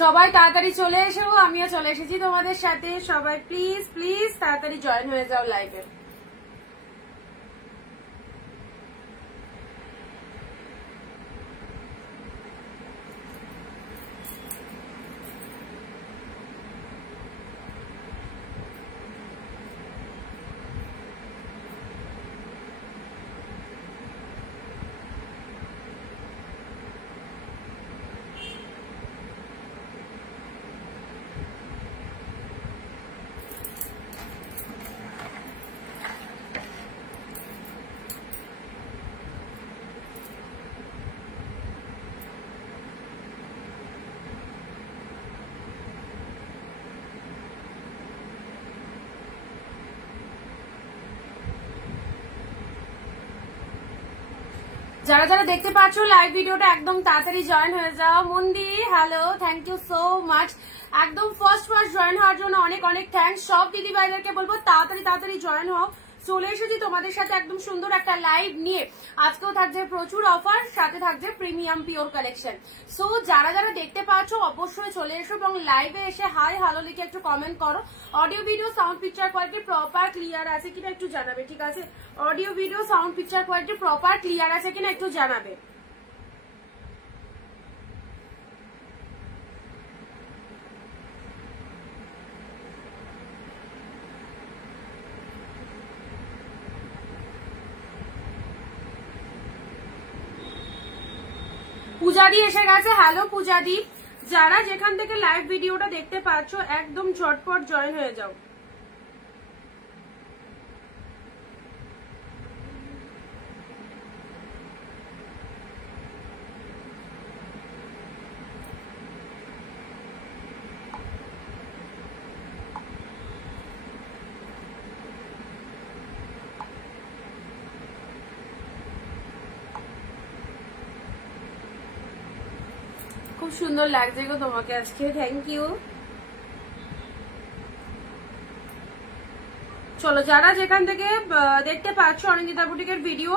সবাই তাড়াতাড়ি চলে এসো, আমিও চলে এসেছি তোমাদের সাথে। সবাই প্লিজ প্লিজ তাড়াতাড়ি জয়েন হয়ে যাও লাইভে। যারা যারা দেখতে পাচ্ছ লাইভ ভিডিওটা একদম তাড়াতাড়ি জয়েন হয়ে যাও। মন্দি hello, thank you so much. একদম ফার্স্ট জয়েন হওয়ার জন্য অনেক অনেক থ্যাঙ্কস। সব দিদি ভাইদেরকে বলবো তাড়াতাড়ি তাড়াতাড়ি জয়েন হও। চলে এসেছি তোমাদের সাথে একদম সুন্দর একটা লাইভ নিয়ে। আজকেও থাকছে প্রচুর অফার, সাথে থাকছে প্রিমিয়াম পিওর কালেকশন। সো যারা যারা দেখতে পাচ্ছ অবশ্যই চলে এসো এবং লাইভে এসে হাই হ্যালো লিখে একটু কমেন্ট করো। Audio video sound picture quality proper clear আছে কিনা একটু জানাবে, ঠিক আছে? Audio video sound picture quality proper clear আছে কিনা একটু জানাবে। পূজাদি এসে গেছে, হ্যালো পূজাদি। যারা যেখান থেকে লাইভ ভিডিওটা দেখতে পাচ্ছ একদম ঝটপট জয়েন হয়ে যাও। খুব সুন্দর লাগছে গো তোমাকে আজকে, থ্যাংক ইউ। চলো যারা যেখান থেকে দেখতে পাচ্ছ অনিন্দিতা বুটিকের ভিডিও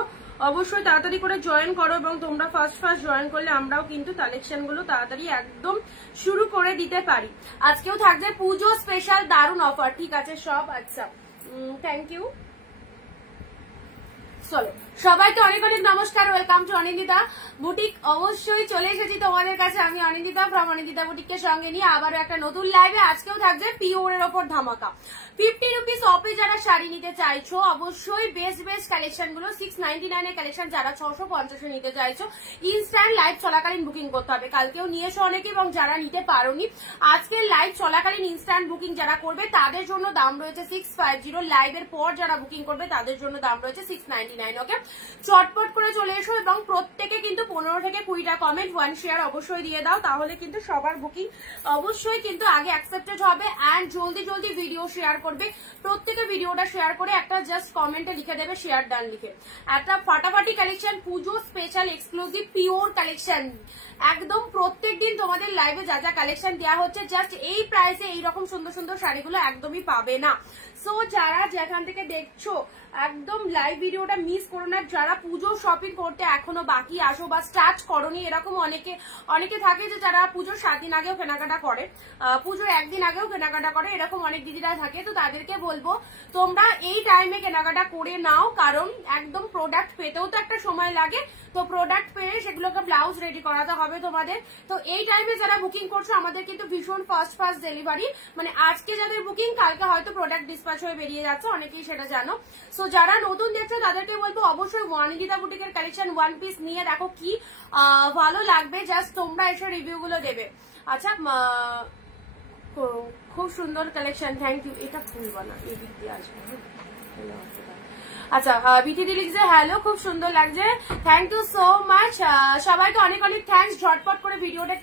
অবশ্যই তাড়াতাড়ি করে জয়েন করো এবং তোমরা ফার্স্ট জয়েন করলে আমরাও কিন্তু কালেকশন গুলো তাড়াতাড়ি একদম শুরু করে দিতে পারি। আজকেও থাকছে পুজো স্পেশাল দারুণ অফার, ঠিক আছে সব। আচ্ছা থ্যাংক ইউ। চলো সবাইকে অনেক অনেক নমস্কার, ওয়েলকাম টু অনিন্দিতা বুটিক। অবশ্যই চলে এসেছি তোমাদের কাছে আমি অনিন্দিতা ফ্রম অনিন্দিতা বুটিককে সঙ্গে নিয়ে আবারও একটা নতুন লাইভে। আজকেও থাকছে পিওরের ওপর ধামাকা। 50 রুপিস অফে যারা শাড়ি নিতে চাইছো অবশ্যই বেস্ট বেস্ট কালেকশন গুলো 699 এর কালেকশন যারা 650 নিতে চাইছো ইনস্ট্যান্ট লাইভ চলাকালীন বুকিং করতে হবে। কালকেও নিয়েছো অনেকে এবং যারা নিতে পারোনি আজকের লাইভ চলাকালীন ইনস্ট্যান্ট বুকিং যারা করবে তাদের জন্য দাম রয়েছে 650। লাইভের পর যারা বুকিং করবে তাদের জন্য দাম রয়েছে 699। ওকে, চটপট করে চলে এসো এবং প্রত্যেকে কিন্তু 15 থেকে 20টা কমেন্ট 1 শেয়ার অবশ্যই দিয়ে দাও, তাহলে কিন্তু সবার বুকিং অবশ্যই কিন্তু আগে অ্যাকসেপ্টেড হবে। এন্ড জলদি জলদি ভিডিও শেয়ার করবে, প্রত্যেকে ভিডিওটা শেয়ার করে একটা জাস্ট কমেন্টে লিখে দেবে শেয়ার ডান লিখে। একটা ফাটাফাটি কালেকশন, পুজো স্পেশাল এক্সক্লুসিভ পিওর কালেকশন। একদম প্রত্যেকদিন তোমাদের লাইভে যা যা কালেকশন দেওয়া হচ্ছে জাস্ট এই প্রাইসে এইরকম সুন্দর সুন্দর শাড়িগুলো একদমই পাবে না। সো যারা যেখান থেকে দেখছো একদম লাইভ ভিডিওটা মিস করো না। যারা পুজো শপিং করতে এখনো বাকি আসো বা স্টার্ট করোনি, এরকম অনেকে থাকে যে যারা পুজোর 7 দিন আগেও কেনাকাটা করে, পুজোর 1 দিন আগেও কেনাকাটা করে, এরকম অনেক দিদিরা থাকে। তো তাদেরকে বলবো তোমরা এই টাইমে কেনাকাটা করে নাও, কারণ একদম প্রোডাক্ট পেতেও তো একটা সময় লাগে। তো প্রোডাক্ট পেয়ে সেগুলোকে ব্লাউজ রেডি করাতে হবে তোমাদের। তো এই টাইমে যারা বুকিং করছো আমাদের কিন্তু ভীষণ ফাস্ট ডেলিভারি, মানে আজকে যাদের বুকিং কালকে হয়তো প্রোডাক্ট ডিসপ্যাচ হয়ে বেরিয়ে যাচ্ছে, অনেকেই সেটা জানো। সো যারা নতুন দেখছো তাদেরকে বলবো অবশ্যই অনিন্দিতা বুটিকের কালেকশন 1 পিস নিয়ে দেখো কি ভালো লাগবে, জাস্ট তোমরা এসে রিভিউ গুলো দেবে। আচ্ছা খুব সুন্দর কালেকশন, থ্যাংক ইউ। এটা খুলবা না, এই দিক দিয়ে আসবে। আচ্ছা বিটিডি লিখছে হ্যালো, খুব সুন্দর লাগছে, থ্যাংক ইউ সো মাচ। সবাইকে অনেক অনেক থ্যাংকস। ঝটপট করে ভিডিওটা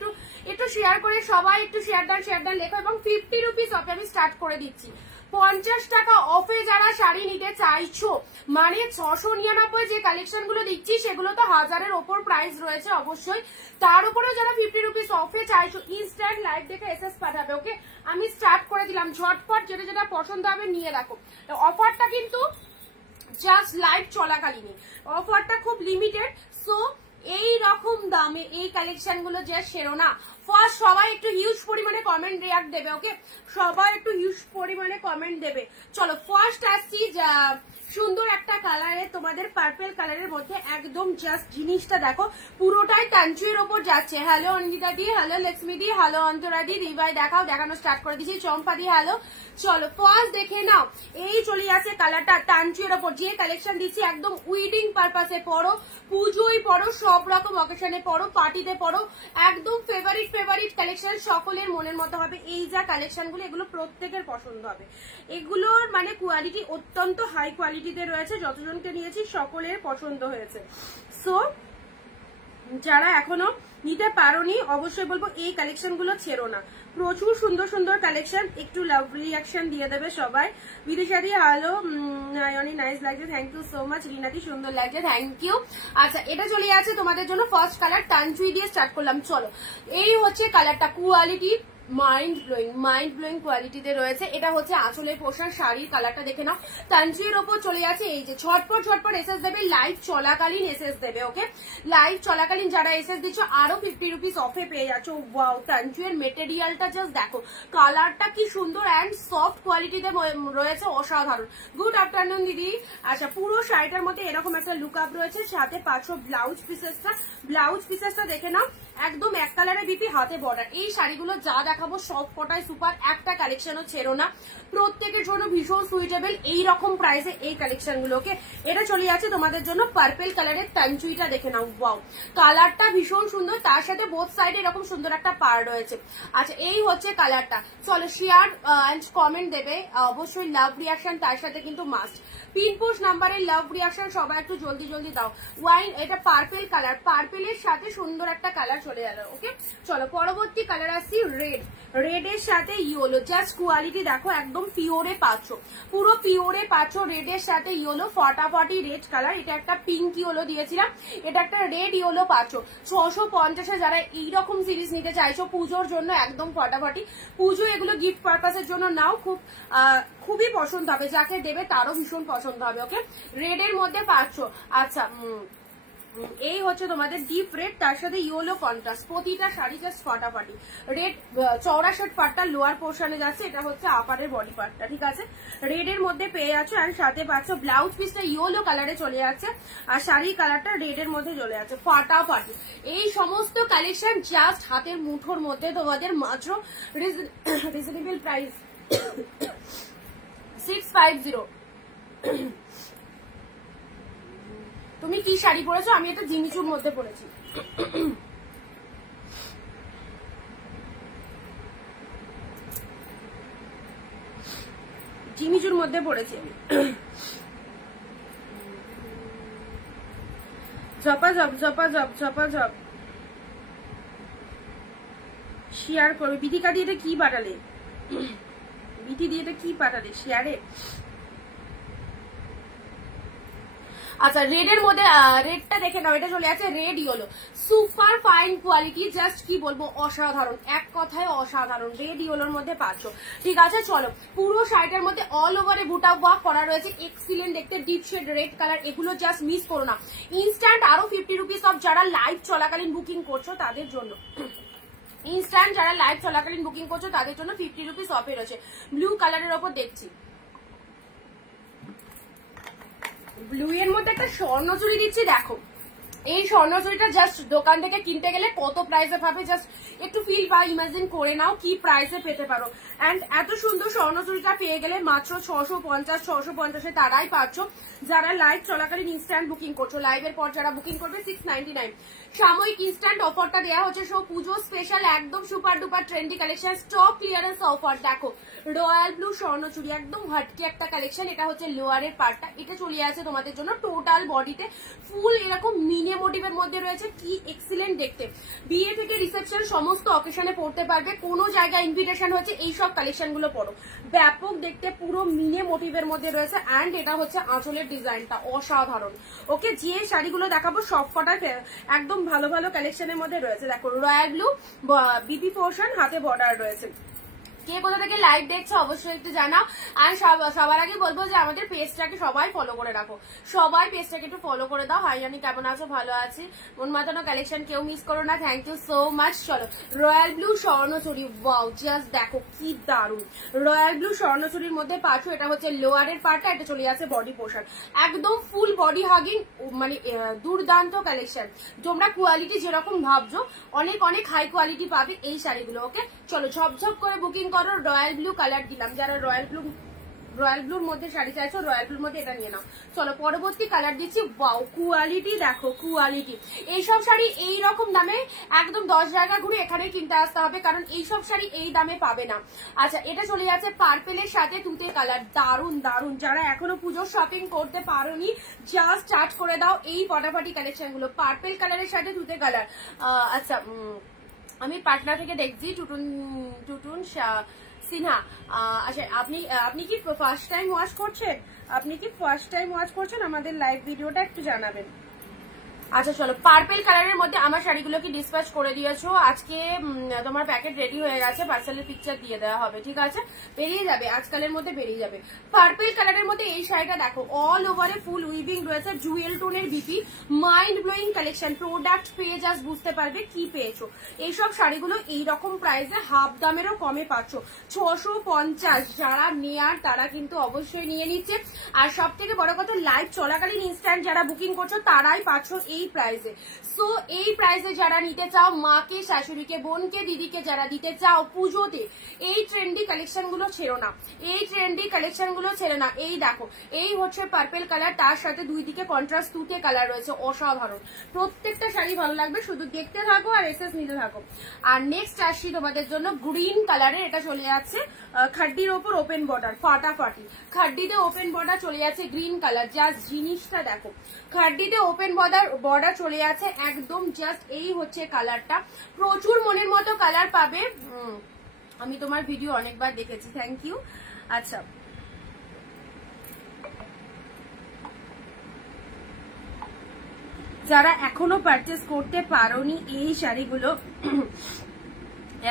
একটু শেয়ার করে সবাই একটু শেয়ার ডান লেখো এবং 50 রুপিস অফে আমি স্টার্ট করে দিচ্ছি। 50 টাকা অফে যারা শাড়ি নিতে চাইছো, মানে 699 যে কালেকশন গুলো দিচ্ছি সেগুলো তো 1000-এর ওপর প্রাইস রয়েছে অবশ্যই, তার উপরে যারা 50 রুপিস অফে চাইছো ইনস্ট্যান্ট লাইভ দেখে এসএস পাঠাবে। ওকে, আমি স্টার্ট করে দিলাম, ঝটপট যেটা যেটা পছন্দ হবে নিয়ে রাখো। অফারটা কিন্তু জাস্ট লাইভ চলাকালীনই, অফারটা খুব লিমিটেড। সো এই রকম দামে এই কালেকশন গুলো যে সেরো না। ফার্স্ট সবাই একটু হিউজ পরিমাণে কমেন্ট রিয়াক্ট দেবে। ওকে, সবাই একটু হিউজ পরিমাণে কমেন্ট দেবে। চলো ফার্স্ট আসছি, সুন্দর একটা কালারে তোমাদের পার্পল কালারের মধ্যে একদম জাস্ট জিনিসটা দেখো, পুরোটাই তানচুয়ের ওপর যাচ্ছে। হ্যালো অনিন্দিতা দি, হ্যালো লক্ষ্মী দি, হ্যালো অন্তরা দি, দিবাই দেখাও, দেখানো স্টার্ট করে দিচ্ছি। চম্পা দি হ্যালো। চলো ফার্স্ট দেখে নাও, এই চলে আসে কালারটা তানচুয়ের ওপর। যে কালেকশন দিচ্ছি একদম উইডিং পারপাসে পড়ো, পুজোয় পড়ো, সব রকম অকেশনে পড়ো, পার্টিতে পড়ো, একদম ফেভারিট কালেকশন, সকলের মনের মতো হবে। এই যা কালেকশন গুলো এগুলো প্রত্যেকের পছন্দ হবে। এগুলোর মানে কোয়ালিটি অত্যন্ত হাই কোয়ালিটিতে রয়েছে, যতজনকে নিয়েছি সকলের পছন্দ হয়েছে। সো যারা এখনো নিতে পারোনি অবশ্যই বলবো এই কালেকশন গুলো ছেড়ো না, প্রচুর সুন্দর সুন্দর কালেকশন। একটু লাভ রিয়াকশন দিয়ে দেবে সবাই। বিদিশাদি হ্যালো, অনেক নাইস লাগছে, থ্যাংক ইউ সো মাচ। রিনাদি সুন্দর লাগছে, থ্যাংক ইউ। আচ্ছা, এটা চলে যাচ্ছে তোমাদের জন্য ফার্স্ট কালার, তানচুই দিয়ে স্টার্ট করলাম। চলো, এই হচ্ছে কালারটা, কোয়ালিটি মাইন্ড ব্লোয়িং কোয়ালিটিতে রয়েছে। এটা হচ্ছে আঁচলের পোশাক, শাড়ির কালারটা দেখে নাও। তানচুয়ের ওপর চলে যাচ্ছে এই যে ঝটপট এসএস দেবে, লাইভ চলাকালীন এসএস দেবে। ওকে, লাইভ চলাকালীন যারা এসএস দিচ্ছ আরো 50 রুপিস অফে পেয়ে যাচ্ছ। ওয়াও, তানচুয়ের মেটেরিয়ালটা জাস্ট দেখো, কালারটা কি সুন্দর অ্যান্ড সফট কোয়ালিটিতে রয়েছে, অসাধারণ। গুড আফটারনুন দিদি। আচ্ছা, পুরো শাড়িটার মধ্যে এরকম একটা লুক আপ রয়েছে, সাথে পাচ্ছ ব্লাউজ পিসেসটা দেখে নাও, একদম এক কালারে দিতি, হাতে বর্ডার। এই শাড়িগুলো যা দেখাবো সব কটাই সুপার, একটা কালেকশনও ছেড়ো না, প্রত্যেকের জন্য ভীষণ সুইটেবল এই রকম প্রাইসে এই কালেকশন গুলোকে। এটা চলে যাচ্ছে তোমাদের জন্য পার্পল কালারের তানচুইটা দেখে নাও। ওয়াও, কালারটা ভীষণ সুন্দর, তার সাথে বোথ সাইডে এরকম সুন্দর একটা পার রয়েছে। আচ্ছা, এই হচ্ছে কালারটা। চলো শেয়ার এন্ড কমেন্ট দেবে অবশ্যই, লাভ রিয়াকশন তার সাথে কিন্তু মাস্ট। পিনপোস্ট নাম্বারের লাভ রিয়াকশন সবাই একটু জলদি দাও। ওয়াইন, এটা পার্পল কালার, পার্পলের সাথে সুন্দর একটা কালার চলে গেল। ওকে, চলো পরবর্তী কালার আসছি রেড এর সাথে ইয়েলো। জাস্ট কোয়ালিটি দেখো, একদম পিওরে পাচ্ছ, পুরো পিওরে পাচ্ছ, রেড এর সাথে ইয়েলো, ফাটাফাটি রেড কালার। এটা একটা পিঙ্ক ইয়েলো দিয়েছিলাম, এটা একটা রেড ইয়েলো পাচ্ছ। 650-এ যারা এইরকম সিরিজ নিতে চাইছো পুজোর জন্য একদম ফাটাফাটি, পুজো এগুলো গিফট পারপাসের জন্য নাও, খুবই পছন্দ হবে, যাকে দেবে তারও ভীষণ পছন্দ হবে। ওকে, রেড এর মধ্যে পাচ্ছ। আচ্ছা, এই হচ্ছে তোমাদের ডিপ রেড, তার সাথে ইয়েলো কন্ট্রাস্ট, প্রতিটা শাড়ি জাস্ট ফাটাফাটি। রেড চওড়া শার্ট পার্টটা লোয়ার পোর্শনে যাচ্ছে, এটা হচ্ছে আপারের বডি পার্টটা, ঠিক আছে। রেড এর মধ্যে পেয়ে যাচ্ছ, আর সাথে পাচ্ছ ব্লাউজ পিসটা ইয়েলো কালারে চলে যাচ্ছে, আর শাড়ি কালারটা রেড এর মধ্যে চলে যাচ্ছে, ফাটাফাটি। এই সমস্ত কালেকশন জাস্ট হাতের মুঠোর মধ্যে তোমাদের মাত্র রিজনেবল প্রাইস 650। তুমি কি শাড়ি পরেছো? আমি এটা জিমিচুর মধ্যে পরেছি। জিমিচুর মধ্যে পরেছি আমি। ঝপা শেয়ার করবে। বিদিকা দিয়ে এটা কি পাঠালে? বিটি দিয়ে এটা কি পাঠালে শেয়ারে? আচ্ছা, রেড এর মধ্যে রেডটা দেখে নাও, এটা চলে আছে red yellow, super fine quality, just কি বলবো, অসাধারণ, এক কথায় অসাধারণ। রেড ইয়েলোর মধ্যে পাচ্ছ, ঠিক আছে। চলো, পুরো শাড়িটার মধ্যে অল ওভারে বুটা ওয়ার্ক করা রয়েছে, এক্সিলেন্ট দেখতে, ডিপ শেড রেড কালার। এগুলো জাস্ট মিস করো না, ইনস্ট্যান্ট আরো 50 রুপিস অফ যারা লাইভ চলাকালীন বুকিং করছো তাদের জন্য। ইনস্ট্যান্ট যারা লাইভ চলাকালীন বুকিং করছো তাদের জন্য 50 রুপিস অফে রয়েছে। ব্লু কালারের ওপর দেখছি, ব্লু এর মধ্যে একটা স্বর্ণচুরি দিচ্ছি, দেখো এই স্বর্ণচুরিটা জাস্ট দোকান থেকে কিনতে গেলে কত প্রাইসে পাবে, জাস্ট একটু ফিল বা ইমাজিন করে নাও কি প্রাইসে পেতে পারো। এন্ড এত সুন্দর স্বর্ণচুরিটা পেয়ে গেলে মাত্র 650 তারাই পাচ্ছ যারা লাইভ চলাকালীন ইনস্ট্যান্ট বুকিং করছো। লাইভের পর যারা বুকিং করবে 699। সাময়িক ইনস্ট্যান্ট অফারটা দেওয়া হচ্ছে, সো পুজো স্পেশাল একদম super duper trendy collection, stock clearance offer. দেখো রয়্যাল ব্লু স্বর্ণচুরি, একদম হাটকে একটা কালেকশন। এটা হচ্ছে লোয়ারের পার্টটা, এটা চলে আছে তোমাদের জন্য টোটাল বডিতে ফুল এরকম মিনি মিনে মোটিভের মধ্যে রয়েছে, কি এক্সিলেন্ট দেখতে। বিয়ে থেকে রিসেপশন সমস্ত অকেশনে পড়তে পারবে, কোনো জায়গায় ইনভিটেশন হচ্ছে এইসব কালেকশন গুলো পড়ো, ব্যাপক দেখতে, পুরো মিনে মোটিভের মধ্যে রয়েছে। অ্যান্ড এটা হচ্ছে আঁচলের ডিজাইনটা অসাধারণ। ওকে, যে শাড়িগুলো দেখাবো সব কটা একদম ভালো ভালো কালেকশনের মধ্যে রয়েছে। দেখো রয়্যাল ব্লু, বিপি পোর্শন, হাতে বর্ডার রয়েছে। কে কোথা থেকে লাইভ দেখছো অবশ্যই একটু জানাও। আর সবার আগে বলবো যে আমাদের পেজটাকে সবাই ফলো করে রাখো, সবাই পেজটাকে একটু ফলো করে দাও। হাই জানি, কেমন আছো? ভালো আছি। মন মাতানো কালেকশন কেউ মিস করো না। Thank you so much. চলো, royal blue Swarnachuri, wow just দেখো কি দারুন। রয়্যাল ব্লু স্বর্ণচুরির মধ্যে পাচ্ছো, এটা হচ্ছে লোয়ারের পার্টটা, এটা চলে যাচ্ছে বডি পোর্শন, একদম ফুল বডি হাগিং, মানে দুর্দান্ত কালেকশন। তোমরা কোয়ালিটি যেরকম ভাবছো অনেক অনেক হাই কোয়ালিটি পাবে এই শাড়িগুলো। ওকে চলো, ঝপঝপ করে বুকিং করো। রয়্যাল ব্লু কালার দিলাম, যারা রয়্যাল ব্লুর মধ্যে শাড়ি চাইছো রয়্যাল ব্লুর মধ্যে এটা নিয়ে নাও। চলো পরবর্তী কালার দিচ্ছি। ওয়াও, কোয়ালিটি দেখো, কোয়ালিটি। এইসব শাড়ি এইরকম দামে একদম 10 জায়গা ঘুরে এখানে কিনতে আসতে হবে, কারণ এইসব শাড়ি এই দামে পাবে না। আচ্ছা, এটা চলে যাচ্ছে পার্পেলের সাথে তুতে কালার, দারুন দারুন। যারা এখনো পুজোর শপিং করতে পারোনি জাস্ট স্টার্ট করে দাও এই ফটাফটি কালেকশন গুলো। পার্পেল কালারের সাথে তুতে কালার। আচ্ছা, আমি পাটনা থেকে দেখছি, টুটুন সিনহা। আচ্ছা, আপনি কি ফার্স্ট টাইম ওয়াচ করছেন? আমাদের লাইভ ভিডিওটা একটু জানাবেন। আচ্ছা চলো, পার্পেল কালারের মধ্যে আমার শাড়িগুলো কি ডিসপ্যাচ করে দিয়েছো? আজকে তোমার প্যাকেট রেডি হয়ে গেছে, পার্সেলের পিকচার দিয়ে দেওয়া হবে, ঠিক আছে? বেরিয়ে যাবে, আজকালের মধ্যে বেরিয়ে যাবে। পার্পেল কালারের মধ্যে এই শাড়িটা দেখো, অল ওভারে ফুল উইভিং রয়েছে, জুয়েল টোনের বিপি, মাইন্ড ব্লোয়িং কালেকশন। প্রোডাক্ট পেয়ে জাস্ট বুঝতে পারবে কি পেয়েছো। এইসব শাড়িগুলো এইরকম প্রাইসে হাফ দামেরও কমে পাচ্ছ, 650। যারা নেয়ার তারা কিন্তু অবশ্যই নিয়ে নিচ্ছে। আর সব থেকে বড় কথা, লাইভ চলাকালীন ইনস্ট্যান্ট যারা বুকিং করছো তারাই পাচ্ছ এই প্রাইসে। সো এই প্রাইসে যারা নিতে চাও, মাকে, শাশুড়িকে, বোনকে, দিদিকে যারা দিতে চাও পুজোতে, এই ট্রেন্ডি কালেকশন গুলো ছেড়ো না, এই দেখো, এই হচ্ছে পার্পেল কালার, তার সাথে দুই দিকে কন্ট্রাস্ট তুতে কালার রয়েছে, অসাধারণ। প্রত্যেকটা শাড়ি ভালো লাগবে, শুধু দেখতে থাকো আর এসএস নিতে থাকো। আর নেক্সট আসছি তোমাদের জন্য গ্রিন কালারের, এটা চলে যাচ্ছে খাড্ডির ওপর ওপেন বর্ডার, ফাটাফাটি খাড্ডিতে ওপেন বর্ডার চলে যাচ্ছে, গ্রিন কালার। জাস্ট জিনিসটা দেখো, খাড্ডিতে ওপেন বর্ডার চলে যাচ্ছে একদম। জাস্ট এই হচ্ছে কালারটা, প্রচুর মনের মতো কালার পাবে। আমি তোমার ভিডিও অনেকবার দেখেছি, থ্যাংক ইউ। আচ্ছা, যারা এখনো পারচেস করতে পারোনি এই শাড়িগুলো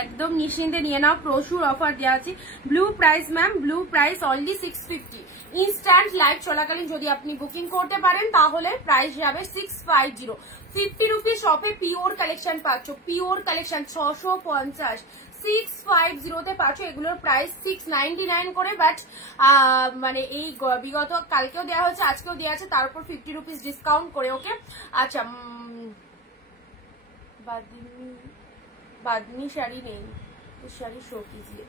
একদম নিশ্চিন্তে নিয়ে নাও, প্রচুর অফার দেওয়া আছে। Blue price ma'am, blue price only 650। Instant live চলাকালীন যদি আপনি বুকিং করতে পারেন তাহলে প্রাইস যাবে 650। 50 রুপিস শপে পিওর কালেকশন পাচ্ছ, পিওর কালেকশন 650, 650 পাচ্ছ। এগুলোর প্রাইস 699 করে, বাট মানে এই বিগত কালকেও দেওয়া হচ্ছে, আজকেও দেওয়া আছে, তার উপর 50 রুপিস ডিসকাউন্ট করে। ওকে আচ্ছা, বাদনি শাড়ি নেই, শাড়ি শো कीजिए।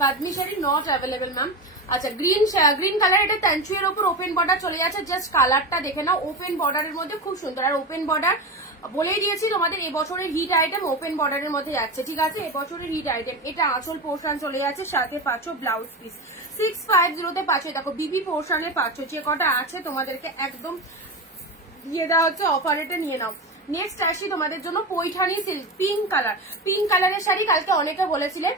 Bamni sari not available ma'am. আচ্ছা, গ্রিন কালার, এটা তানচুয়ের ওপর ওপেন বর্ডার চলে যাচ্ছে। জাস্ট কালারটা দেখে নাও, ওপেন বর্ডারের মধ্যে খুব সুন্দর। আর ওপেন বর্ডার বলেই দিয়েছি তোমাদের এবছরের হিট আইটেম ওপেন বর্ডারের মধ্যে যাচ্ছে, ঠিক আছে? এবছরের হিট আইটেম এটা। আঁচল পোর্শন চলে যাচ্ছে, সাথে পাচ্ছ ব্লাউজ পিস। 650 পাচ্ছ। দেখো বিবি পোর্শনে পাচ্ছ, যে কটা আছে তোমাদেরকে একদম দিয়ে দেওয়া হচ্ছে, অফার রেটে নিয়ে নাও। নেক্সট আসি তোমাদের জন্য Paithani silk, pink colour. Pink কালারের শাড়ি কালকে অনেকে বলেছিলে,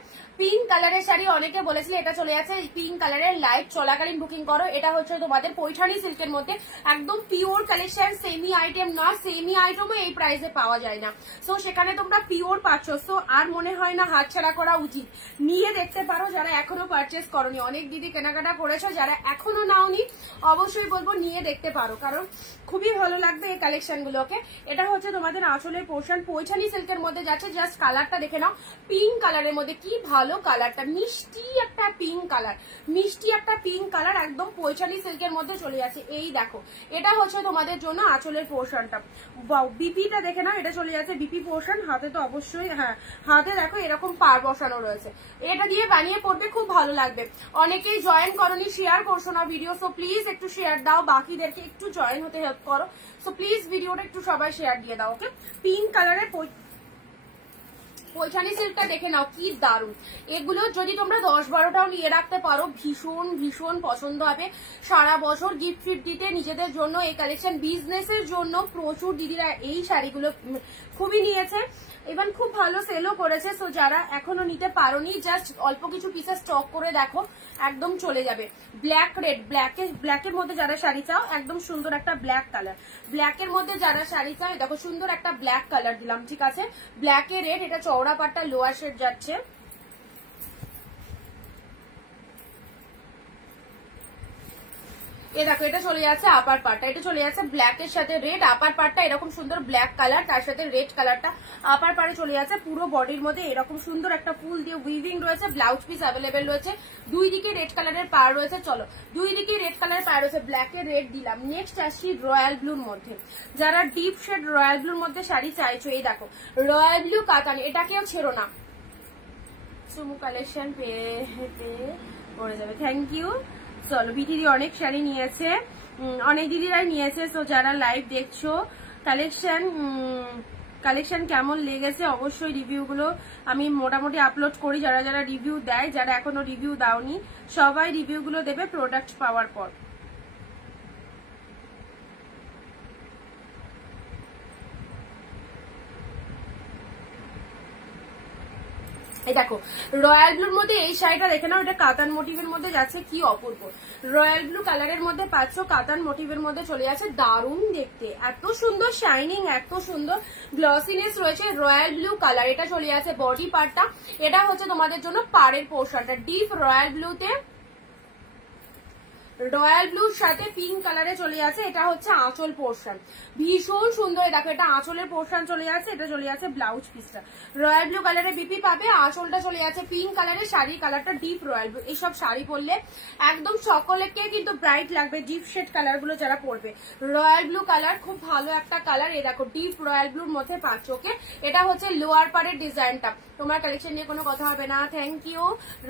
এটা চলে যাচ্ছে পিঙ্ক কালারের। লাইভ চলাকালীন বুকিং করো। এটা হচ্ছে তোমাদের পৈঠানি সিল্কের মধ্যে একদম পিওর কালেকশন, সেমি আইটেম না, সেমি আইটেমও এই প্রাইসে পাওয়া যায় না। সো সেখানে তোমরা পিওর পাচ্ছ। সো আর মনে হয় না হাতছাড়া করা উচিত, নিয়ে দেখতে পারো যারা এখনো পারচেস করোনি। অনেক দিদি কেনাকাটা করেছো, যারা এখনো নাওনি অবশ্যই বলবো নিয়ে দেখতে পারো, কারণ খুবই ভালো লাগবে এই কালেকশন গুলোকে। এটা হচ্ছে তোমাদের আঁচলের পোর্শন, পৈঠানি সিল্কের মধ্যে যাচ্ছে। জাস্ট কালারটা দেখে নাও, পিঙ্ক কালারের মধ্যে, কি ভালো কালারটা, মিষ্টি একটা পিঙ্ক কালার, একদম পৈঠানি সিল্কের মধ্যে চলে যাচ্ছে। এই দেখো, এটা হচ্ছে তোমাদের জন্য আঁচলের পোর্শনটা। বিপিটা দেখে নাও, এটা চলে যাচ্ছে বিপি পোর্শন। হাতে তো অবশ্যই, হ্যাঁ হাতে দেখো এরকম পার বসানো রয়েছে। এটা দিয়ে বানিয়ে পড়বে, খুব ভালো লাগবে। অনেকেই জয়েন করনি, শেয়ার করছো না ভিডিও, সো প্লিজ একটু শেয়ার দাও, বাকিদেরকে একটু জয়েন হতে হেল্প করো। সো প্লিজ ভিডিওটা একটু সবাই শেয়ার দিয়ে দাও। ওকে, পিঙ্ক কালারের পৈঠানি সিল্কটা দেখে নাও কি দারুণ। এগুলো যদি তোমরা 10-12টাও নিয়ে রাখতে পারো ভীষণ ভীষণ পছন্দ হবে। সারা বছর গিফট ফিফট দিতে, নিজেদের জন্য এই কালেকশন, বিজনেসের জন্য প্রচুর দিদিরা এই শাড়িগুলো খুবই নিয়েছে, ইভেন খুব ভালো সেলও করেছে। সো যারা এখনো নিতে পারোনি, জাস্ট অল্প কিছু পিসেস স্টক করে দেখো, একদম চলে যাবে। ব্ল্যাক রেড, ব্ল্যাকের মধ্যে যারা শাড়ি চাও, একদম সুন্দর একটা ব্ল্যাক কালার। ব্ল্যাকের মধ্যে যারা শাড়ি চাও, দেখো সুন্দর একটা ব্ল্যাক কালার দিলাম, ঠিক আছে। ব্ল্যাকে রেড, এটা চওড়া পাটটা লোয়ার শেড যাচ্ছে। এই দেখো এটা চলে যাচ্ছে আপার পার্টটা, এটা চলে যাচ্ছে ব্ল্যাক এর সাথে রেড। আপার পার্টটা এরকম সুন্দর ব্ল্যাক কালার, তার সাথে রেড কালারটা আপার পার্টে চলে যাচ্ছে। পুরো বডির মধ্যে এরকম সুন্দর একটা ফুল দিয়ে উইভিং রয়েছে। ব্লাউজ পিস অ্যাভেলেবেল রয়েছে, দুই দিকে রেড কালারের পার রয়েছে। চলো, দুই দিকে রেড কালারের পার রয়েছে, ব্ল্যাকে রেড দিলাম। নেক্সট আসছি রয়্যাল ব্লুর মধ্যে। যারা ডিপ শেড রয়্যাল ব্লুর মধ্যে শাড়ি চাইছো, এই দেখো রয়্যাল ব্লু কাতান, এটাকেও ছেড়ো না। সুমু কালেকশন পেয়ে পড়ে যাবে, থ্যাংক ইউ। চলো, বিটিদি অনেক শাড়ি নিয়েছে, অনেক দিদিরাই নিয়েছে। সো যারা লাইভ দেখছো, কালেকশন কেমন লেগেছে অবশ্যই রিভিউগুলো আমি মোটামুটি আপলোড করি। যারা যারা রিভিউ দেয়, যারা এখনো রিভিউ দাওনি, সবাই রিভিউগুলো দেবে প্রোডাক্ট পাওয়ার পর। এই দেখো রয়্যাল ব্লুর মধ্যে এই শাড়িটা দেখে নাও, এটা কাতান মোটিভের মধ্যে যাচ্ছে, কি অপূর্ব। রয়্যাল ব্লু কালারের মধ্যে পাচ্ছ, কাতান মোটিভের মধ্যে চলে যাচ্ছে, দারুণ দেখতে, এত সুন্দর শাইনিং, এত সুন্দর গ্লসিনেস রয়েছে। রয়্যাল ব্লু কালার, এটা চলে যাচ্ছে বডি পার্টটা। এটা হচ্ছে তোমাদের জন্য পাড়ের পোর্শনটা, ডিপ রয়্যাল ব্লুতে, রয়্যাল ব্লুর সাথে পিঙ্ক কালারে চলে যাচ্ছে। এটা হচ্ছে আঁচল পোর্শন, ভীষণ সুন্দর। দেখো এটা আঁচলের পোর্শন চলে যাচ্ছে, এটা চলে যাচ্ছে ব্লাউজ পিসটা। রয়্যাল ব্লু কালারে বিপি পাবে, আঁচলটা চলে যাচ্ছে পিঙ্ক কালারে, শাড়ি কালারটা ডিপ রয়্যাল ব্লু। এইসব শাড়ি পরলে একদম সকলেকে কিন্তু ব্রাইট লাগবে, ডিপ শেড কালার গুলো যারা পরবে। রয়্যাল ব্লু কালার খুব ভালো একটা কালার। এই দেখো ডিপ রয়্যাল ব্লুর মধ্যে পাচ্ছ, ওকে। এটা হচ্ছে লোয়ার পারের ডিজাইনটা, তোমার কালেকশন নিয়ে কোনো কথা হবে না, thank you.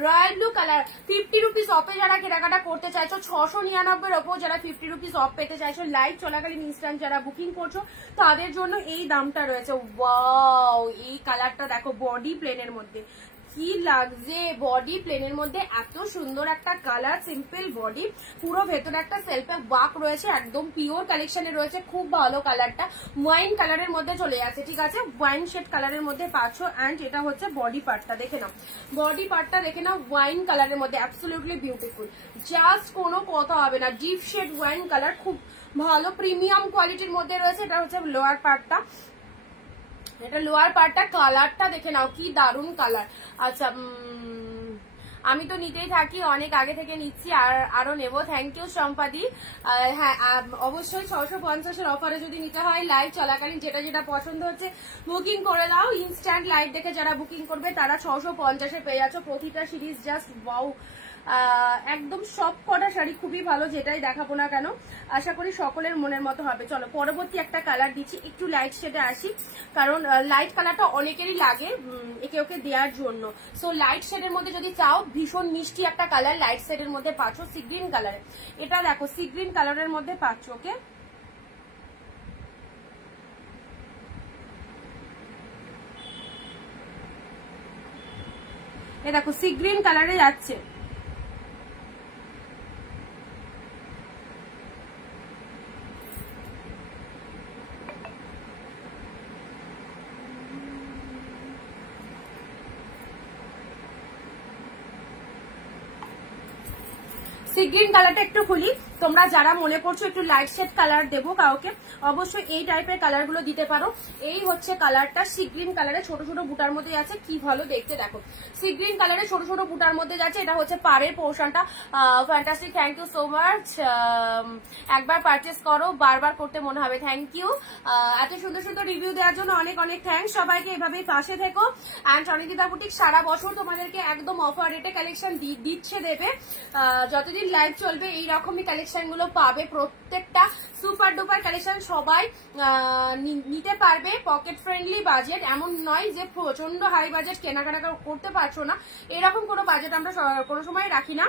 Royal blue colour 50 rupees অফে যারা কেনাকাটা করতে চাইছো, 699 ওপর যারা 50 রুপিস অফ পেতে চাইছো, লাইভ চলাকালীন ইনস্ট্যান্ট যারা বুকিং করছো, তাদের জন্য এই দামটা রয়েছে। ওয়াও, এই কালারটা দেখো বডি প্লেনের মধ্যে কি লাগছে, বডি প্লেনের মধ্যে এত সুন্দর একটা কালার, সিম্পল বডি, পুরো ভেতরে একটা সেলফে ওয়ার্ক রয়েছে, একদম পিওর কালেকশনে রয়েছে, খুব ভালো কালারটা। ওয়াইন কালারের মধ্যে চলে যাচ্ছে, ঠিক আছে, ওয়াইন শেড কালারের মধ্যে পাচ্ছ। অ্যান্ড এটা হচ্ছে বডি পার্টটা, দেখে নাও বডি পার্টটা, দেখে নাও ওয়াইন কালারের মধ্যে, অ্যাবসলিউটলি বিউটিফুল, জাস্ট কোনো কথা হবে না। ডিপ শেড ওয়াইন কালার, খুব ভালো প্রিমিয়াম কোয়ালিটির মধ্যে রয়েছে। এটা হচ্ছে লোয়ার পার্টটা, এটা লোয়ার পার্টটা, কালারটা দেখে নাও কি দারুণ কালার। আচ্ছা, আমি তো নিতেই থাকি, অনেক আগে থেকে নিচ্ছি, আর আরো নেবো, থ্যাংক ইউ সম্পাদি। হ্যাঁ, অবশ্যই 650-এর অফারে যদি নিতে হয়, লাইভ চলাকালীন যেটা যেটা পছন্দ হচ্ছে বুকিং করে দাও। ইনস্ট্যান্ট লাইভ দেখে যারা বুকিং করবে তারা 650-এ পেয়ে যাচ্ছ প্রতিটা সিরিজ, জাস্ট ওয়াও। একদম সব কটা শাড়ি খুবই ভালো, যেটাই দেখাবো না কেন, আশা করি সকলের মনের মতো হবে। চলো পরবর্তী একটা কালার দিচ্ছি, একটু লাইট শেডে আসি, কারণ লাইট কালারটা অনেকেরই লাগে একে ওকে দেওয়ার জন্য। সো লাইট শেডের মধ্যে যদি চাও, ভীষণ মিষ্টি একটা কালার লাইট শেডের মধ্যে পাচ্ছ, সি গ্রিন কালারে। এটা দেখো সি গ্রিন কালারের মধ্যে পাচ্ছ, ওকে। এ দেখো সি গ্রিন কালারে যাচ্ছে, সি গ্রিন কালারটা একটু খুলি। তোমরা যারা মনে করছো একটু লাইট শেড কালার দেবো কাউকে, অবশ্যই এই টাইপের কালার গুলো দিতে পারো। এই হচ্ছে কালারটা, সি গ্রিন কালারে ছোট ছোট বুটার মধ্যে আছে, কি ভালো দেখতে দেখো। সি গ্রিন কালারে ছোট ছোট বুটার মধ্যে যাচ্ছে, এটা হচ্ছে পাড়ের পোর্শনটা। Fantastic, thank you so much. একবার পারচেস করো, বারবার করতে মনে হবে, থ্যাংক ইউ। এত সুন্দর সুন্দর রিভিউ দেওয়ার জন্য অনেক অনেক থ্যাংকস সবাইকে, এভাবেই পাশে থেকো। অ্যান্ড অনিন্দিতা বুটিক সারা বছর তোমাদেরকে একদম অফার রেটে কালেকশন দিচ্ছে, দেবে। যতদিন লাইভ চলবে এইরকমই কালেকশন গুলো পাবে, প্রত্যেকটা সুপার ডুপার কালেকশন সবাই নিতে পারবে। পকেট ফ্রেন্ডলি বাজেট, এমন নয় যে প্রচন্ড হাই বাজেট কেনাকাটা করতে পারছো না, এরকম কোনো বাজেট আমরা কোনো সময় রাখি না,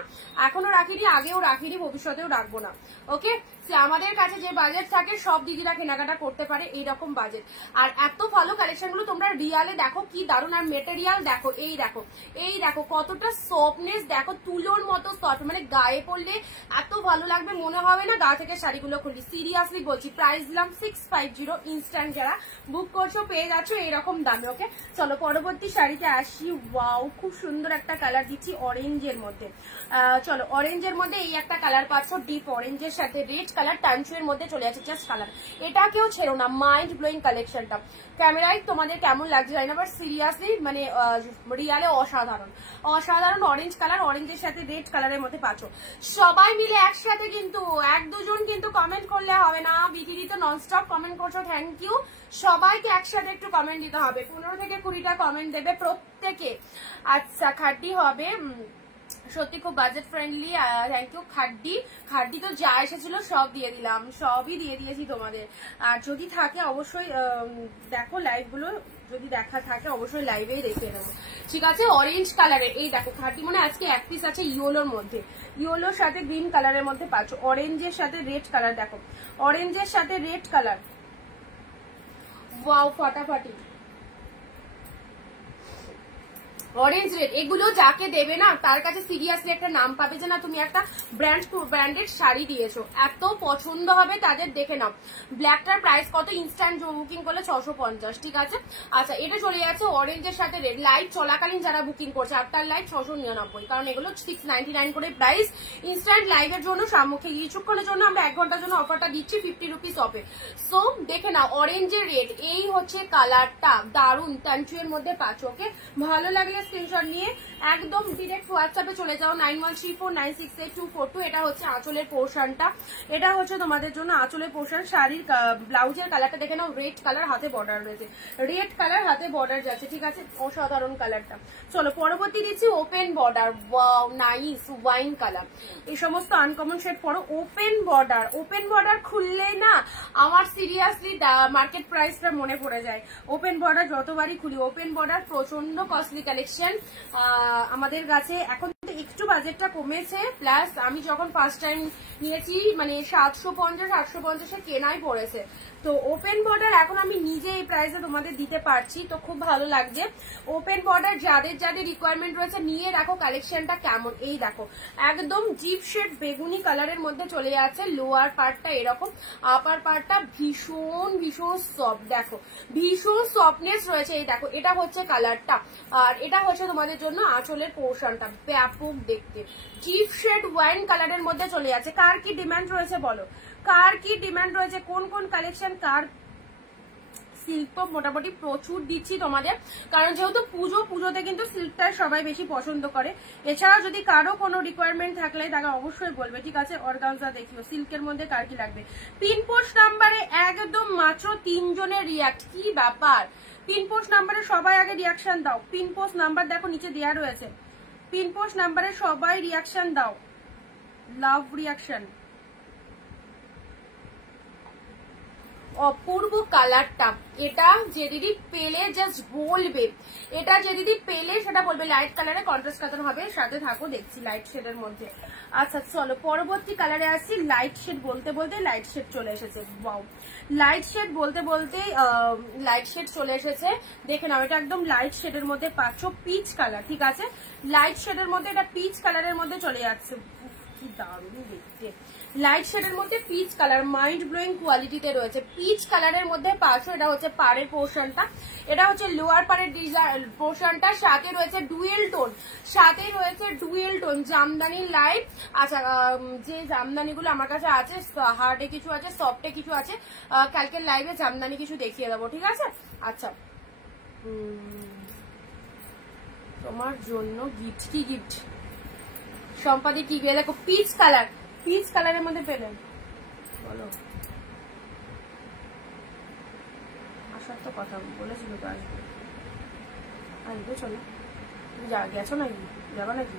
এখনো রাখিনি, আগেও রাখিনি, ভবিষ্যতেও রাখবো না, ওকে। যে আমাদের কাছে যে বাজেট থাকে সব দিদিরা কেনাকাটা করতে পারে এইরকম বাজেট। আর এত ভালো কালেকশন গুলো তোমরা রিয়ালে দেখো কি দারুণ। আর মেটেরিয়াল দেখো, এই দেখো কতটা সফটনেস, দেখো তুলোর মতো সফট, মানে গায়ে পড়লে এত ভালো লাগবে, মনে হবে না গা থেকে শাড়িগুলো খুলি। সিরিয়াসলি বলছি, প্রাইস দিলাম 650। ইনস্ট্যান্ট যারা বুক করছো পেয়ে যাচ্ছ এইরকম দামে। ওকে চলো পরবর্তী শাড়িতে আসি। ওয়াও, খুব সুন্দর একটা কালার দিচ্ছি অরেঞ্জের মধ্যে। চলো অরেঞ্জের মধ্যে এই একটা কালার পাচ্ছ, ডিপ অরেঞ্জের সাথে রেড কালার, টানচুয়ের মধ্যে চলে আছে জাস্ট কালার। এটা কেউ ছেড়ো না, মাইন্ড ব্লোয়িং কালেকশনটা। ক্যামেরায় তোমাদের কেমন লাগছে জানি না, বাট সিরিয়াসলি মানে রিয়ালে অসাধারণ অসাধারণ। অরেঞ্জ কালার, অরেঞ্জের সাথে রেড কালারের মধ্যে পাচ্ছ। সবাই মিলে একসাথে কিন্তু, এক দুজন কিন্তু কমেন্ট করলে হবে না। বিকিরি তো ননস্টপ কমেন্ট করছো, থ্যাংক ইউ। সবাইকে একসাথে একটু কমেন্ট দিতে হবে, 15 থেকে 20টা কমেন্ট দেবে প্রত্যেকে। আচ্ছা খাড্ডি হবে, সত্যি খুব বাজেট ফ্রেন্ডলি, থ্যাংক ইউ। খাড্ডি তো যা এসেছিল সব দিয়ে দিলাম, সবই দিয়ে দিয়েছি তোমাদের। আর যদি থাকে অবশ্যই দেখো লাইভ গুলো, যদি দেখা থাকে অবশ্যই লাইভেই দেখে নেবো, ঠিক আছে। অরেঞ্জ কালারের এই দেখো খাড্ডি, মানে আজকে এক পিস আছে ইয়েলোর মধ্যে, ইয়েলোর সাথে গ্রিন কালারের মধ্যে পাচ্ছ। অরেঞ্জের সাথে রেড কালার, দেখো অরেঞ্জের সাথে রেড কালার, ওয়াও ফাটাফাটি। অরেঞ্জ রেড, এগুলো যাকে দেবে না তার কাছে সিরিয়াসলি একটা নাম পাবে যে না তুমি একটা ব্র্যান্ডেড শাড়ি দিয়েছো, এত পছন্দ হবে তাদের। দেখে নাও ব্ল্যাকটার প্রাইস কত, ইনস্ট্যান্ট বুকিং করলে 650, ঠিক আছে। আচ্ছা এটা চলে যাচ্ছে অরেঞ্জের সাথে রেড, লাইভ চলাকালীন যারা বুকিং করছে আফটার লাইভ 699, কারণ এগুলো 699 করে প্রাইস। ইনস্ট্যান্ট লাইভের জন্য সামুখে কিছুক্ষণের জন্য আমরা 1 ঘন্টার জন্য অফারটা দিচ্ছি 50 রুপিস অফে। সো দেখে নাও অরেঞ্জের রেড, এই হচ্ছে কালারটা, দারুন টানচুয়ের মধ্যে পাচ্ছ। ওকে ভালো লাগলে স্ক্রিনশট নিয়ে একদম ডিরেক্ট হোয়াটসঅ্যাপে চলে যাও 9134968242। এটা হচ্ছে আঁচলের পোর্শনটা, এটা হচ্ছে তোমাদের জন্য আঁচলের পোর্শন। শাড়ির ব্লাউজের কালারটা দেখে নাও, রেড কালার হাতে বর্ডার রয়েছে, রেড কালার হাতে বর্ডার যাচ্ছে, ঠিক আছে, অসাধারণ কালারটা। চলো পরবর্তী দিচ্ছি open border, wow nice wine colour. এই সমস্ত আনকমন শেড পরো, ওপেন বর্ডার। ওপেন বর্ডার খুললে না আমার সিরিয়াসলি মার্কেট প্রাইসটা মনে পড়ে যায়। ওপেন বর্ডার যতবারই খুলি, ওপেন বর্ডার প্রচন্ড কস্টলি কালেকশন আমাদের কাছে। এখন একটু বাজেটটা কমেছে, প্লাস আমি যখন ফার্স্ট টাইম নিয়েছি মানে 750 কেনাই পড়েছে। তো ওপেন বর্ডার এখন আমি নিজে এই প্রাইসে তোমাদের দিতে পারছি, তো খুব ভালো লাগছে। ওপেন বর্ডার যাদের যাদের রিকোয়ারমেন্ট রয়েছে নিয়ে রাখো, কালেকশনটা কেমন এই দেখো, একদম জিপ শেড বেগুনি কালারের মধ্যে চলে যাচ্ছে। লোয়ার পার্টটা এরকম, আপার পার্টটা ভীষণ ভীষণ সফট, দেখো ভীষণ সফটনেস রয়েছে। এই দেখো এটা হচ্ছে কালারটা, আর এটা হচ্ছে তোমাদের জন্য আঁচলের পোর্শনটা, ব্যাপক দেখতে জিপ শেড ওয়াইন কালারের মধ্যে চলে যাচ্ছে। কার কি ডিমান্ড রয়েছে বলো, কার কি ডিমান্ড রয়েছে, কোন কোন কালেকশন কার। সিল্ক তো মোটামুটি প্রচুর দিচ্ছি তোমাদের, কারণ যেহেতু পুজোতে কিন্তু সিল্কটা সবাই বেশি পছন্দ করে। এছাড়া যদি কারো কোনো রিকোয়ারমেন্ট থাকলে তাকে অবশ্যই বলবে, ঠিক আছে। অর্গানজা দেখিও, সিল্কের মধ্যে কার কি লাগবে। পিনপোস্ট নাম্বারে একদম মাত্র 3 জনের রিয়াক্ট, কি ব্যাপার। পিনপোস্ট নাম্বারে সবাই আগে রিয়াকশন দাও, পিনপোস্ট নাম্বার দেখো নিচে দেওয়া রয়েছে, পিনপোস্ট নাম্বারে সবাই রিয়াকশন দাও, লাভ রিয়াকশন। অপূর্ব কালারটা, এটা যে দিদি পেলে জাস্ট বলবে, এটা যে দিদি পেলে সেটা বলবে। লাইট কালারে কন্ট্রাস্ট কালার হবে, সাথে থাকো দেখছি লাইট শেডের মধ্যে। আচ্ছা চলো পরবর্তী কালারে আসছি। লাইট শেড বলতে বলতে লাইট শেড চলে এসেছে, ওয়াও লাইট শেড বলতে বলতে লাইট শেড চলে এসেছে। দেখে নাও এটা একদম লাইট শেডের মধ্যে পাচ্ছ, পিচ কালার, ঠিক আছে। লাইট শেডের মধ্যে এটা পিচ কালারের মধ্যে চলে যাচ্ছে, কি দারুণ দেখতে। লাইট শেডের মধ্যে পিচ কালার, মাইন্ড ব্লোয়িং কোয়ালিটিতে রয়েছে। পিচ কালারের মধ্যে পাঁচশো, এটা হচ্ছে পাড়ের পোর্শনটা, এটা হচ্ছে লোয়ার পাড়ের পোর্শনটা, সাথে রয়েছে ডুয়েল টোন, সাথে রয়েছে ডুয়েল টোন জামদানি লাইট। আচ্ছা যে জামদানিগুলো আমার কাছে আছে, হার্ডে কিছু আছে, সফটে কিছু আছে, কালকের লাইভে জামদানি কিছু দেখিয়ে দেবো, ঠিক আছে। আচ্ছা তোমার জন্য গিফট, কি গিফট সম্পাদি কি গিয়ে দেখো, পিচ কালার, পিচ কালারের মধ্যে পেলেন বলো। আসার তো কথা বলেছিল তো, আসবে আসবে, চলো তুমি গেছো নাকি, যাবা নাকি?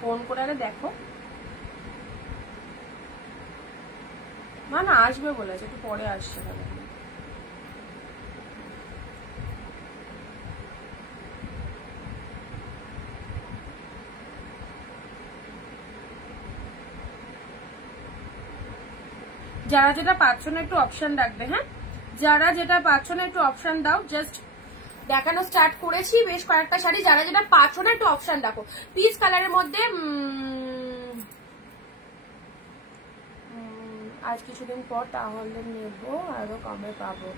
ফোন করে আগে দেখো, না না আসবে বলেছে, একটু পরে আসছে তাহলে। যারা যেটা পাচ্ছ না একটু অপশন রাখবে, হ্যাঁ যারা যেটা পাচ্ছ না একটু অপশন দাও। জাস্ট দেখানো স্টার্ট করেছি বেশ কয়েকটা শাড়ি, যারা যেটা পাচ্ছ না একটু অপশন রাখো। পিচ কালারের মধ্যে আজ কিছুদিন পর তাহলে নেবো, আরো কমে পাবো।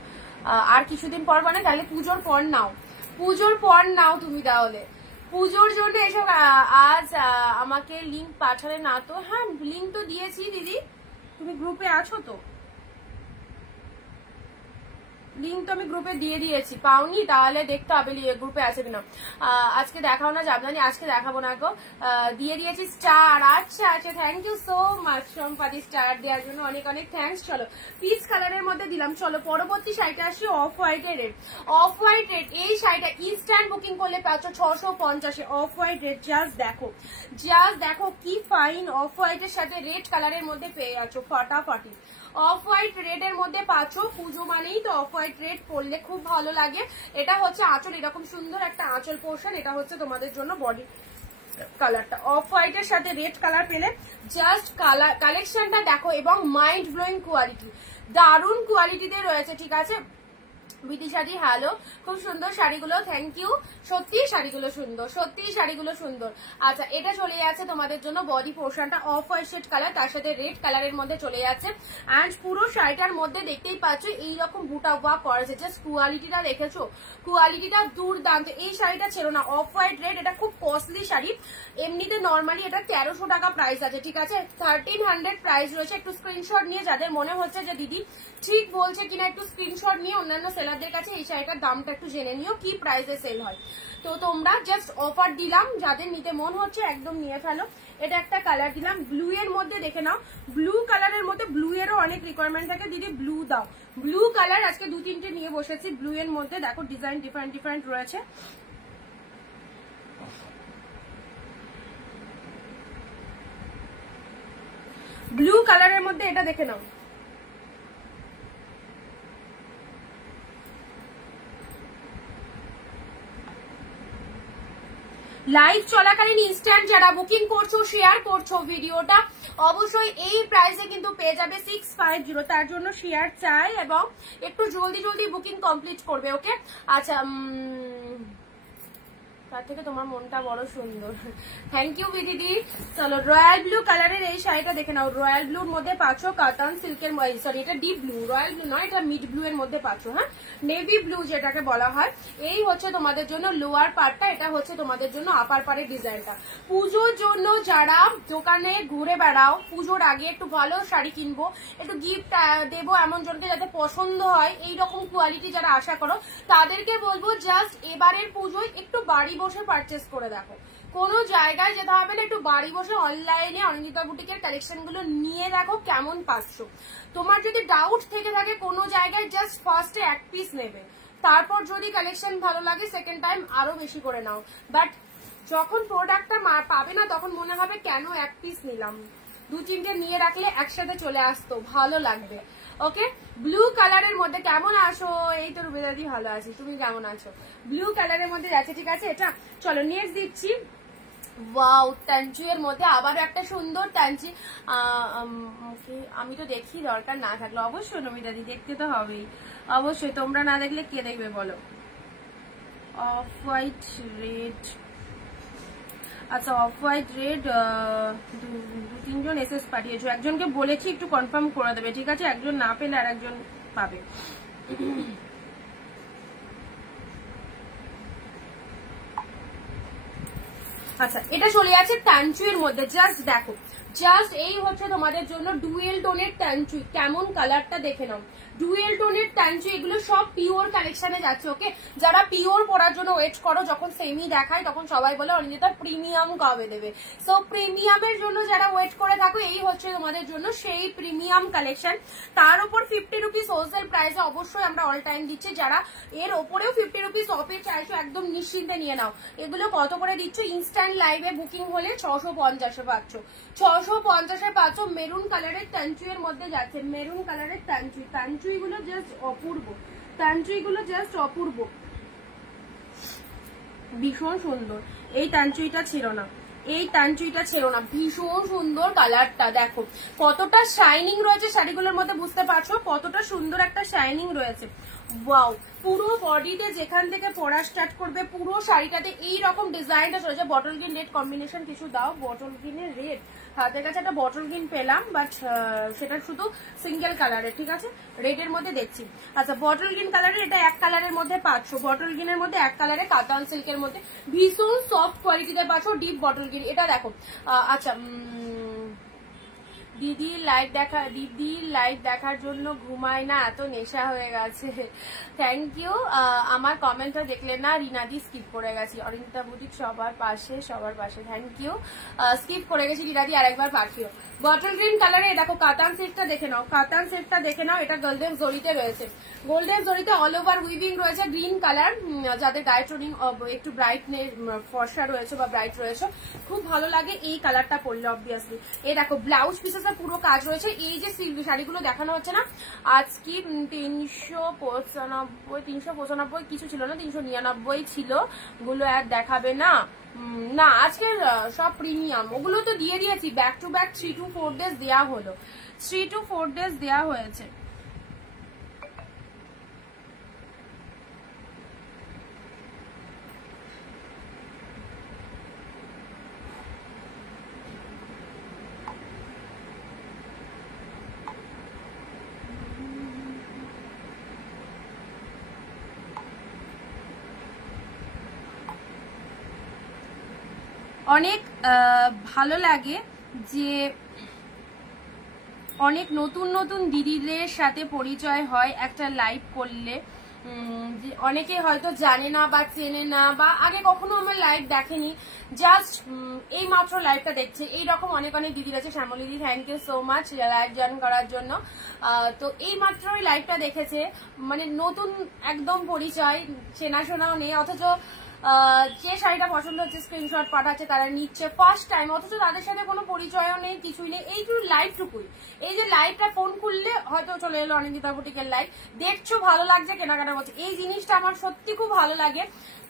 আর কিছুদিন পর মানে তাহলে পুজোর পর নাও, পুজোর পর নাও তুমি, তাহলে পুজোর জন্য এসব। আজ আমাকে লিঙ্ক পাঠালে না তো? হ্যাঁ লিঙ্ক তো দিয়েছি দিদি, তুমি গ্রুপে আছো তো? লিঙ্ক তো আমি গ্রুপে দিয়ে দিয়েছি, পাওনি? তাহলে দেখতে হবে গ্রুপে আছে কিনা। আজকে দেখাও না জানি, আজকে দেখাবো না গো, দিয়ে দিয়েছি স্টার। আচ্ছা আচ্ছা, থ্যাংক ইউ সো মাচ সম্পাদি, স্টার দেওয়ার জন্য অনেক অনেক থ্যাংকস। চলো পিচ কালারের মধ্যে দিলাম। চলো পরবর্তী শাড়িটা আসি অফ হোয়াইটের রেড। অফ হোয়াইট রেড, এই শাড়িটা ইনস্ট্যান্ট বুকিং করলে পাচ্ছ 650-এ। অফ হোয়াইট রেড, জাস্ট দেখো কি ফাইন। অফ হোয়াইটের সাথে রেড কালারের মধ্যে পেয়ে যাচ্ছ ফাটাফাটি। অফ হোয়াইট রেড এর মধ্যে পাচ্ছ, পুজো মানেই তো অফ হোয়াইট রেড পরলে খুব ভালো লাগে। এটা হচ্ছে আঁচল, এরকম সুন্দর একটা আঁচল পোর্শন। এটা হচ্ছে তোমাদের জন্য বডি কালারটা। অফ হোয়াইট এর সাথে রেড কালার পেলে জাস্ট কালেকশনটা দেখো, এবং মাইন্ড ব্লোয়িং কোয়ালিটি, দারুণ কোয়ালিটিতে রয়েছে, ঠিক আছে। বিটি শাড়ি হ্যালো, খুব সুন্দর শাড়িগুলো, থ্যাংক ইউ। সত্যি শাড়িগুলো সুন্দর, সত্যি শাড়িগুলো সুন্দর। আচ্ছা এটা চলে যাচ্ছে তোমাদের জন্য বডি পোর্শনটা অফ হোয়াইট শেড কালার, তার সাথে রেড কালারের মধ্যে চলে যাচ্ছে। অ্যান্ড পুরো শাড়িটার মধ্যে দেখতেই পাচ্ছ এইরকম বুটা ওয়ার্ক করেছে। জাস্ট কোয়ালিটিটা দেখেছো, কোয়ালিটিটা দুর্দান্ত। এই শাড়িটা ছিল না, অফ হোয়াইট রেড, এটা খুব কস্টলি শাড়ি। এমনিতে নর্মালি এটা 1300 টাকা প্রাইস আছে, ঠিক আছে, 1300 প্রাইস রয়েছে। একটু স্ক্রিনশট নিয়ে যাদের মনে হচ্ছে যে দিদি ঠিক বলছে কিনা, একটু স্ক্রিনশট নিয়ে অন্যান্য সেলারদের কাছে এই শাড়িটার দামটা একটু জেনে নিও কি প্রাইসে সেল হয়। তো তোমরা জাস্ট অফার দিলাম, যাদের নিতে মন হচ্ছে একদম নিয়ে ফেলো। এটা একটা কালার দিলাম ব্লু এর মধ্যে, দেখে নাও ব্লু কালারের মধ্যে। ব্লু এরও অনেক রিকোয়ারমেন্ট থাকে, দিদি ব্লু দাও। ব্লু কালার আজকে 2-3টে নিয়ে বসেছি। ব্লু এর মধ্যে দেখো ডিজাইন ডিফারেন্ট রয়েছে। ব্লু কালারের মধ্যে এটা দেখে নাও। লাইভ চলাকালীন ইনস্ট্যান্ট যারা বুকিং করছো, শেয়ার করছো ভিডিওটা, অবশ্যই এই প্রাইসে কিন্তু পেয়ে যাবে 650। তার জন্য শেয়ার চাই এবং একটু জলদি বুকিং কমপ্লিট করবে, ওকে। আচ্ছা তার থেকে তোমার মনটা বড় সুন্দর, থ্যাংক ইউ দিদি। চলো রয়্যাল ব্লু কালারের এই শাড়িটা দেখে নাও। রয়্যাল ব্লুর মধ্যে পাচ্ছ কাতান সিল্কের, সরি এটা ডিপ ব্লু, রয়্যাল ব্লু নয়, এটা মিড ব্লু এর মধ্যে পাচ্ছ, হ্যাঁ নেভি ব্লু যেটাকে বলা হয়। এই হচ্ছে তোমাদের জন্য লোয়ার পার্টটা, এটা হচ্ছে তোমাদের জন্য আপার পার্টের ডিজাইনটা। পুজোর জন্য যারা দোকানে ঘুরে বেড়াও, পুজোর আগে একটু ভালো শাড়ি কিনবো, একটু গিফট দেবো এমন জনকে যাতে পছন্দ হয়, এইরকম কোয়ালিটি যারা আশা করো, তাদেরকে বলবো জাস্ট এবারের পুজোয় একটু বাড়ি বসে পারচেস করে দেখো। কোনো জায়গায় যেতে হবে না, একটু বাড়ি বসে অনলাইনে অনিন্দিতা বুটিকের কালেকশন গুলো নিয়ে দেখো কেমন পাচ্ছ। তোমার যদি ডাউট থেকে থাকে কোনো জায়গায়, জাস্ট ফার্স্টে এক পিস নেবে, তারপর যদি কালেকশন ভালো লাগে সেকেন্ড টাইম আরো বেশি করে নাও। বাট যখন প্রোডাক্টটা পাবে না তখন মনে হবে কেন এক পিস নিলাম, 2-3টে নিয়ে রাখলে একসাথে চলে আসতো, ভালো লাগবে। ওকে ব্লু কালারের মধ্যে কেমন আছো? এই তো রুবেদাদি ভালো আছি, তুমি কেমন আছো? ব্লু কালারের মধ্যে যাচ্ছে, ঠিক আছে। এটা চলো নেক্সট দিচ্ছি। ওয়াও, তানচু এর মধ্যে আবারও একটা সুন্দর তানচি। আমি তো দেখি, দরকার না থাকলে অবশ্যই নমিতাদি দেখতে তো হবেই, অবশ্যই। তোমরা না দেখলে কে দেখবে বলো? অফ হোয়াইট রেড, আচ্ছা অফ হোয়াইট রেড 2-3জন এসএস পাঠিয়েছো, একজনকে বলেছি একটু কনফার্ম করে দেবে, ঠিক আছে। একজন না পেলে আর একজন পাবে। আচ্ছা এটা চলে আছে তানচু এর মধ্যে, জাস্ট দেখো, জাস্ট এই হচ্ছে তোমাদের জন্য ডুয়েল টোনের তানচু। কেমন কালারটা দেখে নাও, ডুয়েল টোনের তানচু, এগুলো সব পিওর কালেকশনে যাচ্ছে, ওকে। যারা পিওর পরার জন্য ওয়েট করো, যখন সেমি দেখায় তখন সবাই বলে অনিন্দিতা প্রিমিয়াম কবে দেবে। সো প্রিমিয়ামের জন্য যারা ওয়েট করে থাকো, এই হচ্ছে তোমাদের জন্য সেই প্রিমিয়াম কালেকশন। তার উপর 50 রুপিস হোলসেল প্রাইসে অবশ্যই আমরা অল টাইম দিচ্ছি। যারা এর ওপরেও 50 রুপিস অফে চাইছো, একদম নিশ্চিন্তে নিয়ে নাও। এগুলো কত করে দিচ্ছ? ইনস্ট্যান্ট লাইভে বুকিং হলে 650-এ পাচ্ছ, 650-এ পাচ্ছ। মেরুন কালারের তানচু এর মধ্যে যাচ্ছে, মেরুন কালারের তানচু। তানচুইগুলো জাস্ট অপূর্ব, তানচুইগুলো জাস্ট অপূর্ব, ভীষণ সুন্দর। এই তানচুইটা ছিল না, এই তানচুইটা ছিল না, ভীষণ সুন্দর কালারটা। দেখো কতটা শাইনিং রয়েছে শাড়িগুলোর মধ্যে, বুঝতে পারছো কতটা সুন্দর একটা শাইনিং রয়েছে। ওয়াও, পুরো বডিতে যেখান থেকে পরা স্টার্ট করবে পুরো শাড়িটাতে এইরকম ডিজাইনটা চলেছে। বটল গ্রিন রেড কম্বিনেশন কিছু দাও, বটল গ্রিনের রেড হাতের কাছে একটা বটল গ্রিন পেলাম, বাট সেটা শুধু সিঙ্গেল কালারের, ঠিক আছে, রেডের মধ্যে দেখছি। আচ্ছা বটল গ্রিন কালারের, এটা এক কালারের মধ্যে পাচ্ছ, বটল গ্রিনের মধ্যে এক কালারে কাতান সিল্কের মধ্যে ভীষণ সফট কোয়ালিটিতে পাচ্ছ, ডিপ বটল গ্রিন। এটা দেখো আচ্ছা দিদি লাইভ দেখার জন্য ঘুমায় না, এত নেশা হয়ে গেছে। Thank you. আমার কমেন্টটা দেখলে না, রিনাদি স্কিপ করে গেছি, অরিন্দিতা বুটিক সবার পাশে। থ্যাংক ইউ, স্কিপ করে গেছি রিনাদি, আরেকবার পাঠিও। বটল গ্রিন কালারে দেখো কাতান সিল্কটা দেখে নাও, এটা গোল্ডেন জরিতে রয়েছে, গোল্ডেন জরিতে অল ওভার উইভিং রয়েছে, গ্রিন কালার, যাদের গায়ে টোনিং একটু ব্রাইট ফর্সা রয়েছে বা ব্রাইট রয়েছে, খুব ভালো লাগে এই কালারটা পরলে অবভিয়াসলি। এই দেখো ব্লাউজ পিসেস পুরো কাজ রয়েছে। এই যে শাড়িগুলো দেখানো হচ্ছে না আজকে 395 কিছু ছিল না, 399 ছিল, গুলো আর দেখাবে না। না আজকে সব প্রিমিয়াম, ওগুলো তো দিয়ে দিয়েছি, back to back 3 to 4 days দেওয়া হলো, 3 to 4 ডেজ দেওয়া হয়েছে। অনেক ভালো লাগে যে অনেক নতুন নতুন দিদিদের সাথে পরিচয় হয় একটা লাইভ করলে। অনেকে হয়তো জানে না বা চেনে না বা আগে কখনো আমার লাইভ দেখেনি, জাস্ট এই মাত্র লাইভটা দেখছে, এইরকম অনেক অনেক দিদির আছে। শ্যামলিদি thank you so much live join করার জন্য। তো এই মাত্র লাইভটা দেখেছে, মানে নতুন একদম পরিচয়, চেনাশোনাও নেই, অথচ যে শাড়িটা পছন্দ হচ্ছে স্ক্রিনশট পাঠাচ্ছে, তারা নিচ্ছে ফার্স্ট টাইম, অথচ তাদের সাথে কোনো পরিচয়ও নেই, কিছুই নেই, এই লাইভটুকুই। এই যে লাইভটা ফোন খুললে হয়তো চলে এলো অনিন্দিতা বুটিকের লাইভ, দেখছো ভালো লাগছে, কেনাকাটা করছে, এই জিনিসটা আমার সত্যি খুব ভালো লাগে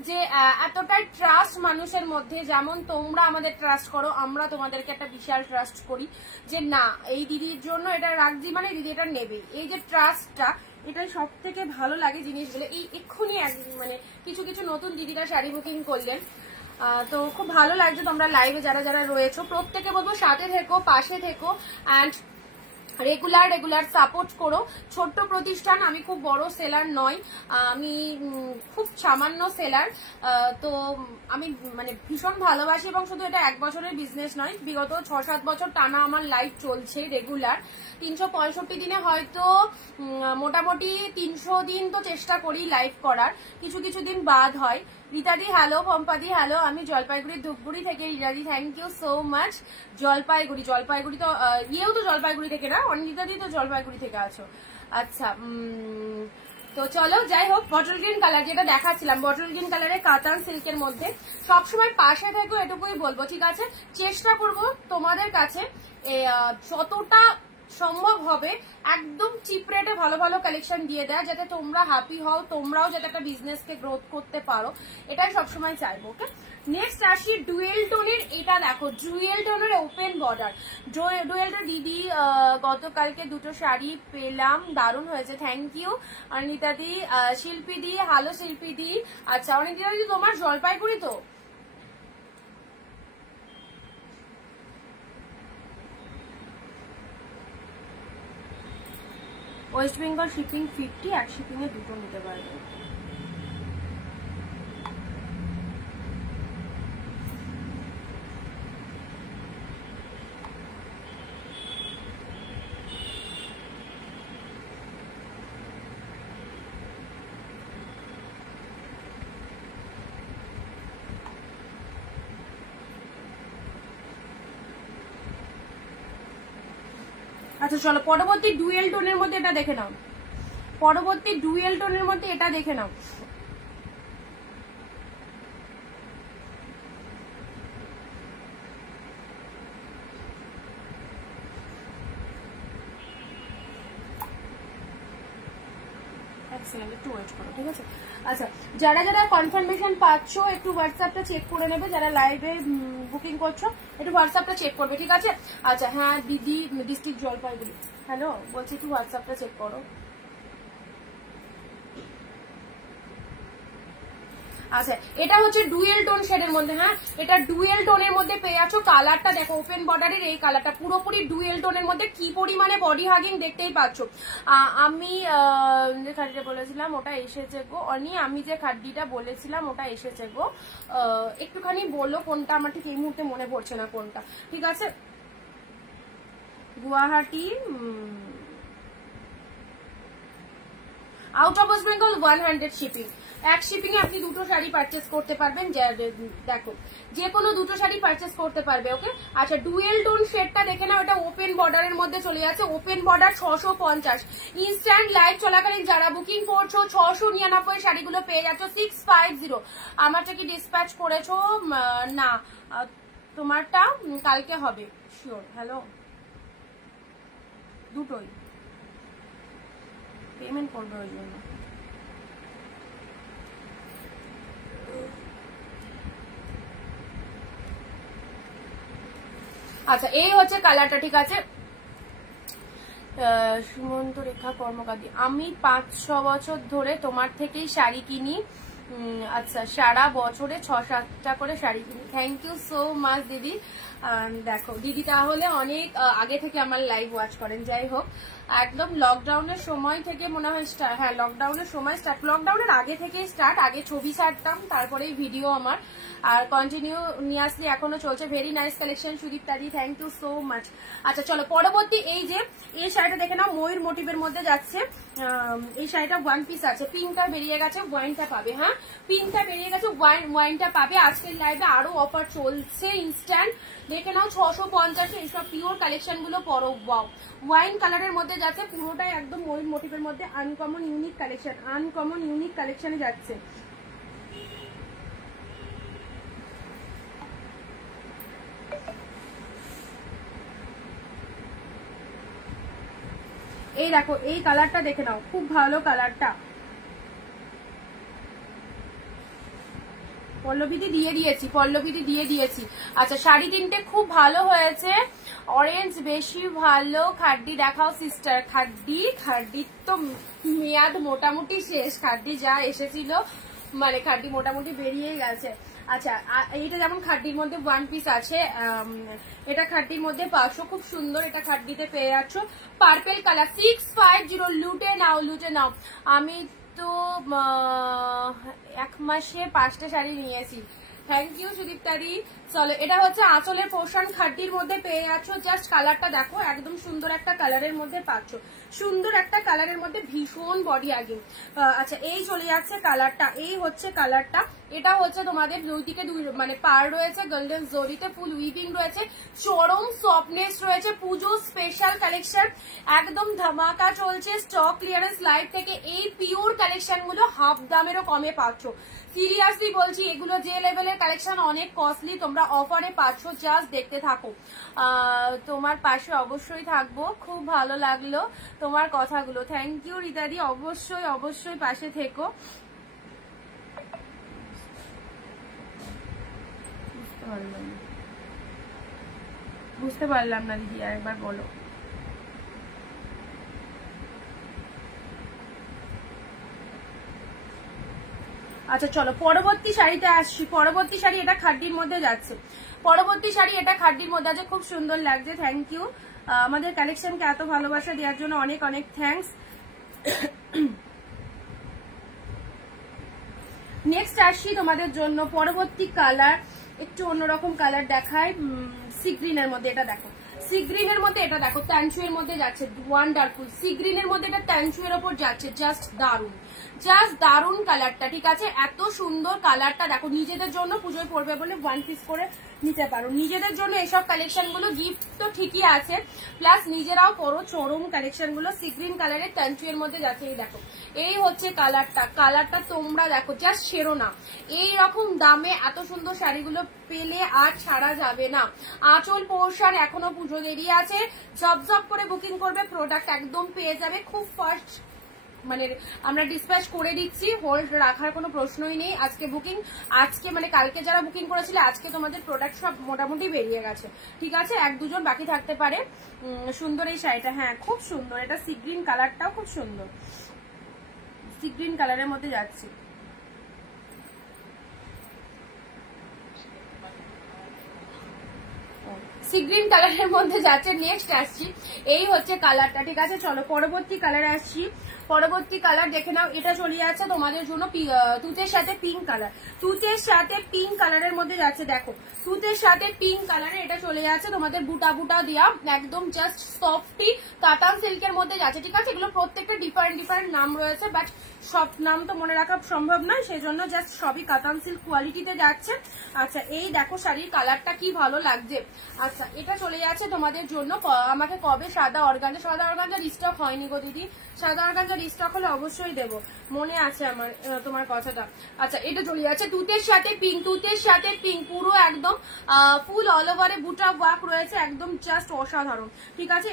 যে এতটাই ট্রাস্ট মানুষের মধ্যে। যেমন তোমরা আমাদের ট্রাস্ট করো, আমরা তোমাদেরকে একটা বিশাল ট্রাস্ট করি যে না এই দিদির জন্য এটা রাখছি মানে দিদি এটা নেবে, এই যে ট্রাস্টটা, এটাই সব থেকে ভালো লাগে জিনিসগুলো। এই এক্ষুনি মানে কিছু কিছু নতুন দিদিরা শাড়ি বুকিং করলেন, তো খুব ভালো লাগছে। তোমরা লাইভে যারা যারা রয়েছো প্রত্যেকে বলবো সাথে থেকো, পাশে থেকো, অ্যান্ড রেগুলার সাপোর্ট করো। ছোট্ট প্রতিষ্ঠান, আমি খুব বড় সেলার নই, আমি খুব সামান্য সেলার, তো আমি মানে ভীষণ ভালোবাসি, এবং শুধু এটা 1 বছরের বিজনেস নয়, বিগত 6-7 বছর টানা আমার লাইভ চলছে রেগুলার। 365 দিনে হয়তো মোটামুটি 300 দিন তো চেষ্টা করি লাইভ করার, কিছু কিছু দিন বাদ হয়। রীতাদি হ্যালো, পম্পাদি হ্যালো, আমি জলপাইগুড়ি ধূপগুড়ি থেকে। রীতাদি thank you so much. Jalpaiguri তো ইয়েও তো জলপাইগুড়ি থেকে না, অনিন্দিতাদি তো জলপাইগুড়ি থেকে আছো। আচ্ছা তো চলো যাই হোক, বটল গ্রিন কালার যেটা দেখাচ্ছিলাম, বটল গ্রিন কালারের কাতান সিল্কের মধ্যে সবসময় পাশে থেকো, এটুকুই বলবো, ঠিক আছে। চেষ্টা করবো তোমাদের কাছে যতটা সম্ভব হবে একদম চিপ রেটে ভালো ভালো কালেকশন দিয়ে দেয়, যাতে তোমরা হ্যাপি হও, তোমরাও যাতে একটা বিজনেসকে গ্রোথ করতে পারো, এটাই সবসময় চাইবো। ওকে, নেক্সট আসি ডুয়েল টোনের। এটা দেখো ডুয়েল টোনের ওপেন বর্ডার, ডুয়েল টোন। দিদি গতকালকে 2টো শাড়ি পেলাম, দারুণ হয়েছে, থ্যাংক ইউ অনিতা দি। শিল্পী দি হ্যালো, শিল্পী দি। আচ্ছা অনিতা দি তোমার জলপাইগুড়ি তো? ওয়েস্ট বেঙ্গল শিপিং 50, এক শিপিং এ 2টো নিতে পারবে। আচ্ছা চলো পরবর্তী ডুয়েল টোনের মধ্যে এটা দেখে নাও, পরবর্তী ডুয়েল টোনের মধ্যে এটা দেখে নাও। এক এক্সেলেন্ট, একটু ওয়েট করো, ঠিক আছে? আচ্ছা, যারা যারা কনফার্মেশন পাচ্ছ একটু হোয়াটসঅ্যাপটা চেক করে নেবে, যারা লাইভে বুকিং করছো একটু হোয়াটসঅ্যাপটা চেক করবে, ঠিক আছে? আচ্ছা, হ্যাঁ দিদি, ডিস্ট্রিক্ট জলপাইগুড়ি, হ্যালো, বলছি একটু হোয়াটসঅ্যাপটা চেক করো। আচ্ছা, এটা হচ্ছে ডুয়েল টোন শেডের মধ্যে, হ্যাঁ এটা ডুয়েল টোনের মধ্যে পেয়ে যাচ্ছ। কালারটা দেখো, ওপেন বর্ডারের এই কালারটা পুরোপুরি ডুয়েল টোনের মধ্যে, কি পরিমাণে বডি হাগিং দেখতেই পাচ্ছ। আমি যে খাড্ডিটা বলেছিলাম ওটা এসেছে গো অনি, আমি যে খাড্ডিটা বলেছিলাম ওটা এসেছে গো, একটুখানি বললো কোনটা, আমার ঠিক এই মুহূর্তে মনে পড়ছে না কোনটা, ঠিক আছে? Guwahati, out of West Bengal 100 shipping, এক শিপিং এ আপনি দুটো শাড়ি পারচেস করতে পারবেন। দেখো যে কোনো দুটো শাড়ি পারচেস করতে পারবে, ওকে? আচ্ছা, ডুয়েল টোন শেডটা দেখে নাও, এটা ওপেন বর্ডারের মধ্যে চলে যাচ্ছে, ওপেন বর্ডার 650। ইনস্ট্যান্ট লাইভ চলাকালীন যারা বুকিং করছো 699 শাড়িগুলো পেয়ে যাচ্ছ 650। আমারটা কি ডিসপ্যাচ করেছো? না, তোমারটা কালকে হবে শিওর। হ্যালো, দুটোই পেমেন্ট করবে ওই জন্য। আচ্ছা, এই হচ্ছে কালারটা, ঠিক আছে? সুমন্ত রেখা কর্মকারী, আমি 5-6 বছর ধরে তোমার থেকেই শাড়ি কিনি। আচ্ছা, সারা বছরে 6-7টা করে শাড়ি কিনি। থ্যাংক ইউ সো মাচ দিদি। দেখো দিদি তাহলে অনেক আগে থেকে আমার লাইভ ওয়াচ করেন। যাই হোক, একদম লকডাউনের সময় থেকে মনে হয় স্টার্ট, হ্যাঁ লকডাউনের সময় স্টার্ট, লকডাউনের আগে থেকে স্টার্ট। আগে ছবি ছাড়তাম, তারপরেই ভিডিও আমার, আর কন্টিনিউয়াসলি এখনো চলছে। ভেরি নাইস কালেকশন সুদীপ দাদি, থ্যাংক ইউ সো মাচ। আচ্ছা চলো পরবর্তী, এই যে এই শাড়িটা দেখে নাও, ময়ূর মোটিভের মধ্যে যাচ্ছে। এই শাড়িটা ওয়ান পিস আছে, পিঙ্কটা বেরিয়ে গেছে, ওয়াইনটা পাবে, হ্যাঁ পিঙ্কটা বেরিয়ে গেছে, ওয়াইনটা পাবে। আজকের লাইভে আরো অফার চলছে ইনস্ট্যান্ট, দেখে নাও 650। এইসব পিওর কালেকশন গুলো পরো। ওয়াও, ওয়াইন কালারের মধ্যে যাচ্ছে, পুরোটাই একদম ময়ূর মোটিভের মধ্যে, uncommon unique collection, uncommon unique কালেকশনে যাচ্ছে। এই দেখো এই কালারটা দেখে নাও, খুব ভালো কালারটা। পল্লবীটি দিয়ে দিয়েছি। আচ্ছা, শাড়ি তিনটে খুব ভালো হয়েছে, অরেঞ্জ বেশি ভালো। খাড্ডি দেখাও সিস্টার। খাড্ডির তো মেয়াদ মোটামুটি শেষ, খাড্ডি যা এসেছিল মানে খাড্ডি মোটামুটি বেরিয়ে গেছে। আচ্ছা, এইটা যেমন খাড্ডির মধ্যে ওয়ান পিস আছে, এটা খাড্ডির মধ্যে 500, খুব সুন্দর। এটা খাড্ডিতে পেয়ে যাচ্ছ পার্পেল কালার 650। লুটে নাও। আমি তো 1 মাসে 5টা শাড়ি নিয়েছি। থ্যাংক ইউ সুদীপ দাদি। চলো, এটা হচ্ছে আঁচলের পোর্শন, খাড্ডির মধ্যে পেয়ে যাচ্ছ। জাস্ট কালারটা দেখো, একদম সুন্দর একটা কালারের মধ্যে পাচ্ছ, সুন্দর একটা কালারের মধ্যে, ভীষণ বডি আগিং। আচ্ছা, এই চলে যাচ্ছে কালারটা, এই হচ্ছে কালারটা। এটা হচ্ছে তোমাদের দুই দিকে মানে পার রয়েছে, গোল্ডেন জরিতে ফুল উইভিং রয়েছে, চরম সফটনেস রয়েছে, পুজো স্পেশাল কালেকশন, একদম ধামাকা চলছে। স্টক ক্লিয়ারেন্স লাইভ থেকে এই পিওর কালেকশন গুলো হাফ দামেরও কমে পাচ্ছ। সিরিয়াসলি বলছি, এগুলো যে লেভেলের কালেকশন অনেক কস্টলি, তোমরা অফারে পাচ্ছ, জাস্ট দেখতে থাকো। তোমার পাশে অবশ্যই থাকবো, খুব ভালো লাগলো তোমার কথাগুলো। থ্যাংক ইউ রিতাদি, অবশ্যই পাশে থেকো। বুঝতে পারলাম না দিদি, আরেকবার বলো। আচ্ছা চলো পরবর্তী শাড়িতে আসছি। পরবর্তী শাড়ি এটা খাড্ডির মধ্যে যাচ্ছে, পরবর্তী শাড়ি এটা খাড্ডির মধ্যে আছে, খুব সুন্দর লাগছে। থ্যাংক ইউ আমাদের কালেকশনকে এত ভালোবাসা দেওয়ার জন্য, অনেক অনেক থ্যাংকস। নেক্সট আসছি তোমাদের জন্য পরবর্তী কালার, একটু অন্যরকম কালার দেখায়। সি গ্রিনের মধ্যে এটা দেখো, সি গ্রিনের মধ্যে এটা দেখো, ট্যানচুয়ের মধ্যে যাচ্ছে, ওয়ান্ডারফুল। সি গ্রিনের মধ্যে এটা ট্যানচুয়ের ওপর যাচ্ছে, জাস্ট দারুন কালারটা, ঠিক আছে? এত সুন্দর কালারটা দেখো, নিজেদের জন্য পুজোয় পড়বে বলে ওয়ান পিস করে নিতে পারো। নিজেদের জন্য এসব কালেকশন গুলো গিফট তো ঠিকই আছে, প্লাস নিজেরাও পরো। চরম কালেকশন গুলো সি গ্রিন কালারের ট্যানচুয়ের মধ্যে যাচ্ছে। এই দেখো, এই হচ্ছে কালারটা তোমরা দেখো, জাস্ট সেরো না। এইরকম দামে এত সুন্দর শাড়িগুলো পেলে আর ছাড়া যাবে না। আঁচল পোর্শন এখনো পুজো দেরি আছে, জব করে বুকিং করবে, প্রোডাক্ট একদম পেয়ে যাবে খুব ফাস্ট মানে আমরা ডিসপ্যাচ করে দিচ্ছি, হোল্ড রাখার কোনো প্রশ্নই নেই। আজকে বুকিং, আজকে মানে কালকে যারা বুকিং করেছিল আজকে তোমাদের প্রোডাক্ট সব মোটামুটি বেরিয়ে গেছে, ঠিক আছে। 1-2 জন বাকি থাকতে পারে। সুন্দর এই শাড়িটা, হ্যাঁ খুব সুন্দর, এটা সি গ্রিন কালারটাও খুব সুন্দর, সি গ্রিন কালারের মধ্যে যাচ্ছে। সি গ্রিন কালারের মধ্যে যাচ্ছে। নেক্সট আসছি, এই হচ্ছে কালারটা, ঠিক আছে। চলো পরবর্তী কালারে আসছি। পরবর্তী কালার দেখে নাও, এটা চলে যাচ্ছে তোমাদের জন্য তুতের সাথে পিঙ্ক কালার, তুতের সাথে পিঙ্ক কালারের মধ্যে যাচ্ছে। দেখো তুতের সাথে পিঙ্ক কালারে এটা চলে যাচ্ছে তোমাদের বুটা বুটা দেওয়া, একদম জাস্ট সফটি কাতান সিল্কের মধ্যে যাচ্ছে, ঠিক আছে। এগুলো প্রত্যেকটা ডিফারেন্ট ডিফারেন্ট নাম রয়েছে, বাট সব নাম তো মনে রাখা সম্ভব নয়, সেই জন্য জাস্ট সবই কাতান সিল্ক কোয়ালিটিতে যাচ্ছে। আচ্ছা এই দেখো শাড়ির কালারটা কি ভালো লাগছে। আচ্ছা এটা চলে যাচ্ছে তোমাদের জন্য, আমাকে কবে সাদা অর্গানজা, সাদা অর্গানজা রিস্টক হয়নি গো দিদি, সাদা অর্গানজা রিস্টক হলে অবশ্যই দেবো, মনে আছে আমার তোমার কথাটা। আচ্ছা এটা চলে যাচ্ছে তুতের সাথে পিঙ্ক, তুতের সাথে পিঙ্ক, পুরো একদম ফুল অল ওভারে বুটা ওয়ার্ক রয়েছে, একদম জাস্ট অসাধারণ, ঠিক আছে।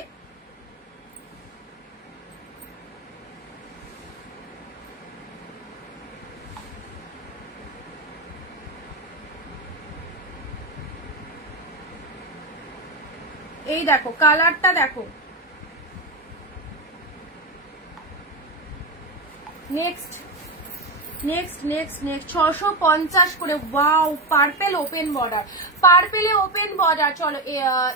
এই দেখো কালারটা দেখো। নেক্সট নেক্সট নেক্সট নেক্সট 650 করে, ওয়াও পার্পেল ওপেন বর্ডার, পার্পেলে ওপেন বর্ডার। চলো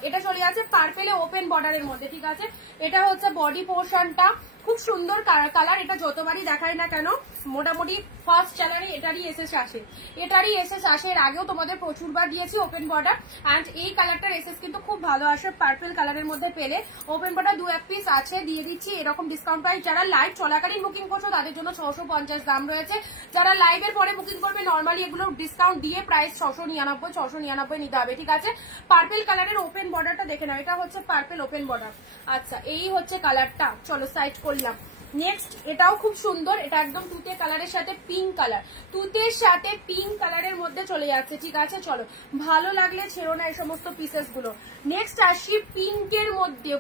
এটা চলে যাচ্ছে পার্পেলে ওপেন বর্ডারের মধ্যে, ঠিক আছে। এটা হচ্ছে বডি পোর্শনটা, খুব সুন্দর কালার, এটা যতবারই দেখাই না কেন মোটামুটি ফার্স্ট চ্যানেলে এটারই এসএস আসে, এটারই এসএস আসে। এর আগেও তোমাদের প্রচুরবার দিয়েছি ওপেন বর্ডার, অ্যান্ড এই কালারটার এসএস কিন্তু খুব ভালো আসে পার্পেল কালারের মধ্যে পেলে। ওপেন বর্ডার 2-1 পিস আছে, দিয়ে দিচ্ছি এরকম ডিসকাউন্ট প্রাইস। যারা লাইভ চলাকালীন বুকিং করছো তাদের জন্য 650 দাম রয়েছে, যারা লাইভের পরে বুকিং করবে নর্মালি এগুলো ডিসকাউন্ট দিয়ে প্রাইস 699 নিতে হবে, ঠিক আছে। পার্পেল কালারের ওপেন বর্ডারটা দেখে নাও, এটা হচ্ছে পার্পেল ওপেন বর্ডার। আচ্ছা এই হচ্ছে কালারটা, চলো সাইড করলাম। নেক্সট এটাও খুব সুন্দর, এটা একদম তুতে কালারের সাথে পিঙ্ক কালার, তুতের সাথে পিঙ্ক কালারের মধ্যে চলে যাচ্ছে, ঠিক আছে। চলো ভালো লাগলে ছেড়ো না এই সমস্ত পিসেস গুলো। নেক্সট আসি পিঙ্কের মধ্যে,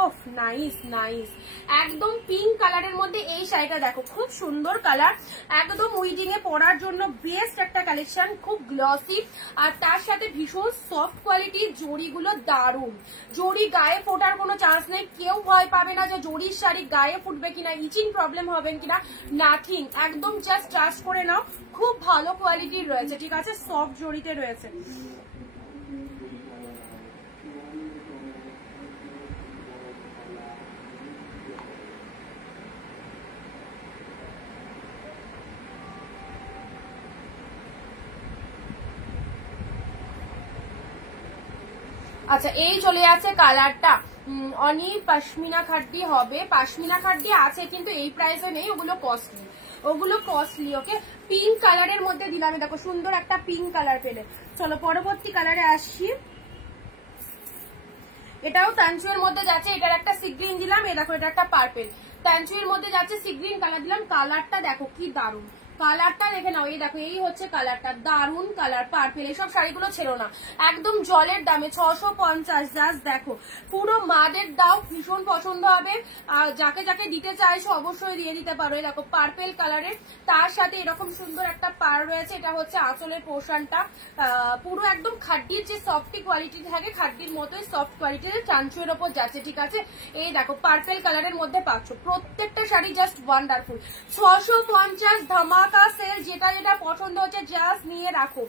ওফ নাইস নাইস, একদম পিঙ্ক কালারের মধ্যে এই শাড়িটা দেখো, খুব সুন্দর কালার, একদম উইডিং এ পরার জন্য বেস্ট একটা কালেকশন, খুব গ্লসি, আর তার সাথে ভীষণ সফট কোয়ালিটির, জড়িগুলো দারুণ, জড়ি গায়ে ফোটার কোনো চান্স নেই, কেউ ভয় পাবে না যে জড়ির শাড়ি গায়ে ফুটবে কিনা, ইচিং প্রবলেম হবে কিনা, নাথিং, একদম জাস্ট ট্রাস্ট করে নাও, খুব ভালো কোয়ালিটির রয়েছে, ঠিক আছে, সফট জড়িতে রয়েছে। আচ্ছা এই চলে যাচ্ছে কালারটা, অনি পশমিনা খাড্ডি হবে, পশমিনা খাড্ডি আছে কিন্তু এই প্রাইসে নেই, ওগুলো কস্টলি, ওগুলো কস্টলি, ওকে। পিঙ্ক কালারের মধ্যে দিলাম, দেখো সুন্দর একটা পিঙ্ক কালার পেলে। চলো পরবর্তী কালারে আসছি, এটাও তানচুয়ের মধ্যে যাচ্ছে, এটার একটা সি গ্রিন দিলাম, এ দেখো এটা একটা পার্পেল, তানচুয়ের মধ্যে যাচ্ছে সি গ্রিন কালার দিলাম, কালারটা দেখো কি দারুণ, কালারটা দেখে নাও, এই দেখো এই হচ্ছে কালারটা, দারুন কালার, পার্পেল। এইসব শাড়িগুলো ছেড়ো না, একদম জলের দামে 650, জাস্ট দেখো পুরো মাদের দাও, ভীষণ পছন্দ হবে, আর যাকে যাকে দিতে চাইছো অবশ্যই দিয়ে দিতে পারো। এই দেখো পার্পেল কালারের, তার সাথে এরকম সুন্দর একটা পার রয়েছে, এটা হচ্ছে আঁচলের পোর্শনটা, পুরো একদম খাড্ডির যে সফটি কোয়ালিটি থাকে, খাড্ডির মতোই সফট কোয়ালিটির চাঞ্চুয়ের ওপর যাচ্ছে, ঠিক আছে। এই দেখো পার্পেল কালারের মধ্যে পাচ্ছ, প্রত্যেকটা শাড়ি জাস্ট ওয়ান্ডারফুল, 650 ধামাকা সেল, যেটা যেটা পছন্দ হচ্ছে জাস্ট নিয়ে রাখো,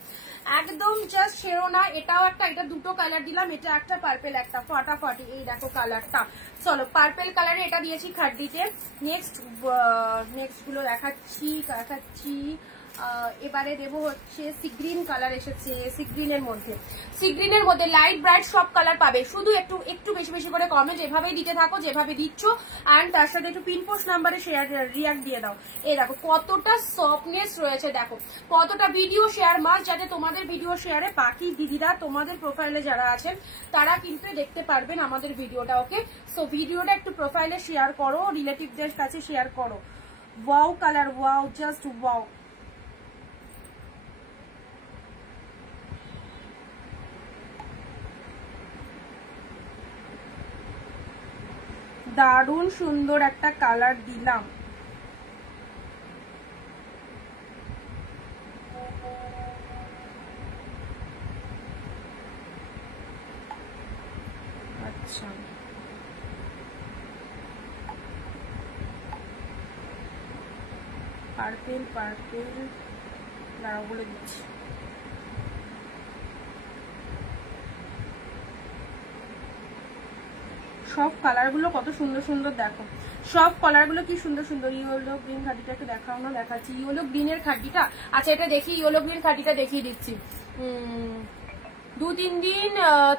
একদম জাস্ট ছেড়ো না। এটাও একটা, এটা দুটো কালার দিলাম, এটা একটা পার্পেল একটা, ফাটাফাটি, এই দেখো কালারটা। চলো পার্পেল কালারে এটা দিয়েছি খাড্ডিতে। নেক্সট গুলো দেখাচ্ছি, এবারে দেবো হচ্ছে সি গ্রিন কালার এসেছে, সি গ্রিনের মধ্যে লাইট ব্রাইট সব কালার পাবে, শুধু একটু বেশি বেশি করে কমেন্ট এভাবেই দিতে থাকো যেভাবে দিচ্ছ, অ্যান্ড তার সাথে একটু পিনপোস্ট নাম্বারে রিয়াক্ট দিয়ে দাও। এই দেখো কতটা সফটনেস রয়েছে, দেখো কতটা ভিডিও শেয়ার মাস, যাতে তোমাদের ভিডিও শেয়ারে বাকি দিদিরা তোমাদের প্রোফাইলে যারা আছেন তারা কিন্তু দেখতে পারবেন আমাদের ভিডিওটা, ওকে। সো ভিডিওটা একটু প্রোফাইলে শেয়ার করো, রিলেটিভদের কাছে শেয়ার করো। Wow colour, wow, just wow, দারুণ সুন্দর একটা কালার দিলাম, আচ্ছা পার্পেল পার্পেল দাঁড়াও বলে দিচ্ছি। সব কালার গুলো কত সুন্দর সুন্দর দেখো, সব কালার গুলো কি সুন্দর সুন্দর। ইয়েলো গ্রিন খাডিটা একটু দেখাও না, দেখাচ্ছি ইয়েলো গ্রিনের খাডিটা। আচ্ছা এটা দেখি, ইয়েলো গ্রিন খাডিটা দেখিয়ে দিচ্ছি। 2-3 দিন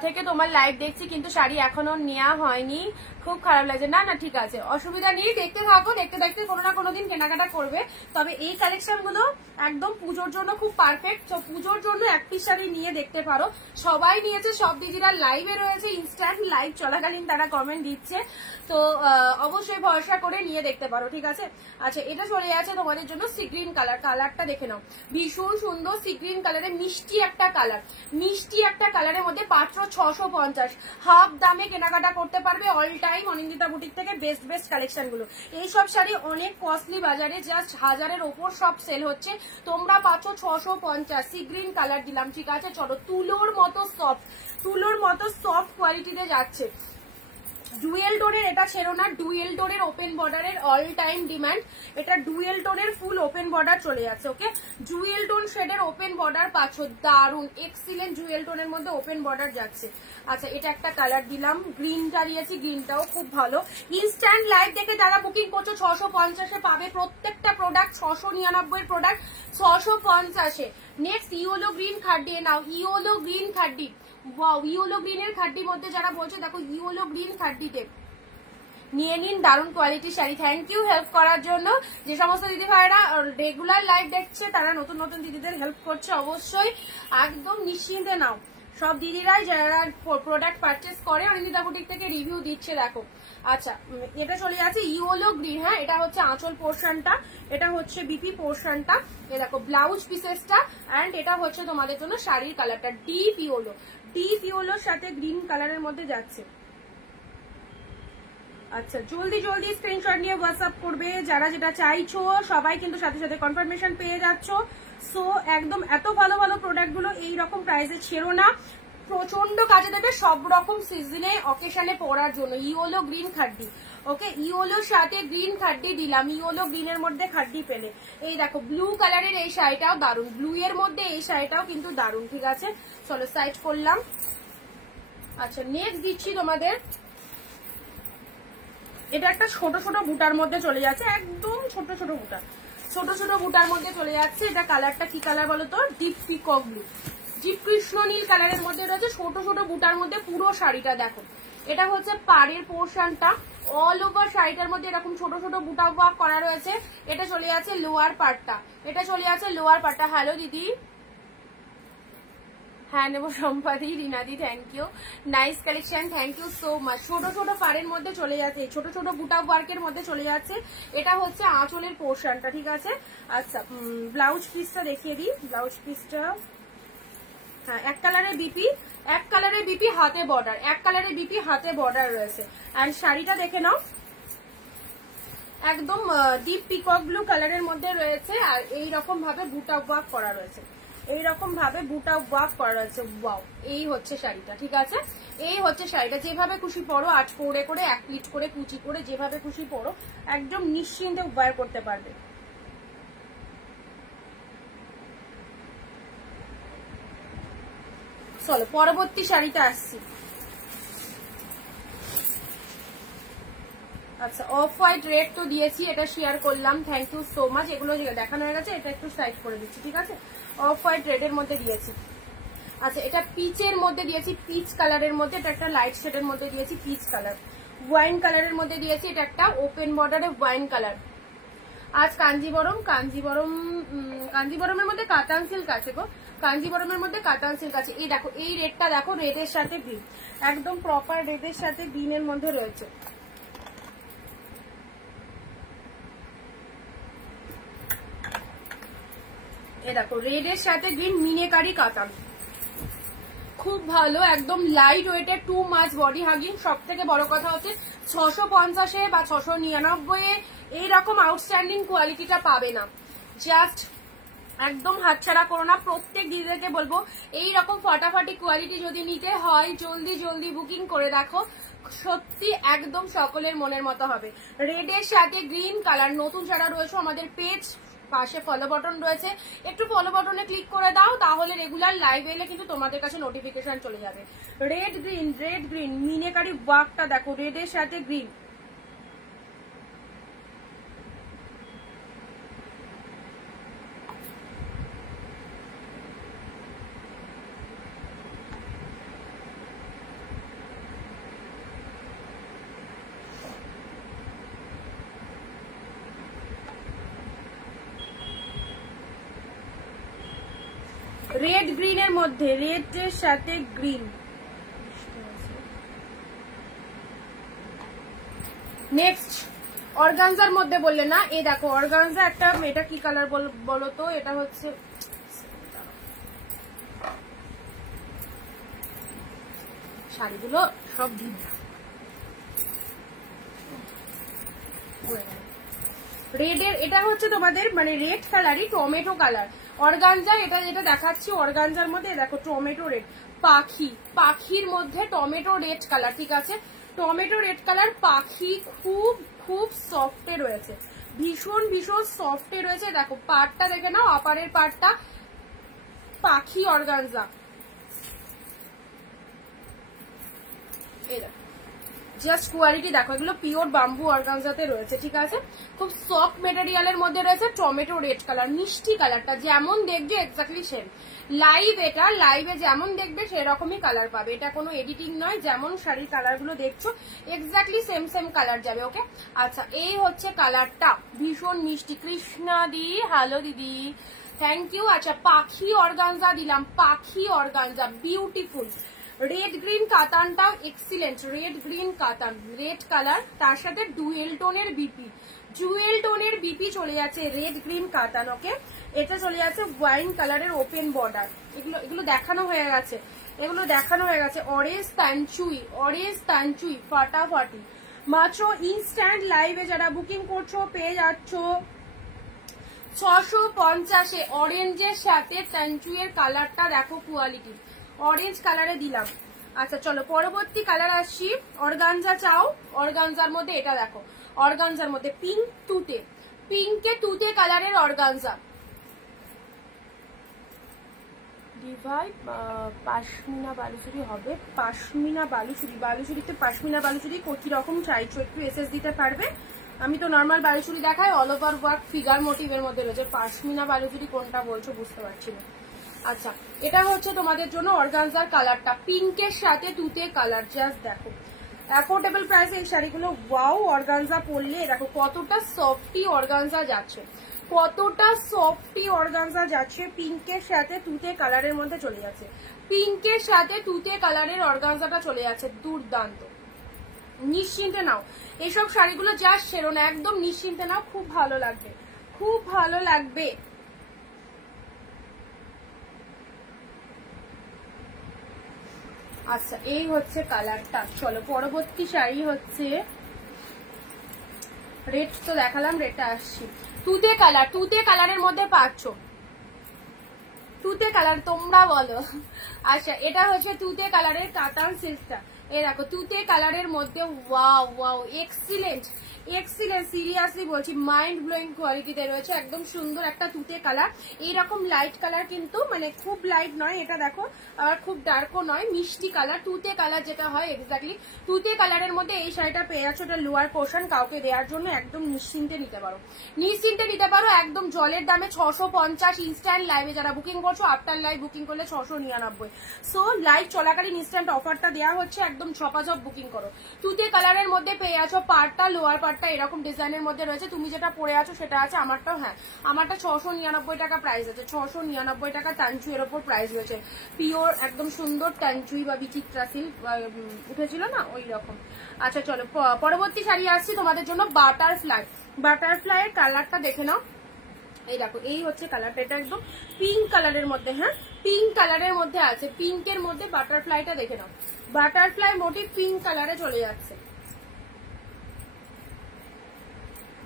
থেকে তোমার লাইভ দেখছি কিন্তু শাড়ি এখনো নেওয়া হয়নি, খুব খারাপ লাগছে। না না ঠিক আছে, অসুবিধা নেই, দেখতে থাকো, দেখতে দেখতে কোনো না কোনো দিন কেনাকাটা করবে। তবে এই কালেকশন গুলো একদম পুজোর জন্য খুব পারফেক্ট। তো পুজোর জন্য এক পিস শাড়ি নিয়ে দেখতে পারো, সবাই নিয়েছে, সব দিদিরা লাইভে রয়েছে, ইনস্ট্যান্ট লাইভ চলাকালীন তারা কমেন্ট দিচ্ছে, তো অবশ্যই ভরসা করে নিয়ে দেখতে পারো, ঠিক আছে। আচ্ছা এটা চলে যাচ্ছে তোমাদের জন্য সি গ্রিন কালার, কালারটা দেখে নাও, ভীষণ সুন্দর সি গ্রিন কালারে মিষ্টি একটা কালার, মিষ্টি একটা কালারের মধ্যে মাত্র 650, হাফ দামে কেনাকাটা করতে পারবে। অল টাইম অনিন্দিতা বুটিক থেকে বেস্ট বেস্ট কালেকশন গুলো। এইসব শাড়ি অনেক কস্টলি, বাজারে জাস্ট 1000-এর ওপর সব সেল হচ্ছে, তোমরা পাচ্ছ 650। সি গ্রিন কালার দিলাম, ঠিক আছে। চলো, তুলোর মতো সফট, তুলোর মতো সফট কোয়ালিটিতে যাচ্ছে। ডুয়েল টোনের এটা ছেড়ো না, ডুয়েল টোনের ওপেন বর্ডারের অল টাইম ডিমান্ড। এটা ডুয়েল টোনের ফুল ওপেন বর্ডার চলে যাচ্ছে, ওকে। ডুয়েল টোন শেডের ওপেন বর্ডার পাচ্ছ, দারুন এক্সিলেন্ট ডুয়েল টোনের মধ্যে ওপেন বর্ডার যাচ্ছে। আচ্ছা এটা একটা কালার দিলাম, গ্রিনটা দিয়েছি, গ্রিনটাও খুব ভালো। ইনস্ট্যান্ট লাইভ দেখে যারা বুকিং করছো 650-এ পাবে প্রত্যেকটা প্রোডাক্ট, 699-এর প্রোডাক্ট 650-এ। নেক্সট ইয়েলো গ্রিন খাড্ডি নাও, ইয়েলো গ্রিন খাড্ডি, ওয়াও ইয়েলো গ্রিনের খাড্ডির মধ্যে যারা বলছে দেখো ইয়েলো গ্রিন খাড্ডিতে নিয়ে নিন, দারুণ কোয়ালিটির শাড়ি। থ্যাংক ইউ হেল্প করার জন্য। যে সমস্ত দিদি ভাইরা রেগুলার লাইভ দেখছে তারা নতুন নতুন দিদিদের হেল্প করছে, অবশ্যই একদম নিশ্চিন্তে নাও। সব দিদিরাই যারা প্রোডাক্ট পারচেস করে অনিন্দিতা বুটিক থেকে রিভিউ দিচ্ছে, দেখো। আচ্ছা এটা চলে যাচ্ছে ইয়েলো গ্রিন, হ্যাঁ এটা হচ্ছে আঁচল পোর্শনটা, এটা হচ্ছে বিপি পোর্শনটা, এ দেখো ব্লাউজ পিসেসটা, এন্ড এটা হচ্ছে তোমাদের জন্য শাড়ির কালারটা ডিপ ইয়েলো, ডিপ ইয়েলোর সাথে গ্রিন কালারের মধ্যে যাচ্ছে। আচ্ছা জলদি জলদি স্ক্রিনশট নিয়ে হোয়াটসঅ্যাপ করবে যারা যেটা চাইছো, সবাই কিন্তু সাথে সাথে কনফার্মেশন পেয়ে যাচ্ছ। সো একদম এত ভালো ভালো প্রোডাক্ট গুলো এইরকম প্রাইসে ছেড়ো না, প্রচন্ড কাজে দেবে সব রকম সিজনে অকেশনে পরার জন্য। ইয়েলো গ্রিন খাড্ডি, ওকে ইয়েলোর সাথে গ্রিন খাড্ডি দিলাম, ইয়েলো গ্রিনের মধ্যে খাড্ডি পেলে। এই দেখো ব্লু কালারের এই শাড়িটাও দারুন, ব্লু এর মধ্যে এই শাড়িটাও কিন্তু দারুন, ঠিক আছে। চলো সাইড করলাম। আচ্ছা নেক্সট দিচ্ছি তোমাদের, এটা একটা ছোট ছোট বুটার মধ্যে চলে যাচ্ছে, একদম ছোট ছোট বুটা, ছোট ছোট বুটার মধ্যে চলে যাচ্ছে। এটা কালারটা কি কালার বলো তো, ডিপ পিকক ব্লু, ডিপ কৃষ্ণ নীল কালারের মধ্যে রয়েছে, ছোট ছোট বুটার মধ্যে পুরো শাড়িটা দেখো। এটা হচ্ছে পাড়ের পোর্শনটা, অল ওভার শাড়িটার মধ্যে এরকম ছোট ছোট বুটা ওয়ার্ক করা রয়েছে। এটা চলে যাচ্ছে লোয়ার পার্টটা, এটা চলে যাচ্ছে লোয়ার পার্টটা। হ্যালো দিদি, হ্যাঁ নেবো সম্পাদি, রিনাদি thank you, nice collection, thank you so much. ছোট ছোট পাড়ের মধ্যে চলে যাচ্ছে, ছোট ছোট বুটা ওয়ার্কের মধ্যে চলে যাচ্ছে। এটা হচ্ছে আঁচলের পোর্শনটা, ঠিক আছে। আচ্ছা ব্লাউজ পিসটা দেখিয়ে দিই, ব্লাউজ পিসটা হ্যাঁ এক কালারের বিপি, এক কালারের বিপি হাতে বর্ডার, এক কালারের বিপি হাতে বর্ডার রয়েছে। অ্যান্ড শাড়িটা দেখে নাও, একদম ডিপ পিকক ব্লু কালারের মধ্যে রয়েছে, আর এইরকম ভাবে বুটা ওয়ার্ক করা রয়েছে, এইরকম ভাবে বুটা ওয়ার্ক করা রয়েছে। ওয়াও এই হচ্ছে শাড়িটা, ঠিক আছে। এই হচ্ছে শাড়িটা, যেভাবে খুশি পরো, 8 পৌড়ে করে 1 প্লিট করে কুচি করে যেভাবে খুশি পরো, একদম নিশ্চিন্তে ওয়্যার করতে পারবে। চলো পরবর্তী শাড়িটা আসছি। আচ্ছা অফ হোয়াইট রেড তো দিয়েছি, এটা শেয়ার করলাম, থ্যাংক ইউ সো মাচ। এগুলো দেখানো হয়ে গেছে, এটা একটু সাইড করে দিচ্ছি, ঠিক আছে। অফ হোয়াইট রেড এর মধ্যে দিয়েছি। আচ্ছা এটা পিচের মধ্যে দিয়েছি, পিচ কালারের মধ্যে, এটা একটা লাইট শেডের মধ্যে দিয়েছি পিচ কালার, ওয়াইন কালারের মধ্যে দিয়েছি, এটা একটা ওপেন বর্ডারে ওয়াইন কালার। আজ কাঞ্জিবরম, কাঞ্জিবরম, কাঞ্জিবরমের মধ্যে কাতান সিল্ক আছে গো, কাঞ্জিবরমের মধ্যে কাতান সিল্ক আছে। এই দেখো এই রেডটা দেখো, রেডের সাথে গ্রিন, একদম প্রপার রেডের সাথে গ্রিনের মধ্যে রয়েছে। এই দেখো রেডের সাথে গ্রিন, মিনেকারি কাতান, খুব ভালো, একদম লাইট ওয়েটের, টু মাচ বডি হাগিং। সব থেকে বড় কথা হচ্ছে 650-এ বা 699-এ এইরকম আউটস্ট্যান্ডিং কোয়ালিটিটা পাবে না। জাস্ট একদম হাতছাড়া করো না, প্রত্যেক দিদিদেরকে বলবো এইরকম ফাটাফাটি কোয়ালিটি যদি নিতে হয় জলদি জলদি বুকিং করে দেখো, সত্যি একদম সকলের মনের মতো হবে। রেডের সাথে গ্রিন কালার, নতুন যারা রয়েছে আমাদের পেজ পাশে ফলো বাটন রয়েছে, একটু ফলো বাটনে ক্লিক করে দাও, তাহলে রেগুলার লাইভ এলে কিন্তু তোমাদের কাছে নোটিফিকেশন চলে যাবে। রেড গ্রিন মিনেকারি ওয়ার্কটা দেখো, রেডের সাথে গ্রিন। রেড গ্রিনের মধ্যে, রেডের সাথে গ্রিন। নেক্সট অর্গানজার মধ্যে বললে না, এই দেখো অর্গানজা একটা, এটা কি কালার বলো তো, এটা হচ্ছে শাড়িগুলো সব রেডের, এটা হচ্ছে তোমাদের মানে রেড কালারই টমেটো কালার অর্গানজা। এটা যেটা দেখাচ্ছি অর্গানজার মধ্যে দেখো টমেটো রেড, পাখির মধ্যে টমেটো রেড কালার, ঠিক আছে, টমেটো রেড কালার পাখি, খুব খুব সফটে রয়েছে, ভীষণ ভীষণ সফটে রয়েছে। দেখো পাড়টা দেখে নাও, আপারের পাড়টা পাখি অর্গানজা, এই দেখো জাস্ট কোয়ালিটি দেখো, এগুলো পিওর বাম্বু অর্গানজাতে রয়েছে, ঠিক আছে, খুব সফট মেটেরিয়ালের মধ্যে রয়েছে, টমেটো রেড কালার, মিষ্টি কালারটা যেমন দেখবে এক্স্যাক্টলি সেম লাইভ, এটা লাইভে যেমন দেখবে সেরকমই কালার পাবে, এটা কোনো এডিটিং নয়, যেমন শাড়ির কালার গুলো দেখছো এক্স্যাক্টলি সেম কালার যাবে। ওকে, আচ্ছা এই হচ্ছে কালারটা, ভীষণ মিষ্টি। কৃষ্ণা দি, হ্যালো দিদি, থ্যাংক ইউ। আচ্ছা পাখি অর্গানজা দিলাম, পাখি অর্গানজা বিউটিফুল। রেড গ্রিন কাতানটাও এক্সিলেন্ট, রেড গ্রিন কাতান, রেড কালার, তার সাথে ডুয়েল টোনের বিপি চলে যাচ্ছে, রেড গ্রিন কাতান। ওকে, এটা চলে যাচ্ছে ওয়াইন কালারের ওপেন বর্ডার, এগুলো দেখানো হয়ে গেছে, অরেঞ্জ তানচুই ফাটাফাটি। মাত্র ইনস্ট্যান্ট লাইভে যারা বুকিং করছো পেয়ে যাচ্ছ 650-এ। অরেঞ্জের সাথে তানচুইয়ের কালারটা দেখো, কোয়ালিটি অরেঞ্জ কালারে দিলাম। আচ্ছা চলো পরবর্তী কালার আসছি, অর্গানজা চাও, অর্গানজার মধ্যে এটা দেখো, অর্গানজার মধ্যে পিঙ্কে তুতে কালারের অর্গানজা, ডিভাইড পাশমিনা বালুচুরি হবে, পাশমিনা বালুচুরিতে পাশমিনা বালুচুরি কি রকম চাইছো একটু এসএস দিতে পারবে? আমি তো নর্মাল বালুচুরি দেখাই, অল ওভার ওয়ার্ক ফিগার মোটিভের মধ্যে রয়েছে, পাশমিনা বালুচুরি কোনটা বলছো বুঝতে পারছি না। আচ্ছা এটা হচ্ছে তোমাদের জন্য অর্গানজার কালারটা, পিঙ্কের সাথে তুতে কালার, জাস্ট দেখো অ্যাফোর্ডেবল প্রাইসে এই শাড়িগুলো। ওয়াও, অর্গানজা পরলে দেখো কতটা সফটি অর্গানজা যাচ্ছে, পিঙ্কের সাথে তুতে কালারের মধ্যে চলে যাচ্ছে, পিঙ্কের সাথে তুতে কালারের অর্গানজাটা চলে যাচ্ছে, দুর্দান্ত। নিশ্চিন্তে নাও, এইসব শাড়িগুলো জাস্ট সেরো না, একদম নিশ্চিন্তে নাও, খুব ভালো লাগবে। আচ্ছা এই হচ্ছে কালারটা। চলো পরবর্তী শাড়ি হচ্ছে, রেড তো দেখালাম, রেডটা আসছি, তুতে কালারের মধ্যে পাচ্ছ, তুতে কালার তোমরা বলো। আচ্ছা এটা হচ্ছে তুতে কালারের কাতান সিল্কটা, এই দেখো তুতে কালারের মধ্যে, ওয়াও এক্সিলেন্ট, সিরিয়াসলি বলছি মাইন্ড ব্লোয়িং কোয়ালিটিতে রয়েছে, একদম সুন্দর একটা তুতে কালার। এইরকম লাইট কালার কিন্তু মানে খুব লাইট নয় এটা দেখো, আর খুব ডার্কও নয়, মিষ্টি কালার, তুতে কালার যেটা হয় এক্স্যাক্টলি তুতে কালারের মধ্যে এই শাড়িটা পেয়ে যাচ্ছ। এটা লোয়ার পোর্শন, কাউকে দেওয়ার জন্য একদম নিশ্চিন্তে নিতে পারো, একদম জলের দামে 650। ইনস্ট্যান্ট লাইভে যারা বুকিং করছো, আফটার লাইভ বুকিং করলে 699। সো লাইভ চলাকালীন ইনস্ট্যান্ট অফারটা দেওয়া হচ্ছে, একদম ঝপাঝপ বুকিং করো। তুতে কালারের মধ্যে পেয়ে যাচ্ছ, পাড়টা লোয়ার পার্টটা এরকম ডিজাইনের মধ্যে রয়েছে, তুমি যেটা পরে আছো সেটা আছে, আমারটাও, হ্যাঁ আমারটা 699 টাকা প্রাইস আছে, 699 টাকা তানচুইয়ের ওপর প্রাইস রয়েছে, পিওর একদম সুন্দর তানচুই বা বিচিত্রা সিল্ক উঠেছিল না ওই রকম। আচ্ছা চলো পরবর্তী শাড়ি আসছি তোমাদের জন্য, বাটারফ্লাই এর কালারটা দেখে নাও, এই দেখো এই হচ্ছে কালারটা, এটা একদম পিঙ্ক কালারের মধ্যে, হ্যাঁ পিঙ্ক কালারের মধ্যে আছে, পিঙ্কের মধ্যে বাটারফ্লাইটা দেখে নাও, বাটারফ্লাই মোটিভ পিঙ্ক কালারে চলে যাচ্ছে,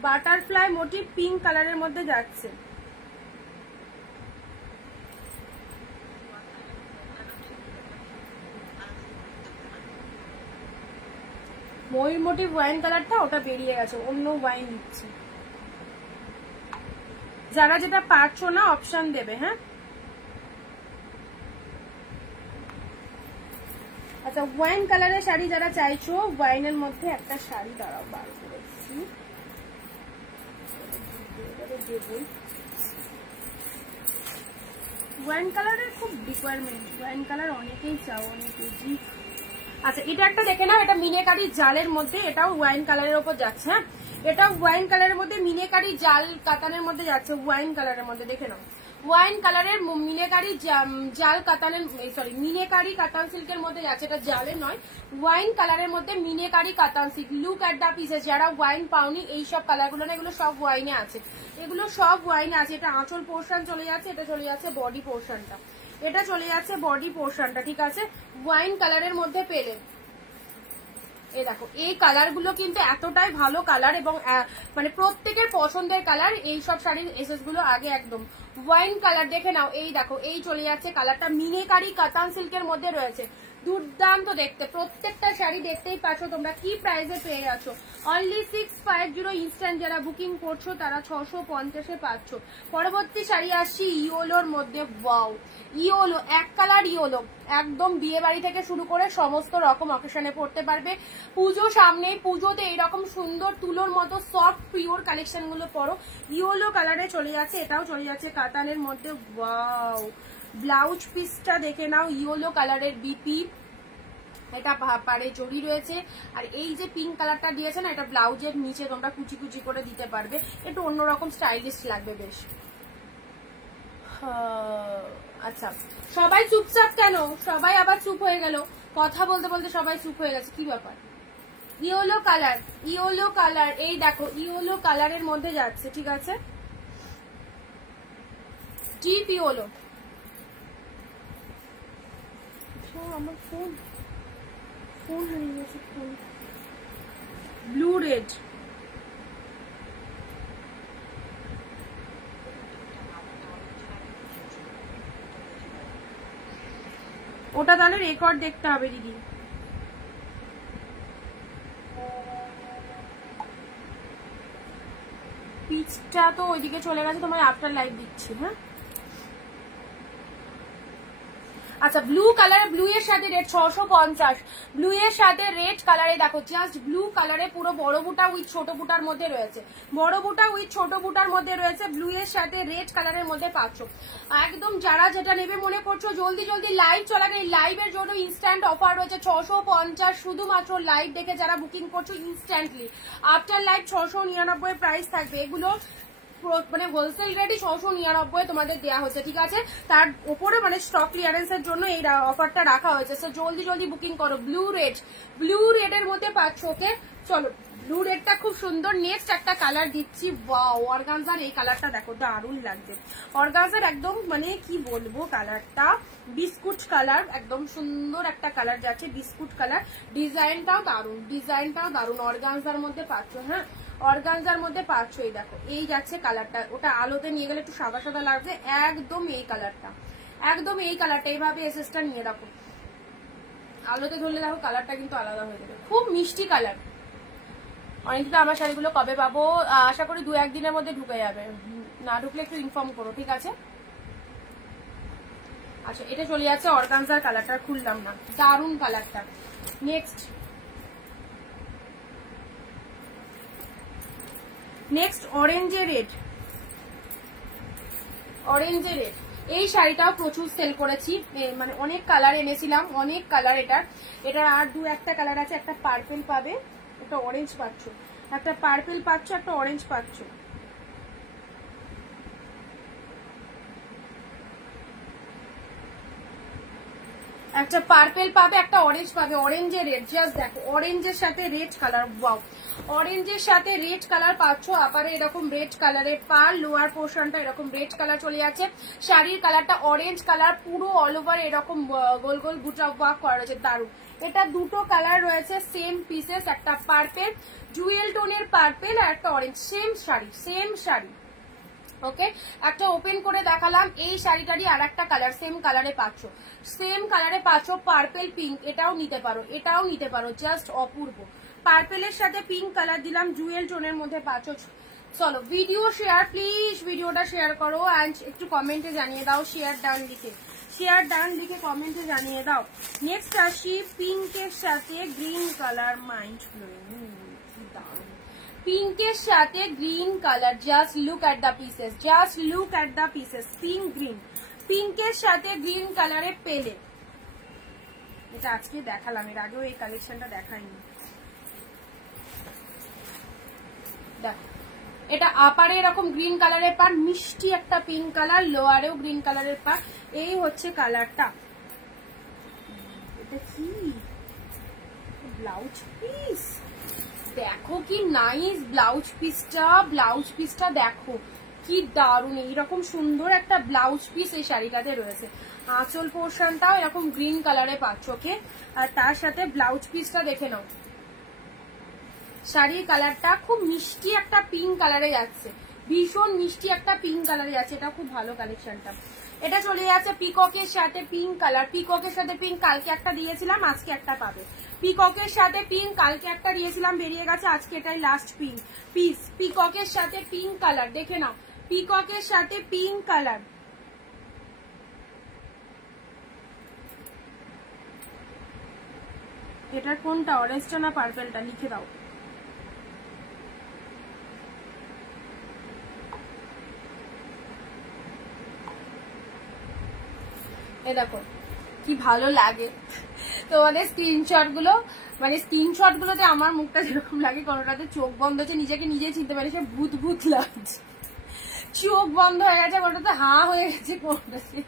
বাটারফ্লাই মোটিভ পিঙ্ক কালারের মধ্যে যাচ্ছে। ময়ূর মোটিভ ওয়াইন কালারটা ওটা বেরিয়ে গেছে, অন্য ওয়াইন দিচ্ছি। যারা যেটা পারছো না অপশন দেবে। হ্যাঁ আচ্ছা, ওয়াইন কালারের শাড়ি যারা চাইছো, ওয়াইনের মধ্যে একটা শাড়ি দাঁড়াও বার করেছি, ওয়াইন কালারের খুব রিকোয়ারমেন্ট, ওয়াইন কালার অনেকেই চাও, অনেকেই। আচ্ছা এটা একটা দেখে নাও, এটা মিনেকারি জালের মধ্যে, এটাও ওয়াইন কালারের উপর যাচ্ছে। হ্যাঁ এটা ওয়াইন কালারের মধ্যে মিনেকারি জাল কাতানের মধ্যে যাচ্ছে, ওয়াইন কালারের মধ্যে দেখে নাও, ওয়াইন কালারের মিনেকারি জাল কাতানের, সরি মিনেকারি কাতান সিল্কের মধ্যে যাচ্ছে, এটা জালের নয়, ওয়াইন কালারের মধ্যে meenakari katan silk. Look at the pieces, যারা ওয়াইন পাওনি এইসব কালারগুলো না, এগুলো সব ওয়াইনে আছে, এগুলো সব ওয়াইনে আছে। এটা আঁচল পোর্শন চলে যাচ্ছে, এটা চলে যাচ্ছে বডি পোর্শনটা, এটা চলে যাচ্ছে বডি পোর্শনটা, ঠিক আছে। ওয়াইন কালারের মধ্যে পেলে এই দেখো, এই কালার গুলো কিন্তু এতটাই ভালো কালার এবং মানে প্রত্যেকের পছন্দের কালার। এই সব শাড়ির এসেস গুলো আগে একদম ওয়াইন কালার দেখে নাও। এই দেখো, এই চলে যাচ্ছে কালারটা, মিনেকারি কাতান সিল্কের মধ্যে রয়েছে, দুর্দান্ত দেখতে। প্রত্যেকটা শাড়ি দেখতেই পাচ্ছ তোমরা কি প্রাইসে পেয়ে যাচ্ছ। অনলি 650 ইনস্ট্যান্ট যারা বুকিং করছো তারা 650-এ পাচ্ছ। পরবর্তী শাড়ি আসছি ইয়োলোর মধ্যে। ওয়াও, ইয়োলো, এক কালার ইয়োলো, একদম বিয়ে বাড়ি থেকে শুরু করে সমস্ত রকম অকেশনে পড়তে পারবে। পুজো সামনেই, পুজোতে এইরকম সুন্দর তুলোর মতো সফট পিওর কালেকশন গুলো পরো। ইয়োলো কালারে চলে যাচ্ছে, এটাও চলে যাচ্ছে কাতানের মধ্যে। ওয়াও, ব্লাউজ পিসটা দেখে নাও, ইয়েলো কালারের বিপি, এটা পাড়ে জড়ি রয়েছে। আর এই যে পিঙ্ক কালারটা দিয়েছে না, এটা ব্লাউজের নিচে তোমরা কুচি কুচি করে দিতে পারবে, একটু অন্যরকম স্টাইলিশ লাগবে বেশ। আচ্ছা, সবাই চুপচাপ কেন? সবাই আবার চুপ হয়ে গেল, কথা বলতে বলতে সবাই চুপ হয়ে গেছে, কি ব্যাপার? ইয়েলো কালার, ইয়েলো কালার, এই দেখো ইয়েলো কালারের মধ্যে যাচ্ছে, ঠিক আছে, ডিপ ইয়েলো। আমার ফোন হয়ে গেছে, ফোন ব্লু রেড, ওটা তাহলে রেকর্ড দেখতে হবে দিদি। পিচটা তো ওইদিকে চলে গেছে, তোমার আফটার লাইভ দিচ্ছি। হ্যাঁ আচ্ছা, ব্লু কালার, ব্লু এর সাথে রেড 650, ব্লু এর সাথে রেড কালারে দেখো, জাস্ট ব্লু কালারে পুরো বড় বুটা উইথ ছোট বুটার মধ্যে রয়েছে, বড় বুটা উইথ ছোট বুটার মধ্যে রয়েছে, ব্লু এর সাথে রেড কালারের মধ্যে পাচ্ছ। একদম যারা যেটা নেবে মনে করছো জলদি জলদি লাইভ চলাবে, এই লাইভের জন্য ইনস্ট্যান্ট অফার রয়েছে 650, শুধুমাত্র লাইভ দেখে যারা বুকিং করছো ইনস্ট্যান্টলি। আফটার লাইভ 699 প্রাইস থাকবে, এগুলো মানে হোলসেল রেটই 699 তোমাদের দেওয়া হচ্ছে, ঠিক আছে। তার উপরে মানে স্টক ক্লিয়ারেন্সের জন্য এই অফারটা রাখা হয়েছে, সো জলদি জলদি বুকিং করো। ব্লু রেড, ব্লু রেডের মধ্যে পাচ্ছ। ওকে চলো, ব্লু রেডটা খুব সুন্দর। নেক্সট একটা কালার দিচ্ছি, ওয়াও, অর্গানজার এই কালারটা দেখো, দারুণ লাগছে। অর্গানজার একদম মানে কি বলবো, কালারটা বিস্কুট কালার, একদম সুন্দর একটা কালার যাচ্ছে, বিস্কুট কালার। ডিজাইনটাও দারুণ, ডিজাইনটাও দারুণ, অর্গানজার মধ্যে পাচ্ছ। হ্যাঁ অর্গানজার মধ্যে পাচ্ছ, এই দেখো এই যাচ্ছে কালারটা, ওটা আলোতে নিয়ে গেলে একটু সাদা সাদা লাগবে, একদম এই কালারটা, একদম এই কালারটা, এইভাবে এসএসটা নিয়ে রাখো, আলোতে ধরলে দেখো কালারটা কিন্তু আলাদা হয়ে যাবে, খুব মিষ্টি কালার। অনেকটা আমার শাড়িগুলো কবে পাবো? আশা করি 2-1 দিনের মধ্যে ঢুকে যাবে, না ঢুকলে একটু ইনফর্ম করো, ঠিক আছে। আচ্ছা এটা চলে যাচ্ছে অর্গানজার কালারটা, খুললাম না, দারুণ কালারটা। নেক্সট অরেঞ্জে রেড, অরেঞ্জে রেড, এই শাড়িটাও প্রচুর সেল করেছি, মানে অনেক কালার এনেছিলাম, অনেক কালার। এটা আর 2-1টা কালার আছে, একটা পার্পেল পাবে, একটা অরেঞ্জ পাচ্ছ, একটা পার্পেল পাচ্ছ, একটা অরেঞ্জ পাচ্ছ। একটা পার্পেল পাবে, একটা অরেঞ্জ পাবে, অরেঞ্জে রেড, জাস্ট দেখো অরেঞ্জের সাথে রেড কালার। ওয়াও, অরেঞ্জের সাথে রেড কালার পাচ্ছ। আবার এরকম রেড কালারের পার, লোয়ার পোর্শনটা এরকম রেড কালার চলে যাচ্ছে। শাড়ির কালারটা অরেঞ্জ কালার, পুরো অল ওভার এরকম গোল গোল বুটা ওয়ার্ক করা রয়েছে, দারুণ। এটা দুটো কালার রয়েছে, সেম পিসেস, একটা পার্পেল, জুয়েল টোনের পার্পেল, আর একটা orange, same sari, same sari. Okay, একটা ওপেন করে দেখালাম, এই শাড়িটারই আর একটা কালার সেম কালারে পাচ্ছ, সেম কালারে পাচ্ছ, পার্পেল পিঙ্ক, এটাও নিতে পারো, এটাও নিতে পারো, জাস্ট অপূর্ব, পার্পেলের সাথে পিঙ্ক কালার দিলাম, জুয়েল টোনের মধ্যে পাচ্ছ। চলো ভিডিও শেয়ার, প্লিজ ভিডিওটা শেয়ার করো অ্যান্ড একটু কমেন্টে জানিয়ে দাও শেয়ার ডান লিখে, শেয়ার ডান লিখে কমেন্টে জানিয়ে দাও। নেক্সট আসি পিঙ্কের সাথে গ্রিন কালার, মাইন্ড ব্লোয়িং, পিঙ্কের সাথে green colour. Just look at the pieces, just look at the pieces, pink green, পিঙ্কের সাথে গ্রিন কালারে পেলে। এটা আজকে দেখালাম, এর আগেও এই কালেকশনটা দেখাইনি। দেখো এটা আপারে এরকম গ্রিন কালারের পার, মিষ্টি একটা পিঙ্ক কালার, লোয়ারেও গ্রিন কালারের পার। এই হচ্ছে কালারটা। এটা কি ব্লাউজ পিস, দেখো কি নাইস ব্লাউজ পিসটা, ব্লাউজ পিসটা দেখো কি দারুণ, এইরকম সুন্দর একটা ব্লাউজ পিস এই শাড়িটাতে রয়েছে। আঁচল পোর্শনটাও এরকম গ্রিন কালারে পাচ্ছ, ওকে। আর তার সাথে ব্লাউজ পিসটা দেখে নাও, শাড়ির কালারটা খুব মিষ্টি একটা পিঙ্ক কালারে যাচ্ছে, ভীষণ মিষ্টি একটা পিঙ্ক কালারে যাচ্ছে। এটা খুব ভালো কালেকশনটা। এটা চলে যাচ্ছে পিককের সাথে পিঙ্ক কালার, পিককের সাথে পিঙ্ক কালকে একটা দিয়েছিলাম, আজকে একটা পাবে। পিককের সাথে পিঙ্ক কালকে একটা দিয়েছিলাম, বেরিয়ে গেছে, আজকে এটাই লাস্ট পিঙ্ক পিস। পিককের সাথে পিঙ্ক কালার দেখে নাও, পিককের সাথে পিঙ্ক কালার। এটার কোনটা, অরেঞ্জটা না পার্পেলটা, লিখে দাও। দেখো কি ভালো লাগে তোমাদের স্ক্রিনশট গুলো, মানে স্ক্রিনশট গুলোতে আমার মুখটা যেরকম লাগে, কোনোটাতে চোখ বন্ধ হচ্ছে, নিজেকে নিজে চিনতে পারি, সে ভূত ভূত লাগছে, চোখ বন্ধ হয়ে গেছে, কোনোটাতে হাঁ হয়ে গেছে, কোনোটাতে।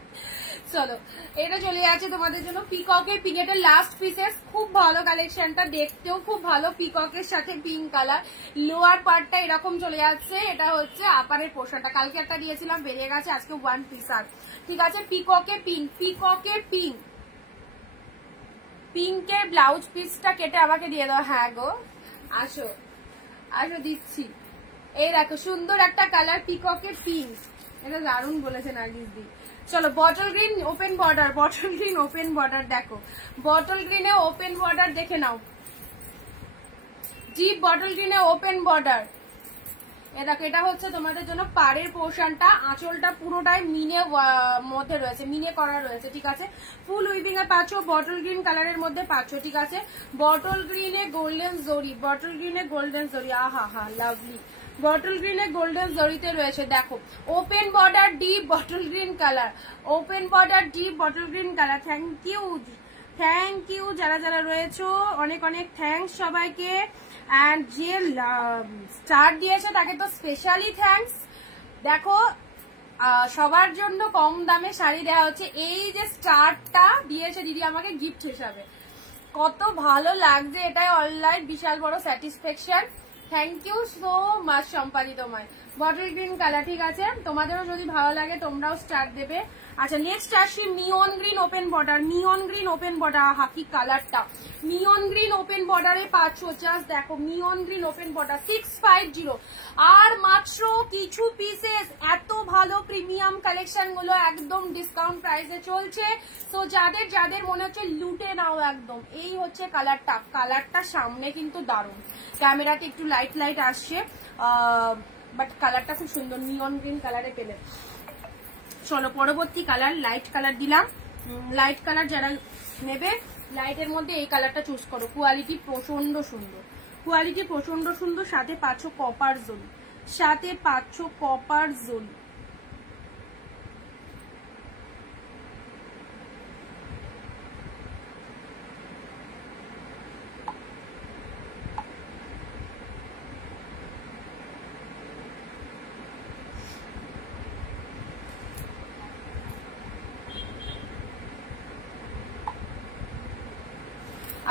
চলো এটা চলে যাচ্ছে তোমাদের জন্য পিককের, পিকেটের লাস্ট পিসেস, খুব ভালো কালেকশনটা, দেখতেও খুব ভালো। পিককের সাথে পিঙ্ক কালার, লোয়ার পার্টটা এরকম চলে যাচ্ছে। এটা হচ্ছে আপারের পোর্শনটা, কালকে একটা দিয়েছিলাম, বেরিয়ে গেছে, আজকে ওয়ান পিস আর, ঠিক আছে। পিককের পিঙ্ক, পিককের পিঙ্ক, পিঙ্কের ব্লাউজ পিসটা কেটে আমাকে দিয়ে দাও। হ্যাঁ গো, আসো আসো দিচ্ছি। এই দেখো সুন্দর একটা কালার, পিককের পিঙ্ক, এটা দারুণ বলেছে নার্গিস দি। চলো bottle green open border, bottle green open border দেখো, বটল গ্রিনে ওপেন বর্ডার দেখে নাও, ডিপ বটল গ্রিনে ওপেন বর্ডার। দেখো এটা হচ্ছে তোমাদের জন্য পাড়ের পোর্শনটা, আঁচলটা পুরোটাই মিনে মধ্যে রয়েছে, মিনে করা রয়েছে, ঠিক আছে। ফুল উইভিং এ পাচ্ছ, বটল গ্রিন কালারের মধ্যে পাচ্ছ, ঠিক আছে। বটল গ্রিনে গোল্ডেন জরি, বটল গ্রিনে গোল্ডেন জরি, আহা হা লাভলি, বটল গ্রিনে গোল্ডেন জরিতে রয়েছে। দেখো open border, deep bottle green colour, open border, deep bottle green colour. Thank you, thank you যারা যারা রয়েছো, অনেক অনেক থ্যাংকস সবাইকে। অ্যান্ড যে স্টার দিয়েছে তাকে তো স্পেশালি থ্যাংকস। দেখো সবার জন্য কম দামে শাড়ি দেওয়া হচ্ছে, এই যে স্টারটা দিয়েছে দিদি আমাকে গিফট হিসাবে, কত ভালো লাগছে, এটাই অনলাইন বিশাল বড় satisfaction. Thank you so much সম্পাদি তোমায়। বটল গ্রিন কালার, ঠিক আছে, তোমাদেরও যদি ভালো লাগে তোমরাও স্টার দেবে। আচ্ছা নেক্সট আসি neon green open border, neon green open border, khaki কালারটা, নিয়ন গ্রিন ওপেন বর্ডারে পাচ্ছ, জাস্ট দেখো নিয়ন গ্রিন ওপেন বর্ডার 650, আর মাত্র কিছু পিসেস। এত ভালো প্রিমিয়াম কালেকশন গুলো একদম ডিসকাউন্ট প্রাইসে চলছে, তো যাদের যাদের মনে হচ্ছে লুটে নাও একদম। এই হচ্ছে কালারটা, কালারটা সামনে কিন্তু দারুণ, ক্যামেরাতে একটু লাইট লাইট আসছে, বাট কালারটা খুব সুন্দর, নিয়ন গ্রিন কালারে পেলে। চলো পরবর্তী কালার, লাইট কালার দিলাম, লাইট কালার যারা নেবে লাইটের মধ্যে এই কালারটা চুজ করো। কোয়ালিটি প্রচন্ড সুন্দর, কোয়ালিটি প্রচন্ড সুন্দর, সাথে পাচ্ছ কপার জরি, সাথে পাচ্ছ কপার জরি।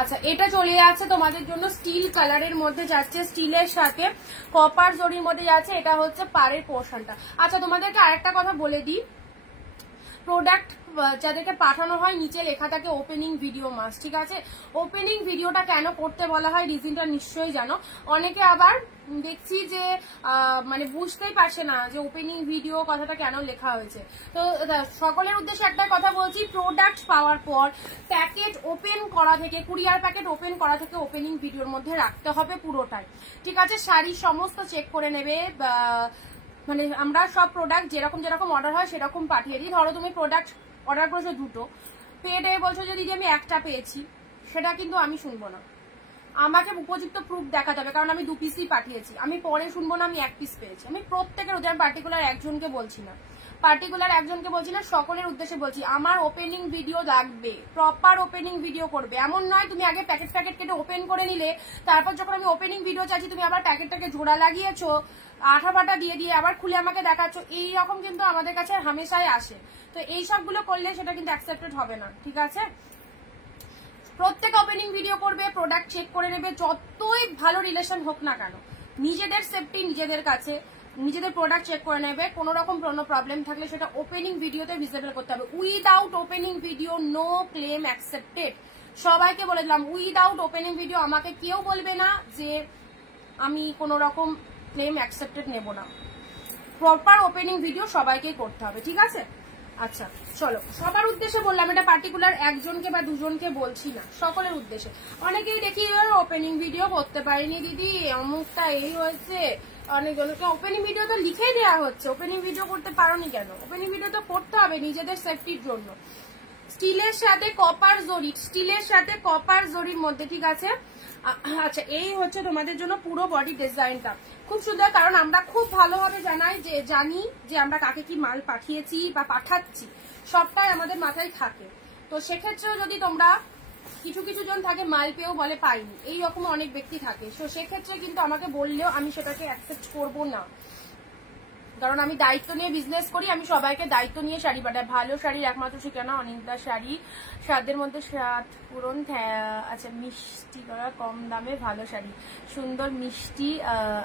আচ্ছা এটা চলে যাচ্ছে তোমাদের জন্য স্টিল কালারের মধ্যে যাচ্ছে, স্টিলের সাথে কপার জরির মধ্যে যাচ্ছে, এটা হচ্ছে পাড়ের পোর্শনটা। আচ্ছা তোমাদেরকে আরেকটা কথা বলে দিই, প্রোডাক্ট যাদেরকে পাঠানো হয় নিচে লেখা থাকে ওপেনিং ভিডিও মাস্ট, ঠিক আছে? ওপেনিং ভিডিওটা কেন করতে বলা হয় রিজনটা নিশ্চয়ই জানো। অনেকে আবার দেখছি যে মানে বুঝতেই পারছে না যে ওপেনিং ভিডিও কথাটা কেন লেখা হয়েছে। তো সকলের উদ্দেশ্যে একটা কথা বলছি, প্রোডাক্ট পাওয়ার পর প্যাকেট ওপেন করা থেকে, কুরিয়ার প্যাকেট ওপেন করা থেকে ওপেনিং ভিডিওর মধ্যে রাখতে হবে পুরোটাই, ঠিক আছে? শাড়ি সমস্ত চেক করে নেবে, মানে আমরা সব প্রোডাক্ট যেরকম যেরকম অর্ডার হয় সেরকম পাঠিয়ে দিই। ধরো তুমি প্রোডাক্ট অর্ডার করেছো 2টো, পেয়ে বলছো যদি আমি 1টা পেয়েছি, সেটা কিন্তু আমি শুনবো না। আমাকে উপযুক্ত প্রুফ দেখাতে হবে, কারণ আমি 2 পিসই পাঠিয়েছি। আমি পরে শুনবো না আমি 1 পিস পেয়েছি। আমি প্রত্যেকের উদ্দেশ্যে, পার্টিকুলার একজনকে বলছি না, সকলের উদ্দেশ্যে বলছি। আমার ওপেনিং ভিডিও লাগবে, প্রপার ওপেনিং ভিডিও করবে। এমন নয় তুমি আগে প্যাকেট কেটে ওপেন করে নিলে, তারপর যখন আমি ওপেনিং ভিডিও চাইছি তুমি আবার প্যাকেটটাকে জোড়া লাগিয়েছো, আঠা ফাটা দিয়ে আবার খুলে আমাকে দেখাচ্ছ। এইরকম কিন্তু আমাদের কাছে হামেশাই আসে। তো এই সবগুলো করলে সেটা কিন্তু অ্যাকসেপ্টেড হবে না, ঠিক আছে? প্রত্যেক ওপেনিং ভিডিও করবে, প্রোডাক্ট চেক করে নেবে, যতই ভালো রিলেশন হোক না কেন, নিজেদের সেফটি নিজেদের কাছে, নিজেদের প্রোডাক্ট চেক করে নেবে। কোনো রকম কোনো প্রবলেম থাকলে সেটা ওপেনিং ভিডিওতে ভিজিবল করতে হবে। Without opening video no claim accepted. সবাইকে বলে দিলাম, উইদাউট ওপেনিং ভিডিও আমাকে কেউ বলবে না যে আমি কোনো রকম ক্লেম অ্যাকসেপ্টেড নেব না। প্রপার ওপেনিং ভিডিও সবাইকেই করতে হবে, ঠিক আছে? আচ্ছা চলো, সবার উদ্দেশ্যে বললাম, এটা পার্টিকুলার একজনকে বা দুজনকে বলছি না, সকলের উদ্দেশ্যে। অনেকেই দেখি ওপেনিং ভিডিও করতে পারিনি দিদি, অমুকটা এই হয়েছে। অনেকজনকে ওপেনিং ভিডিও তো লিখেই দেওয়া হচ্ছে, ওপেনিং ভিডিও করতে পারোনি কেন? ওপেনিং ভিডিও তো করতে হবে নিজেদের সেফটির জন্য। স্টিলের সাথে কপার জরি, স্টিলের সাথে কপার জরির মধ্যে, ঠিক আছে? আচ্ছা, এই হচ্ছে তোমাদের জন্য পুরো বডি ডিজাইনটা, খুব সুন্দর। কারণ আমরা খুব ভালোভাবে জানি যে আমরা কাকে কি মাল পাঠিয়েছি বা পাঠাচ্ছি, সবটাই আমাদের মাথায় থাকে। তো সেক্ষেত্রেও যদি তোমরা, কিছু জন থাকে মাল পেয়েও বলে পাইনি, এইরকম অনেক ব্যক্তি থাকে। তো সেক্ষেত্রে কিন্তু আমাকে বললেও আমি সেটাকে অ্যাকসেপ্ট করবো না, কারণ আমি দায়িত্ব নিয়ে বিজনেস করি। আমি সবাইকে দায়িত্ব নিয়ে শাড়ি পাঠাই। ভালো শাড়ির একমাত্র ঠিকানা অনিন্দিতা শাড়ি, স্বাদের মধ্যে স্বাদ পূরণ। আচ্ছা, মিষ্টি করা, কম দামে ভালো শাড়ি, সুন্দর মিষ্টি,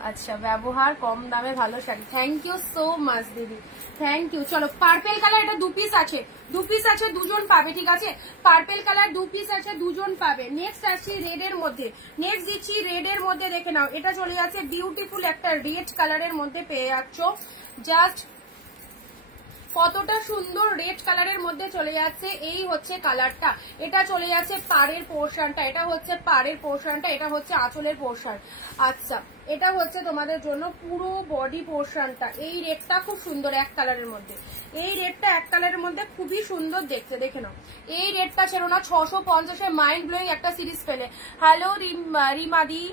আচ্ছা ব্যবহার, কম দামে ভালো sari. Thank you so much দিদি, থ্যাংক ইউ। চলো, পার্পেল কালার, এটা 2 পিস আছে, 2 পিস আছে, 2 জন পাবে, ঠিক আছে? পার্পেল কালার 2 পিস আছে, 2 জন পাবে। নেক্সট আসছি রেড এর মধ্যে, নেক্সট দিচ্ছি রেড এর মধ্যে, দেখে নাও। এটা চলে যাচ্ছে বিউটিফুল একটা রেড কালারের মধ্যে পেয়ে যাচ্ছ। জাস্ট কতটা সুন্দর রেড কালারের মধ্যে চলে যাচ্ছে। এই হচ্ছে কালারটা, এটা চলে যাচ্ছে পাড়ের পোর্শনটা, এটা হচ্ছে পাড়ের পোর্শনটা, এটা হচ্ছে আঁচলের পোর্শন। আচ্ছা, এটা হচ্ছে তোমাদের জন্য পুরো বডি পোর্শনটা। এই রেডটা খুব সুন্দর এক কালারের মধ্যে, এই রেডটা এক কালারের মধ্যে খুবই সুন্দর দেখতে, দেখে নাও। এই রেডটা ছিল না 650 মাইন্ড ব্লোয়িং একটা সিরিজ পেলে। হ্যালো রিমাদি,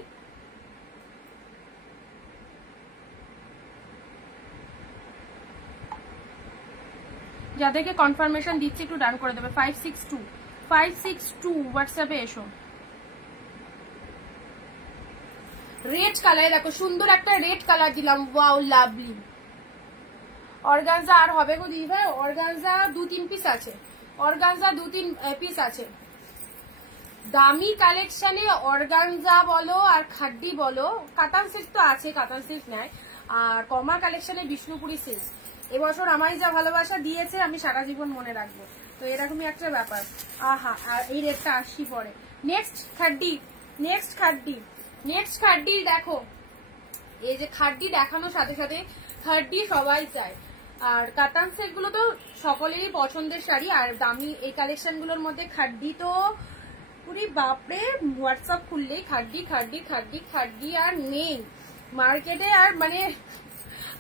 যাদেরকে কনফার্মেশন দিচ্ছে একটু ডান করে দেবে। 562 হোয়াটসঅ্যাপে এসো। রেড কালার দেখো, সুন্দর একটা রেড কালার দিলাম, ওয়াও লাভলি। অর্গানজা আর হবে গো দিদি ভাই, অর্গানজা 2-3 পিস আছে, অর্গানজা 2-3 পিস আছে। দামি কালেকশনে অর্গানজা বলো আর খাড্ডি বলো, কাতান সিল্ক তো আছে, কাতান সিল্ক নেয়। আর কমার কালেকশনে বিষ্ণুপুরি সিল্ক এবছর আমায় যা ভালোবাসা দিয়েছে আমি সারা জীবন মনে রাখবো। তো এরকমই একটা ব্যাপার। আহা, আর এই রেটটা আসি পরে। নেক্সট খাড্ডি, নেক্সট খাড্ডি, নেক্সট খাড্ডি দেখো। এই যে খাড্ডি দেখানোর সাথে সাথে খাড্ডি সবাই চায়। আর কাতান সেট গুলো তো সকলেরই পছন্দের শাড়ি। আর দামি এই কালেকশন গুলোর মধ্যে খাড্ডি তো পুরি বাপরে, হোয়াটসঅ্যাপ খুললেই খাড্ডি খাড্ডি খাড্ডি খাড্ডি আর নেই মার্কেটে। আর মানে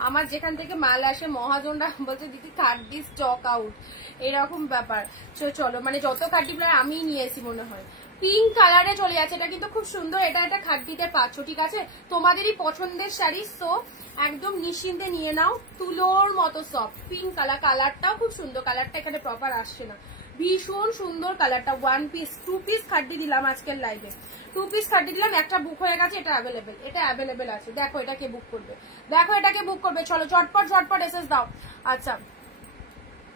আমার যেখান থেকে মাল আসে মহাজনরা বলছে দিদি খাড্ডি স্টক আউট, এরকম ব্যাপার। চলো, মানে যত খাড্ডি প্রায় আমি নিয়েছি মনে হয়। পিঙ্ক কালারে চলে যাচ্ছে, এটা কিন্তু খুব সুন্দর। এটা খাড্ডিতে পাচ্ছ, ঠিক আছে? তোমাদেরই পছন্দের শাড়ি, সো একদম নিশ্চিন্তে নিয়ে নাও। তুলোর মতো সফট পিঙ্ক কালার, কালারটাও খুব সুন্দর। কালারটা এখানে প্রপার আসছে না, ভীষণ সুন্দর কালারটা। 1 পিস 2 পিস খাড্ডি দিলাম আজকের লাইভে, 2 পিস খাড্ডি দিলাম। একটা বুক হয়ে গেছে, এটা অ্যাভেলেবেল, এটা অ্যাভেলেবেল আছে। দেখো এটাকে বুক করবে, দেখো এটাকে বুক করবে। চলো ঝটপট ঝটপট এসএস দাও। আচ্ছা,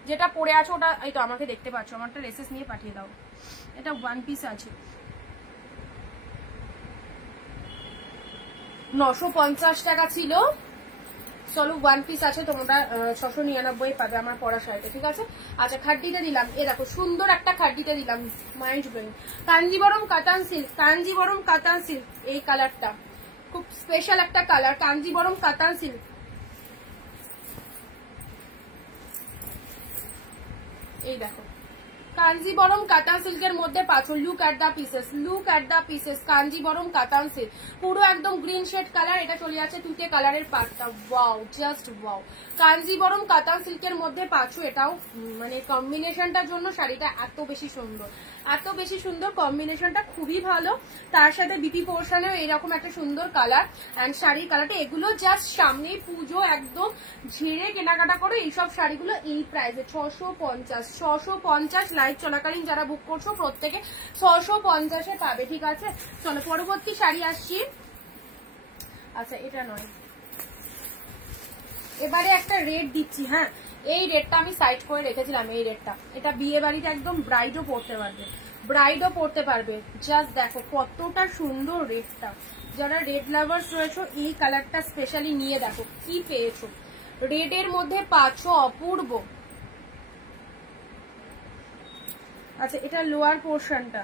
যেটা পরে আছো ওটা এই তো আমাকে দেখতে পাচ্ছ, আমারটা এসএস নিয়ে পাঠিয়ে দাও। এটা 1 পিস আছে, 950 টাকা ছিল, চলো 1 পিস আছে, তোমরা 699 পাবে আমার পরা শাড়িতে, ঠিক আছে। আচ্ছা খাড্ডিতে দিলাম, এ দেখো সুন্দর একটা খাড্ডিতে দিলাম, mind blowing. Kanjeevaram katan silk, Kanjeevaram katan silk, এই কালারটা খুব স্পেশাল একটা কালার, কাঞ্জিবরম কাতান সিল্ক। এই দেখো কাঞ্জিবরম কাতান সিল্কের মধ্যে পাচ্ছ, look at the pieces, look at the pieces, Kanjivaram katan silk, পুরো একদম গ্রিন শেড কালার। এটা চলে যাচ্ছে তুতে কালারের পাটটা, ওয়াও জাস্ট ওয়াও। কাঞ্জিবরম কাতান সিল্কের মধ্যে পাচ্ছ, এটাও মানে কম্বিনেশনটার জন্য শাড়িটা এত বেশি সুন্দর, এত বেশি সুন্দর কম্বিনেশনটা, খুবই ভালো। তার সাথে বিপি পোর্শনেও এরকম একটা সুন্দর কালার অ্যান্ড শাড়ির কালারটা, এগুলো জাস্ট সামনেই পুজো, একদম ঝেড়ে কেনাকাটা করো এইসব শাড়িগুলো এই প্রাইসে 650, 650 লাইভ চলাকালীন যারা বুক করছো প্রত্যেকে 650-এ পাবে, ঠিক আছে। চলো পরবর্তী শাড়ি আসছি। আচ্ছা এটা নয়, এবারে একটা রেড দিচ্ছি। হ্যাঁ এই রেডটা আমি সাইড করে রেখেছিলাম, এই রেডটা, এটা বিয়ে বাড়িতে একদম ব্রাইডও পরতে পারবে, ব্রাইডও পরতে পারবে। জাস্ট দেখো কতটা সুন্দর রেডটা, যারা রেড লাভার্স রয়েছে এই কালারটা স্পেশালি নিয়ে দেখো কি পেয়েছো। রেডের মধ্যে পাচ্ছ অপূর্ব। আচ্ছা এটা লোয়ার পোর্শনটা,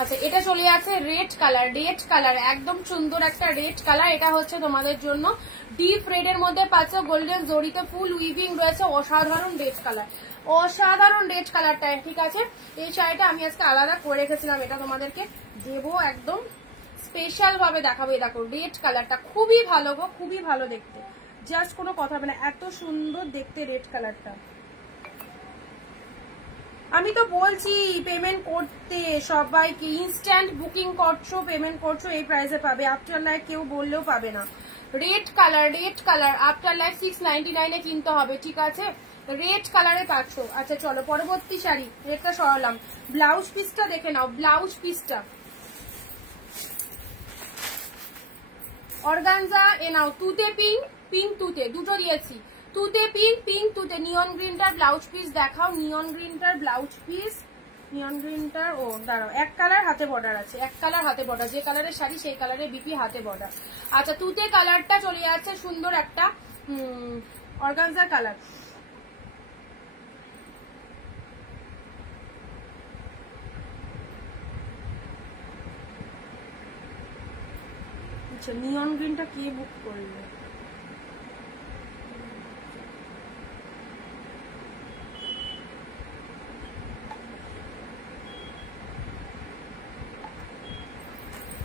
আচ্ছা এটা চলে যাচ্ছে রেড কালার, রেড কালার একদম সুন্দর একটা রেড কালার। এটা হচ্ছে তোমাদের জন্য ডিপ রেড এর মধ্যে পাচ্ছ, গোল্ডেন জরিতে ফুল উইভিং রয়েছে, অসাধারণ রেড কালার, অসাধারণ রেড কালারটা, ঠিক আছে। এই শাড়িটা আমি আজকে আলাদা করে রেখেছিলাম, এটা তোমাদেরকে দেবো, একদম স্পেশাল ভাবে দেখাবো। দেখো রেড কালারটা খুবই ভালো গো, খুবই ভালো দেখতে, জাস্ট কোনো কথা হবে না, এত সুন্দর দেখতে রেড কালারটা। আমি তো বলছি পেমেন্ট করতে সবাইকে, ইনস্ট্যান্ট বুকিং করছো, পেমেন্ট করছো, এই প্রাইসে পাবে। আফটার লাইফ কেউ বললেও পাবে না। Red colour, red colour after life 699-এ কিনতে হবে, ঠিক আছে। রেড কালারে পাচ্ছ। আচ্ছা চলো পরবর্তী শাড়ি, রেডটা সরালাম। ব্লাউজ পিসটা দেখে নাও, ব্লাউজ পিসটা অর্গানজা, এ নাও তুতে পিঙ্ক, পিঙ্ক তুতে দুটো দিয়েছি, তুতে পিঙ্ক, পিঙ্ক তুতে। নিয়ন গ্রিনটার ব্লাউজ পিস দেখাও, নিয়ন গ্রিনটার ব্লাউজ পিস, নিয়ন গ্রিনটার, ও দাঁড়াও, এক কালার হাতে বর্ডার আছে, এক কালার হাতে বর্ডার, যে কালারের শাড়ি সেই কালারের বিপি হাতে বর্ডার। আচ্ছা তুতে কালারটা চলে যাচ্ছে সুন্দর একটা অর্গানজা কালার। আচ্ছা নিয়ন গ্রিনটা কে বুক করলো?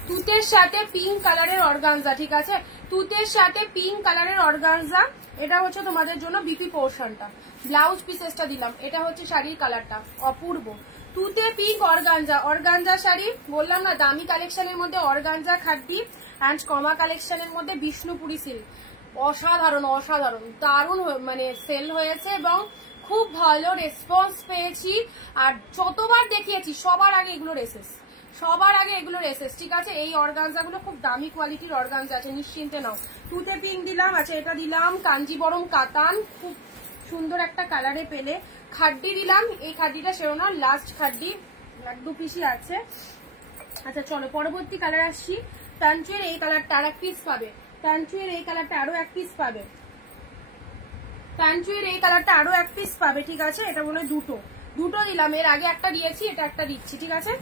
তুতের সাথে পিঙ্ক কালারের অর্গানজা, ঠিক আছে, তুতের সাথে পিঙ্ক কালারের অর্গানজা। এটা হচ্ছে তোমাদের জন্য বিপি পোর্শনটা, ব্লাউজ পিসেসটা দিলাম। এটা হচ্ছে শাড়ির কালারটা, অপূর্ব তুতে পিঙ্ক অর্গানজা, অর্গানজা শাড়ি বললাম না, দামি কালেকশনের মধ্যে অর্গানজা খাড্ডি অ্যান্ড কমা কালেকশনের মধ্যে বিষ্ণুপুরি সিল্ক, অসাধারণ অসাধারণ দারুণ মানে সেল হয়েছে এবং খুব ভালো রেসপন্স পেয়েছি। আর যতবার দেখিয়েছি সবার আগে এগুলোর এসেস, সবার আগে এগুলোর এসেস, ঠিক আছে। এই অর্গানজা গুলো খুব দামি কোয়ালিটির অর্গানজা আছে, নিশ্চিন্তে নাও। তুতে পিঙ্ক দিলাম। আচ্ছা এটা দিলাম কাঞ্জিবরম কাতান, খুব সুন্দর একটা কালারে পেলে। খাড্ডি দিলাম, এই খাড্ডিটা সেও না, লাস্ট খাড্ডি, এক দু পিসই আছে। আচ্ছা চলো পরবর্তী কালার আসছি। টানচুয়ের এই কালারটা আর এক পিস পাবে, টানচুয়ের এই কালারটা আরো এক পিস পাবে, টানচুয়ের এই কালারটা আরো এক পিস পাবে, ঠিক আছে। এটা বলে দুটো, দুটো দিলাম, এর আগে একটা দিয়েছি, এটা একটা দিচ্ছি, ঠিক আছে।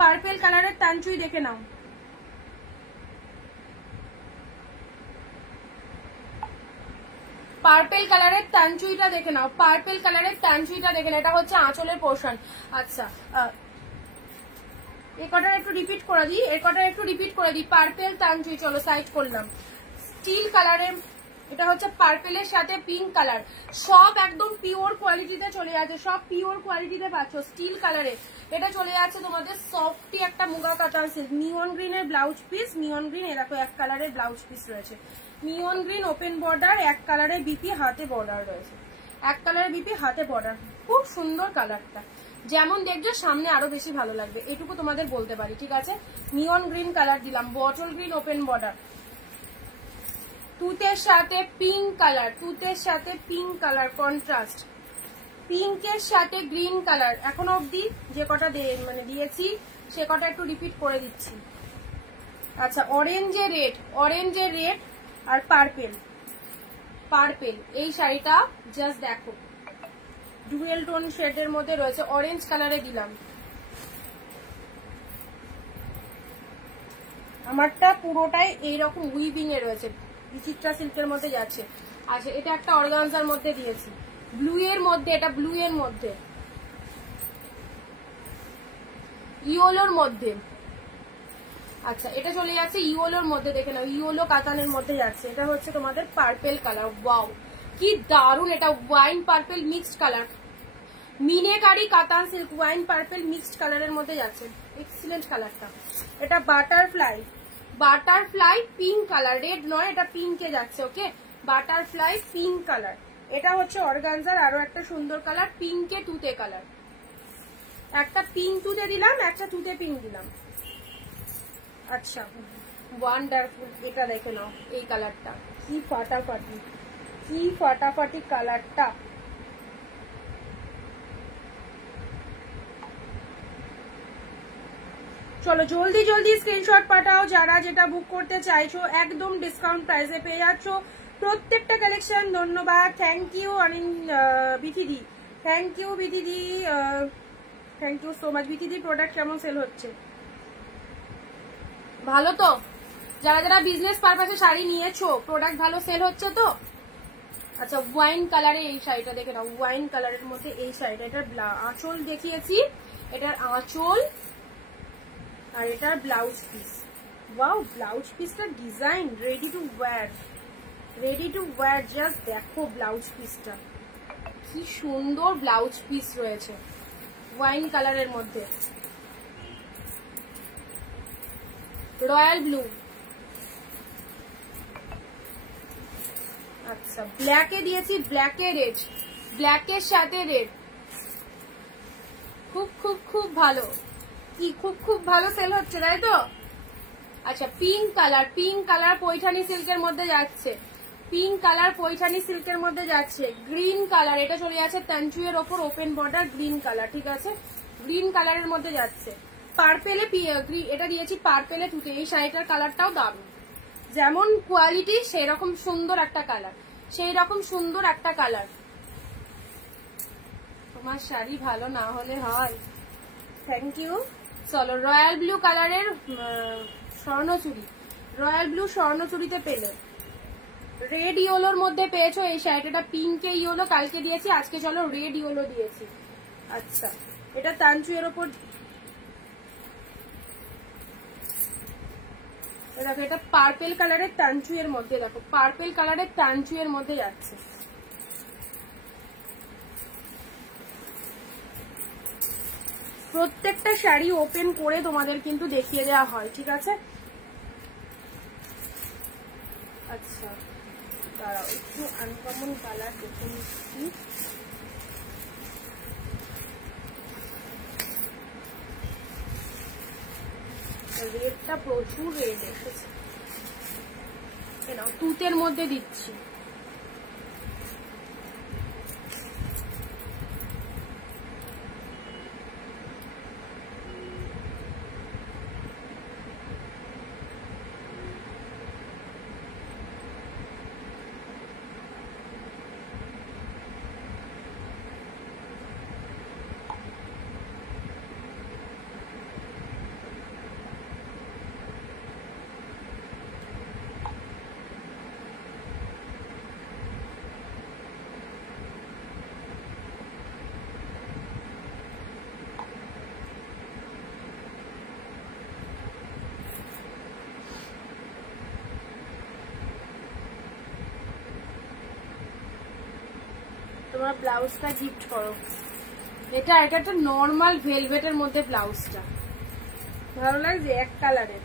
পার্পেল কালারের টানচুই দেখে নাও, পার্পেল কালারের টানচুইটা দেখে নাও, পার্পেল কালারের টানচুইটা দেখে নাও। এটা হচ্ছে আঁচলের পোর্শন। আচ্ছা এই কটার একটু রিপিট করে দিই, এর কটার একটু রিপিট করে দিই। পার্পেল টানচুই, চলো সাইড করলাম। স্টিল কালারের, এটা হচ্ছে পার্পেলের সাথে পিঙ্ক কালার, সব একদম পিওর কোয়ালিটিতে চলে যাচ্ছে, সব পিওর কোয়ালিটিতে পাচ্ছ। স্টিল কালারে এটা চলে যাচ্ছে তোমাদের সফটি একটা মুগা কাতান সিল্ক। নিয়ন গ্রিনের ব্লাউজ পিস, নিয়ন গ্রিন এরকম এক কালারের ব্লাউজ পিস রয়েছে, নিয়ন গ্রিন ওপেন বর্ডার, এক কালারের বিপি হাতে বর্ডার রয়েছে, এক কালারের বিপি হাতে বর্ডার, খুব সুন্দর কালারটা। যেমন দেখছো সামনে আরো বেশি ভালো লাগবে, এটুকু তোমাদের বলতে পারি, ঠিক আছে। নিয়ন গ্রিন কালার দিলাম, বটল গ্রিন ওপেন বর্ডার। তুতের সাথে পিঙ্ক কালার, তুতের সাথে পিঙ্ক কালার কন্ট্রাস্ট, পিঙ্কের সাথে গ্রিন কালার। এখনো অবধি যে কটা দিয়েছি সে কটা একটু রিপিট করে দিচ্ছি। আচ্ছা, অরেঞ্জে রেড, অরেঞ্জে রেড আর পার্পেল, পার্পেল। এই শাড়িটা জাস্ট দেখো, ডুয়েল টোন শেডের মধ্যে রয়েছে, অরেঞ্জ কালারে দিলাম। আমারটা পুরোটাই এইরকম উইভিং এ রয়েছে, বিচিত্রা সিল্কের মধ্যে যাচ্ছে। আচ্ছা, এটা একটা অর্গানজার মধ্যে দিয়েছি, ব্লু এর মধ্যে, এটা ব্লু এর মধ্যে, ইয়োলোর মধ্যে। আচ্ছা, এটা চলে যাচ্ছে ইয়োলোর মধ্যে, দেখে নাও ইয়োলো কাতানের মধ্যে যাচ্ছে। এটা হচ্ছে তোমাদের পার্পেল কালার। ওয়াও, কি দারুন! এটা wine purple mixed colour, meenakari katan silk wine purple mixed কালারের মধ্যে যাচ্ছে, এক্সিলেন্ট কালারটা। এটা butterfly, butterfly pink colour, red নয়, এটা পিঙ্কে যাচ্ছে। ওকে, বাটারফ্লাই পিঙ্ক কালার। এটা হচ্ছে অর্গানজার আরো একটা সুন্দর কালার, পিঙ্কে তুতে কালার। একটা পিঙ্ক তুতে দিলাম, একটা তুতে পিঙ্ক দিলাম। আচ্ছা, ওয়ান্ডারফুল। এটা দেখে নাও, এই কালারটা কি ফাটাফাটি, কি ফাটাফাটি কালারটা। চলো জলদি জলদি স্ক্রিনশট পাঠাও যারা যেটা বুক করতে চাইছো, একদম ডিসকাউন্ট প্রাইসে পেয়ে যাচ্ছ প্রত্যেকটা কালেকশন। ধন্যবাদ, থ্যাংক ইউ বিথিদি, থ্যাংক ইউ বিথিদি, থ্যাংক ইউ সো মাচ। বিথিদি, প্রোডাক্ট কেমন সেল হচ্ছে? ভালো তো? যারা যারা বিজনেস পারপাসে শাড়ি নিয়েছো, প্রোডাক্ট ভালো সেল হচ্ছে তো? আচ্ছা, ওয়াইন কালারে এই শাড়িটা দেখে নাও, ওয়াইন কালারের মধ্যে এই শাড়িটা। এটার আঁচল দেখিয়েছি, এটার আঁচল আর এটার ব্লাউজ পিস। ওয়াও, ব্লাউজ পিসটা design ready to wire, ready to wire. Just দেখো ব্লাউজ পিসটা, কি সুন্দর ব্লাউজ পিস রয়েছে ওয়াইন কালারের মধ্যে। Royal blue. আচ্ছা, ব্ল্যাকে দিয়েছি, ব্ল্যাকে রেড, ব্ল্যাকের সাথে রেড। খুব খুব খুব ভালো, কি খুব খুব ভালো সেল হচ্ছে, তাই তো? আচ্ছা, pink colour, pink colour Paithani সিল্কের মধ্যে যাচ্ছে, পিঙ্ক কালার পৈঠানি সিল্কের মধ্যে যাচ্ছে। গ্রিন কালার, এটা চলে যাচ্ছে তানচুয়ের ওপর ওপেন বর্ডার গ্রিন কালার, ঠিক আছে? গ্রিন কালারের মধ্যে যাচ্ছে। পার্পেলে, এটা দিয়েছি পার্পেলে তুতে। এই শাড়িটার কালারটাও দারুণ, যেমন কোয়ালিটি সেই রকম সুন্দর একটা কালার, সেই রকম সুন্দর একটা কালার। তোমার শাড়ি ভালো না হলে হয়। Thank you. চলো, রয়্যাল ব্লু কালারের স্বর্ণচুরি, রয়্যাল ব্লু স্বর্ণচুরিতে পেলে। রেড ইয়েলোর মধ্যে পেয়েছো এই শাড়িটা, পিঙ্কে ইয়েলো কালকে দিয়েছি, আজকে চলো রেড ইয়েলো দিয়েছি। আচ্ছা, এটা তানচুয়ের ওপর দেখো, এটা পার্পেল কালারের তানচুয়ের মধ্যে, দেখো পার্পেল কালারের তানচুয়ের মধ্যে যাচ্ছে। প্রত্যেকটা শাড়ি ওপেন করে তোমাদের কিন্তু দেখিয়ে দেওয়া হয়, ঠিক আছে? আচ্ছা, দাঁড়াও একটু আনকমন কালার দেখে নিচ্ছি। রেডটা প্রচুর রেড এসেছে, তুতের মধ্যে দিচ্ছি। তোমার ব্লাউজটা গিফট করো। এটা একটা নর্মাল ভেলভেটের মধ্যে ব্লাউজটা ভালো লাগছে, এক কালারের।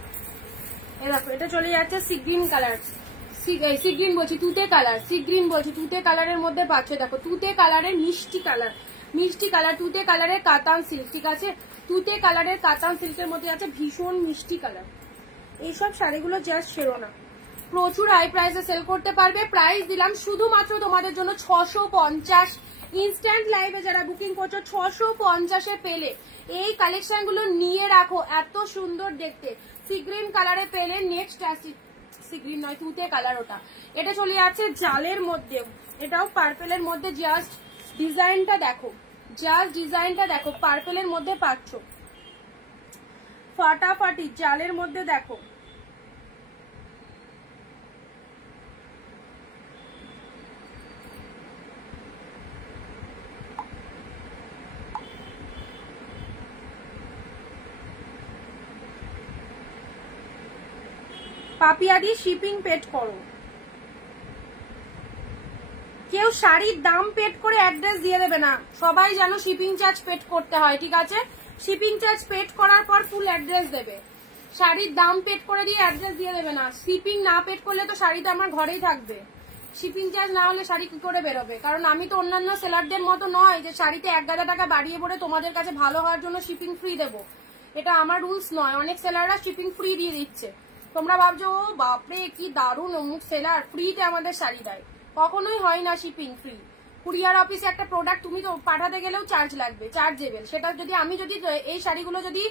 এরকম এটা চলে যাচ্ছে sea green colour, sea green বলছি তুতে কালার, সি গ্রিন বলছি তুতে কালারের মধ্যে পাচ্ছ। দেখো তুতে কালারের মিষ্টি কালার, মিষ্টি কালার, তুতে কালারের কাতান সিল্ক, ঠিক আছে? তুতে কালারের কাতান সিল্কের মধ্যে আছে ভীষণ মিষ্টি কালার। এইসব শাড়িগুলো জাস্ট ছেড়ো না, প্রচুর হাই প্রাইসে সেল করতে পারবে। প্রাইস দিলাম শুধুমাত্র তোমাদের জন্য 650। ইনস্ট্যান্ট লাইভে যারা বুকিং করছো 650-এ পেলে এই কালেকশন গুলো নিয়ে রাখো, এত সুন্দর দেখতে। সি গ্রিন কালারে পেলে নেক্সট আসি, সি গ্রিন নয় তুতে কালার, ওটা এটা চলে যাচ্ছে জালের মধ্যে, এটাও পার্পেলের মধ্যে। জাস্ট ডিজাইনটা দেখো, জাস্ট ডিজাইনটা দেখো, পার্পেলের মধ্যে পাচ্ছ, ফাটাফাটি জালের মধ্যে দেখো। পাপিয়া দিয়ে শিপিং পেড করো। কেউ শাড়ির দাম পেড করে অ্যাড্রেস দিয়ে দেবে না, সবাই জানো শিপিং চার্জ পেড করতে হয়, ঠিক আছে? শিপিং চার্জ পেড করার পর ফুল অ্যাড্রেস দেবে। শাড়ির দাম পেড করে দিয়ে অ্যাড্রেস দিয়ে দেবে না। শিপিং না পেড করলে তো শাড়িটা আমার ঘরেই থাকবে, শিপিং চার্জ না হলে শাড়ি কি করে বেরোবে? কারণ আমি তো অন্যান্য সেলারদের মতো নয় যে শাড়িতে 1000 টাকা বাড়িয়ে পড়ে তোমাদের কাছে ভালো হওয়ার জন্য শিপিং ফ্রি দেবো, এটা আমার রুলস নয়। অনেক সেলাররা শিপিং ফ্রি দিয়ে দিচ্ছে, তোমরা ভাবছো ও বাপরে কি দারুণ অমুক সেলার ফ্রিতে আমাদের শাড়ি দেয়, কখনোই হয় না শিপিং ফ্রি। কুরিয়ার অফিসে একটা প্রোডাক্ট তুমি তো পাঠাতে গেলেও চার্জ লাগবে, চার্জেবল। সেটা যদি আমি যদি এই শাড়িগুলো যদি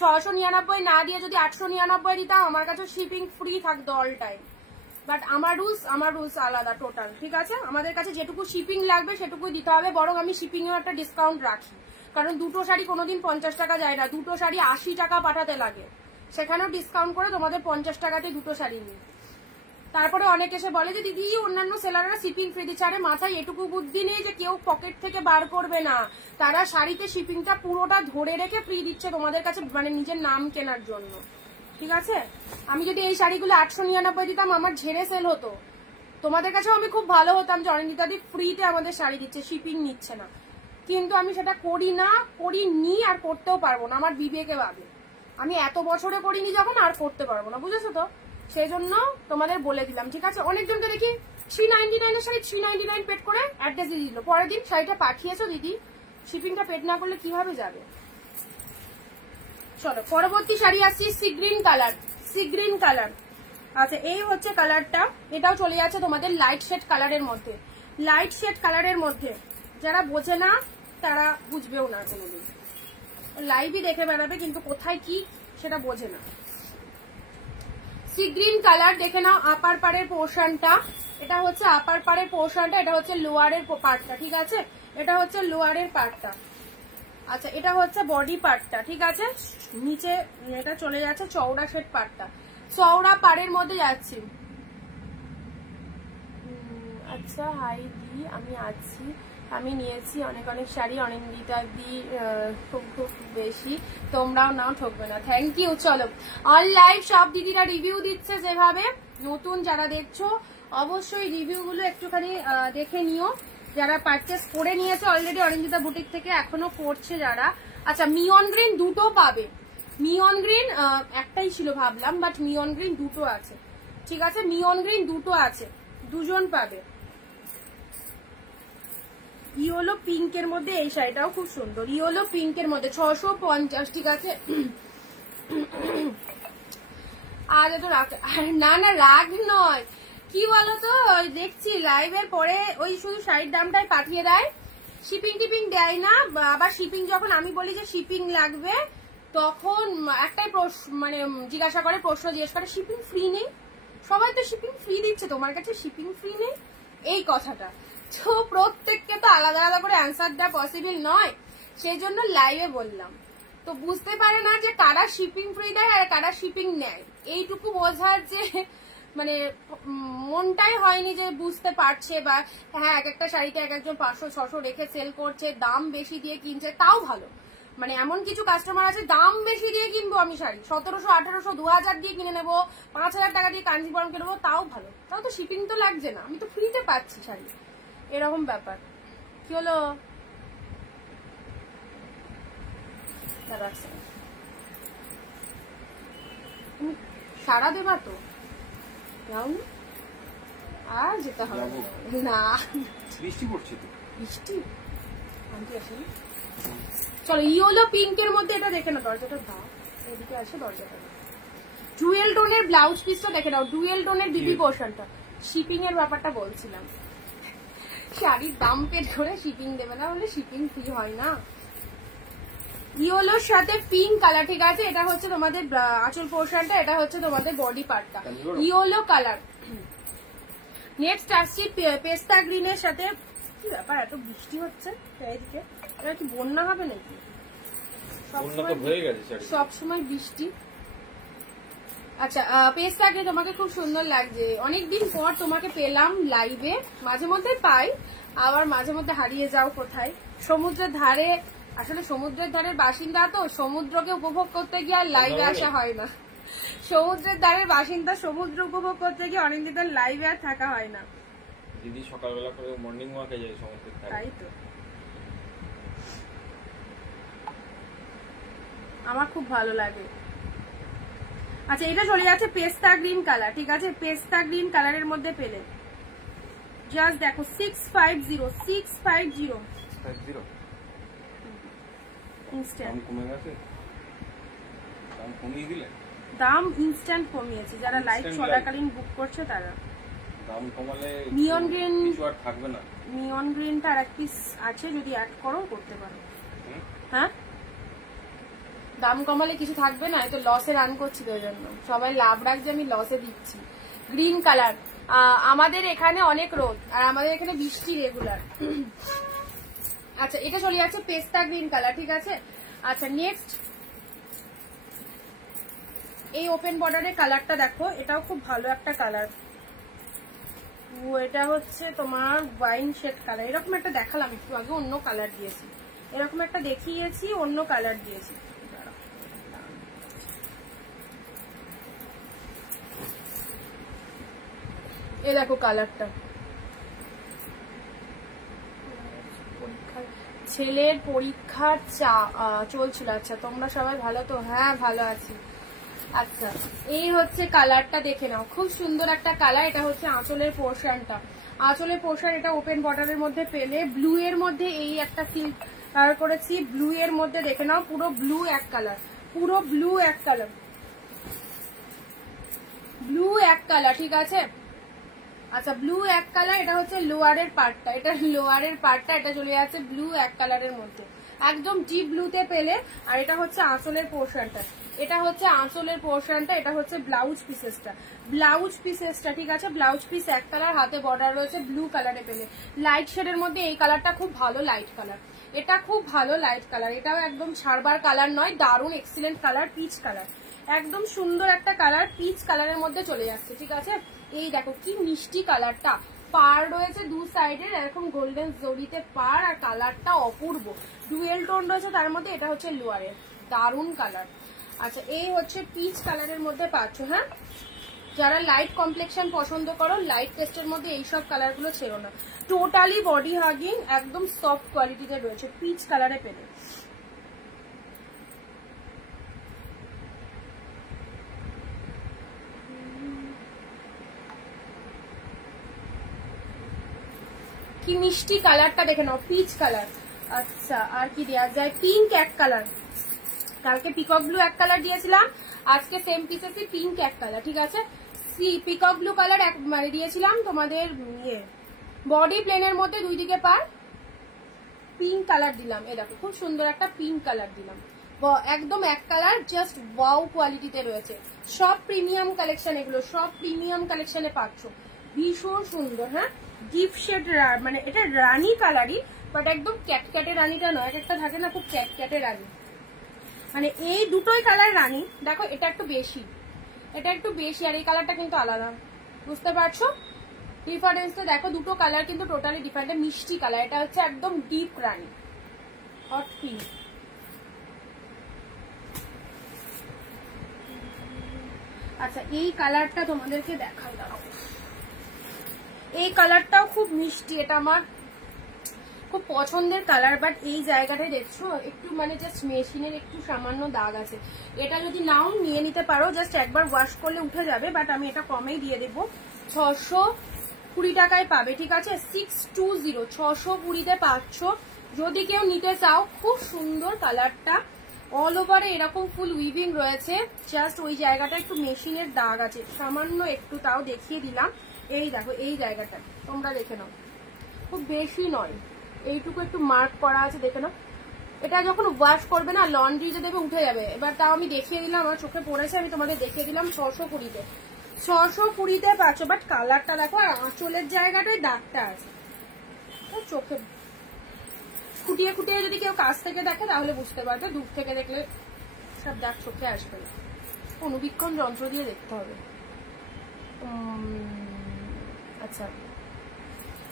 699 না দিয়ে যদি 899 দিতাম, আমার কাছে শিপিং ফ্রি থাকতো অল টাইম। বাট আমার রুলস আলাদা টোটাল, ঠিক আছে? আমাদের কাছে যেটুকু শিপিং লাগবে সেটুকুই দিতে হবে, বরং আমি শিপিং এও একটা ডিসকাউন্ট রাখি। কারণ দুটো শাড়ি কোনোদিন 50 টাকা যায় না, দুটো শাড়ি 80 টাকা পাঠাতে লাগে, সেখানেও ডিসকাউন্ট করে তোমাদের 50 টাকাতে দুটো শাড়ি নিই। তারপরে অনেকে এসে বলে যে দিদি অন্যান্য সেলাররা শিপিং ফ্রি দিচ্ছে। আরে মাথায় এটুকু বুদ্ধি নেই যে কেউ পকেট থেকে বার করবে না, তারা শাড়িতে শিপিংটা পুরোটা ধরে রেখে ফ্রি দিচ্ছে তোমাদের কাছে, মানে নিজের নাম কেনার জন্য, ঠিক আছে? আমি যদি এই শাড়িগুলো 899 দিতাম, আমার ঝেড়ে সেল হতো, তোমাদের কাছেও আমি খুব ভালো হতাম যে অনিন্দিতা দি ফ্রিতে আমাদের শাড়ি দিচ্ছে, শিপিং নিচ্ছে না। কিন্তু আমি সেটা করি না, করিনি, আর করতেও পারবো না, আমার বিবেকে ভাবে। আমি এত বছরে করিনি যখন, আর করতে পারবো না, বুঝেছো তো? সেই জন্য তোমাদের বলে দিলাম, ঠিক আছে? অনেকজনকে দেখি 399 এর শাড়ি 399 পেড করে অ্যাড্রেস দিয়ে দিল, পরের দিন শাড়িটা পাঠিয়েছো দিদি, শিপিংটা পেড না করলে কিভাবে যাবে? চলো পরবর্তী শাড়ি আসছি, sea green colour. Sea green colour, আচ্ছা এই হচ্ছে কালারটা, এটাও চলে যাচ্ছে তোমাদের লাইট শেড কালারের মধ্যে। লাইট শেড কালারের মধ্যে যারা বোঝে না তারা বুঝবেও না কোনোদিন, লাইভই দেখে বেড়াবে কিন্তু কোথায় কি সেটা বোঝে না। সি গ্রিন কালার দেখে নাও, আপার পাড়ের পোর্শনটা, এটা হচ্ছে আপার পাড়ের পোর্শনটা, এটা হচ্ছে লোয়ারের পার্টটা, ঠিক আছে? এটা হচ্ছে লোয়ারের পার্টটা, আচ্ছা এটা হচ্ছে বডি পার্টটা, ঠিক আছে? নিচে এটা চলে যাচ্ছে চওড়া শেড পার্টটা, চওড়া পাড়ের মধ্যে যাচ্ছি। আচ্ছা হাই দি, আমি আছি, আমি নিয়েছি অনেক শাড়ি অনিন্দিতা দি, খুব খুব বেশি, তোমরাও নাও, ঠকবে না, থ্যাংক ইউ। চলো অল লাইভ সব দিদিরা রিভিউ দিচ্ছে যেভাবে, নতুন যারা দেখছো অবশ্যই রিভিউ গুলো একটুখানি দেখে নিও। যারা পারচেস করে নিয়েছে অলরেডি অনিন্দিতা বুটিক থেকে, এখনো করছে যারা। আচ্ছা মিয়ন গ্রিন দুটো পাবে, মিয়ন গ্রিন একটাই ছিল ভাবলাম, বাট মিয়ন গ্রিন দুটো আছে, ঠিক আছে? মিয়ন গ্রিন দুটো আছে, দুজন পাবে। ইয়েলো পিঙ্কের মধ্যে এই শাড়িটাও খুব সুন্দর, ইয়েলো পিঙ্কের মধ্যে 650, ঠিক আছে? আর তো রাগ, না না রাগ নয়, কি বলতো দেখছি লাইভের পরে ওই শুধু শাড়ির দামটাই পাঠিয়ে দেয়, শিপিং টিপিং দেয় না। আবার শিপিং যখন আমি বলি যে শিপিং লাগবে, তখন একটাই মানে জিজ্ঞাসা করে, প্রশ্ন জিজ্ঞেস করে, শিপিং ফ্রি নেই? সবাই তো শিপিং ফ্রি দিচ্ছে, তোমার কাছে শিপিং ফ্রি নেই, এই কথাটা। তো প্রত্যেককে তো আলাদা আলাদা করে অ্যান্সার দেওয়া পসিবল নয়, সেই জন্য লাইভে বললাম। তো বুঝতে পারে না যে কারা শিপিং ফ্রি দেয় আর কারা শিপিং নেয়, এইটুকু বোঝার যে মানে মনটাই হয়নি যে বুঝতে পারছে। বা হ্যাঁ এক একটা শাড়িতে এক একজন 500-600 রেখে সেল করছে, দাম বেশি দিয়ে কিনছে, তাও ভালো। মানে এমন কিছু কাস্টমার আছে দাম বেশি দিয়ে কিনবো আমি শাড়ি, 1700, 1800, 2000 দিয়ে কিনে নেবো, 5000 টাকা দিয়ে কাঞ্জিবরম কিনে নেবো, তাও ভালো, তাও তো শিপিং তো লাগছে না, আমি তো ফ্রিতে পাচ্ছি শাড়ি, এরকম ব্যাপার। কি হলো সারা দেবা তো? আর যেতে হবে না, বৃষ্টি পড়ছে তো, বৃষ্টি আনতে আসেনি। চলো ইয়েলো পিঙ্কের মধ্যে এটা দেখে না, দরজাটা দাও, এদিকে আসে দরজাটা। ডুয়েল টোনের ব্লাউজ পিসটা দেখে নাও, ডুয়েল টোনের বিবি পোর্শনটা। শিপিং এর ব্যাপারটা বলছিলাম, শাড়ির দাম পেট করে শিপিং দেবে না বলে শিপিং ফ্রি হয় না। ইয়েলোর সাথে পিঙ্ক কালার, ঠিক আছে, এটা হচ্ছে তোমাদের আঁচল পোর্শনটা, এটা হচ্ছে তোমাদের বডি পার্টটা, ইয়েলো কালার। নেক্সট আসছি পেস্তা গ্রিনের সাথে। কি ব্যাপার এত বৃষ্টি হচ্ছে এদিকে, এটা কি বন্যা হবে নাকি? সবসময় বৃষ্টি। আচ্ছা, পেস্তা গ্রিন তোমাকে খুব সুন্দর লাগছে, অনেকদিন পর তোমাকে পেলাম লাইভে। মাঝে মধ্যে পাই, আবার মাঝে মধ্যে হারিয়ে যাও কোথায়। সমুদ্রের ধারে, আসলে সমুদ্রের ধারের বাসিন্দা তো, সমুদ্রকে উপভোগ করতে গিয়ে আর লাইভে আসা হয় না। সমুদ্রের ধারের বাসিন্দা, সমুদ্র উপভোগ করতে গিয়ে অনেকদিন ধরে লাইভে আর থাকা হয় না। দিদি সকালবেলা করে মর্নিং ওয়াকে যায় সমুদ্রের ধারে। তাই তো, আমার খুব ভালো লাগে। আচ্ছা, এটা চলে যাচ্ছে পেস্তা গ্রিন কালার, ঠিক আছে, পেস্তা গ্রিন কালারের মধ্যে পেলে জাস্ট দেখো 650 ইনস্ট্যান্ট দাম ইনস্ট্যান্ট কমিয়েছে, যারা লাইভ চলাকালীন বুক করছে তারা। দাম কমালে নিয়ন গ্রিন কিছু আর থাকবে না, নিয়ন গ্রিনটা আর এক পিস আছে, যদি অ্যাড করো করতে পারো। হ্যাঁ, দাম কমালে কিছু থাকবে না, এত লসে রান করছি তোর জন্য, সবাই লাভ রাখছে, আমি লসে দিচ্ছি। গ্রিন কালার, আমাদের এখানে অনেক রোদ আর আমাদের এখানে বৃষ্টি রেগুলার। আচ্ছা, এটা চলে যাচ্ছে পেস্তা গ্রিন কালার, ঠিক আছে। আচ্ছা, নেক্সট এই ওপেন বর্ডারের কালারটা দেখো, এটাও খুব ভালো একটা কালার। এটা হচ্ছে তোমার ওয়াইন শেড কালার, এরকম একটা দেখালাম একটু আগে, অন্য কালার দিয়েছি, এরকম একটা দেখিয়েছি, অন্য কালার দিয়েছি। এই দেখো কালারটা, ছেলের পরীক্ষা চলছিল। আচ্ছা, তোমরা সবাই ভালো তো? হ্যাঁ, ভালো আছি। আচ্ছা, এই হচ্ছে কালারটা, দেখে নাও, খুব সুন্দর একটা কালার। এটা হচ্ছে আঁচলের পোর্শনটা, আঁচলের পোর্শন, এটা ওপেন বর্ডারের মধ্যে পেলে। ব্লু এর মধ্যে এই একটা সিল্ক কালার করেছি, ব্লু এর মধ্যে দেখে নাও, পুরো ব্লু এক কালার, পুরো ব্লু এক কালার, ব্লু এক কালার, ঠিক আছে। আচ্ছা, ব্লু এক কালার, এটা হচ্ছে লোয়ারের পার্টটা, এটা লোয়ারের পার্টটা, এটা চলে যাচ্ছে ব্লু এক কালারের মধ্যে, একদম ডিপ ব্লুতে পেলে। আর এটা হচ্ছে আঁচলের পোর্শনটা, এটা হচ্ছে আঁচলের পোর্শনটা, এটা হচ্ছে ব্লাউজ পিসেসটা, ব্লাউজ পিসেসটা, ঠিক আছে। ব্লাউজ পিস এক কালার, হাতে বর্ডার রয়েছে, ব্লু কালারে পেলে। লাইট শেডের মধ্যে এই কালারটা খুব ভালো লাইট কালার, এটা খুব ভালো লাইট কালার, এটাও একদম ছাড়বার কালার নয়, দারুণ এক্সিলেন্ট কালার, পিচ কালার, একদম সুন্দর একটা কালার, পিচ কালারের মধ্যে চলে যাচ্ছে, ঠিক আছে। এই দেখো কি মিষ্টি কালারটা, পার রয়েছে দু সাইডের এরকম গোল্ডেন জরিতে পার, আর কালারটা অপূর্ব, ডুয়েল টোন রয়েছে তার মধ্যে, এটা হচ্ছে লোয়ারের, দারুণ কালার। আচ্ছা, এই হচ্ছে পিচ কালারের মধ্যে পাচ্ছ। হ্যাঁ, যারা লাইট কমপ্লেকশন পছন্দ করো, লাইট টেস্টের মধ্যে এইসব কালার গুলো ছেড়ো না, টোটালি বডি হাগিং, একদম সফট কোয়ালিটিতে রয়েছে, পিচ কালারে পেলে। কি মিষ্টি কালারটা দেখে নাও, পিচ কালার। আচ্ছা, আর কি দেওয়া যায়, পিঙ্ক এক কালার, কালকে পিকক ব্লু এক কালার দিয়েছিলাম, আজকে সেম পিসেসই পিঙ্ক এক কালার, ঠিক আছে। পিকক ব্লু কালার এক মানে দিয়েছিলাম তোমাদের ইয়ে বডি প্লেনের মধ্যে, দুই দিকে পার পিঙ্ক কালার দিলাম, এ দেখো খুব সুন্দর একটা পিঙ্ক কালার দিলাম, একদম এক কালার, জাস্ট ওয়াও কোয়ালিটিতে রয়েছে, সব প্রিমিয়াম কালেকশন, এগুলো সব প্রিমিয়াম কালেকশনে পাচ্ছ, ভীষণ সুন্দর। হ্যাঁ, ডিপ শেড, মানে এটা রানী কালারই, বাট একদম ক্যাটক্যাটে রানীটা নয়, এক একটা থাকে না খুব ক্যাটক্যাটে রানী, মানে এই দুটোই কালার রানী। দেখো এটা একটু বেশি, এটা একটু বেশি, আর এই কালারটা কিন্তু আলাদা, বুঝতে পারছো ডিফারেন্সটা? দেখো দুটো কালার কিন্তু টোটালি ডিফারেন্ট, মিষ্টি কালার, এটা হচ্ছে একদম ডিপ রানী, হট পিঙ্ক। আচ্ছা, এই কালারটা তোমাদেরকে দেখাই, দাঁড়াও, এই কালারটাও খুব মিষ্টি, এটা আমার খুব পছন্দের কালার, বাট এই জায়গাটায় দেখছো একটু মানে জাস্ট মেশিনের একটু সামান্য দাগ আছে, এটা যদি নাও নিয়ে নিতে পারো, জাস্ট একবার ওয়াশ করলে উঠে যাবে, বাট আমি এটা কমেই দিয়ে দেবো, 620 টাকায় পাবে, ঠিক আছে। 620, 620-তে পাচ্ছ। যদি কেউ নিতে চাও, খুব সুন্দর কালারটা, অল ওভারে এরকম ফুল উইভিং রয়েছে, জাস্ট ওই জায়গাটা একটু মেশিনের দাগ আছে সামান্য একটু, তাও দেখিয়ে দিলাম। এই দেখো এই জায়গাটা তোমরা দেখে নাও, খুব বেশি নয়, এইটুকু একটু মার্ক করা আছে, দেখে নাও। এটা যখন ওয়াশ করবে না লন্ড্রিতে দেবে উঠে যাবে। এবার তাও আমি দেখিয়ে দিলাম, আমার চোখে পড়েছে, আমি তোমাদের দেখিয়ে দিলাম 620-তে 620-তে পাচ্ছ। বাট কালারটা দেখো, আর আঁচলের জায়গাটায় দাগটা আছে, চোখে খুঁটিয়ে খুঁটিয়ে যদি কেউ কাছ থেকে দেখে তাহলে বুঝতে পারবে, দূর থেকে দেখলে সব দাগ চোখে আসবে না, অনুবীক্ষণ যন্ত্র দিয়ে দেখতে হবে। আচ্ছা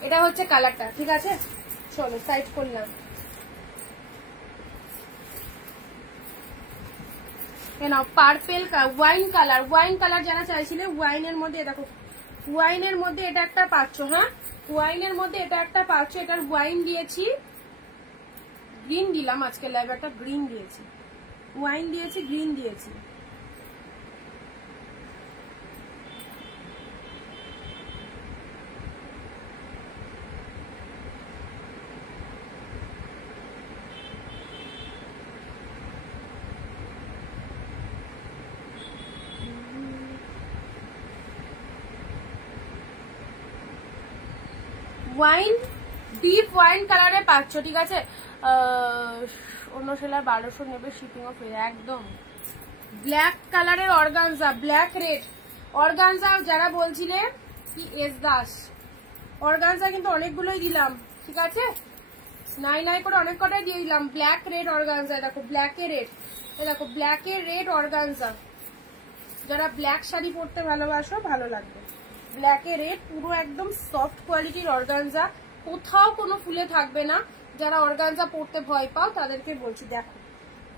এটা হচ্ছে কালারটা, ঠিক আছে, চলো সাইড করলাম। পার্পেল ওয়াইন কালার যারা চাইছিলে, ওয়াইনের মধ্যে দেখো, ওয়াইনের মধ্যে এটা একটা পাচ্ছ, হ্যাঁ ওয়াইনের মধ্যে এটা একটা পাচ্ছ। এটার ওয়াইন দিয়েছি, গ্রিন দিলাম, আজকে লাইভ একটা গ্রিন দিয়েছি, ওয়াইন দিয়েছি, গ্রিন দিয়েছি। ওয়াইন ডিপ ওয়াইন কালারে পাচ্ছ, ঠিক আছে। অন্য সেলার 1200 নেবে, শিপিং ও ফ্রি একদম। ব্ল্যাক কালারের অর্গানজা, ব্ল্যাক রেড অর্গানজা, যারা বলছিলে কি এস দাস অর্গানজা কিন্তু অনেকগুলোই দিলাম, ঠিক আছে, নাই নাই করে অনেক কটাই দিয়ে দিলাম। ব্ল্যাক রেড অর্গানজা, দেখো ব্ল্যাকে রেড, দেখো ব্ল্যাকে রেড অর্গানজা, যারা ব্ল্যাক শাড়ি পরতে ভালোবাসো ভালো লাগবে। ব্ল্যাকে রেড পুরো একদম সফট কোয়ালিটির অর্গানজা, কোথাও কোনো ফুলে থাকবে না। যারা অর্গানজা পরতে ভয় পাও তাদেরকে বলছি, দেখো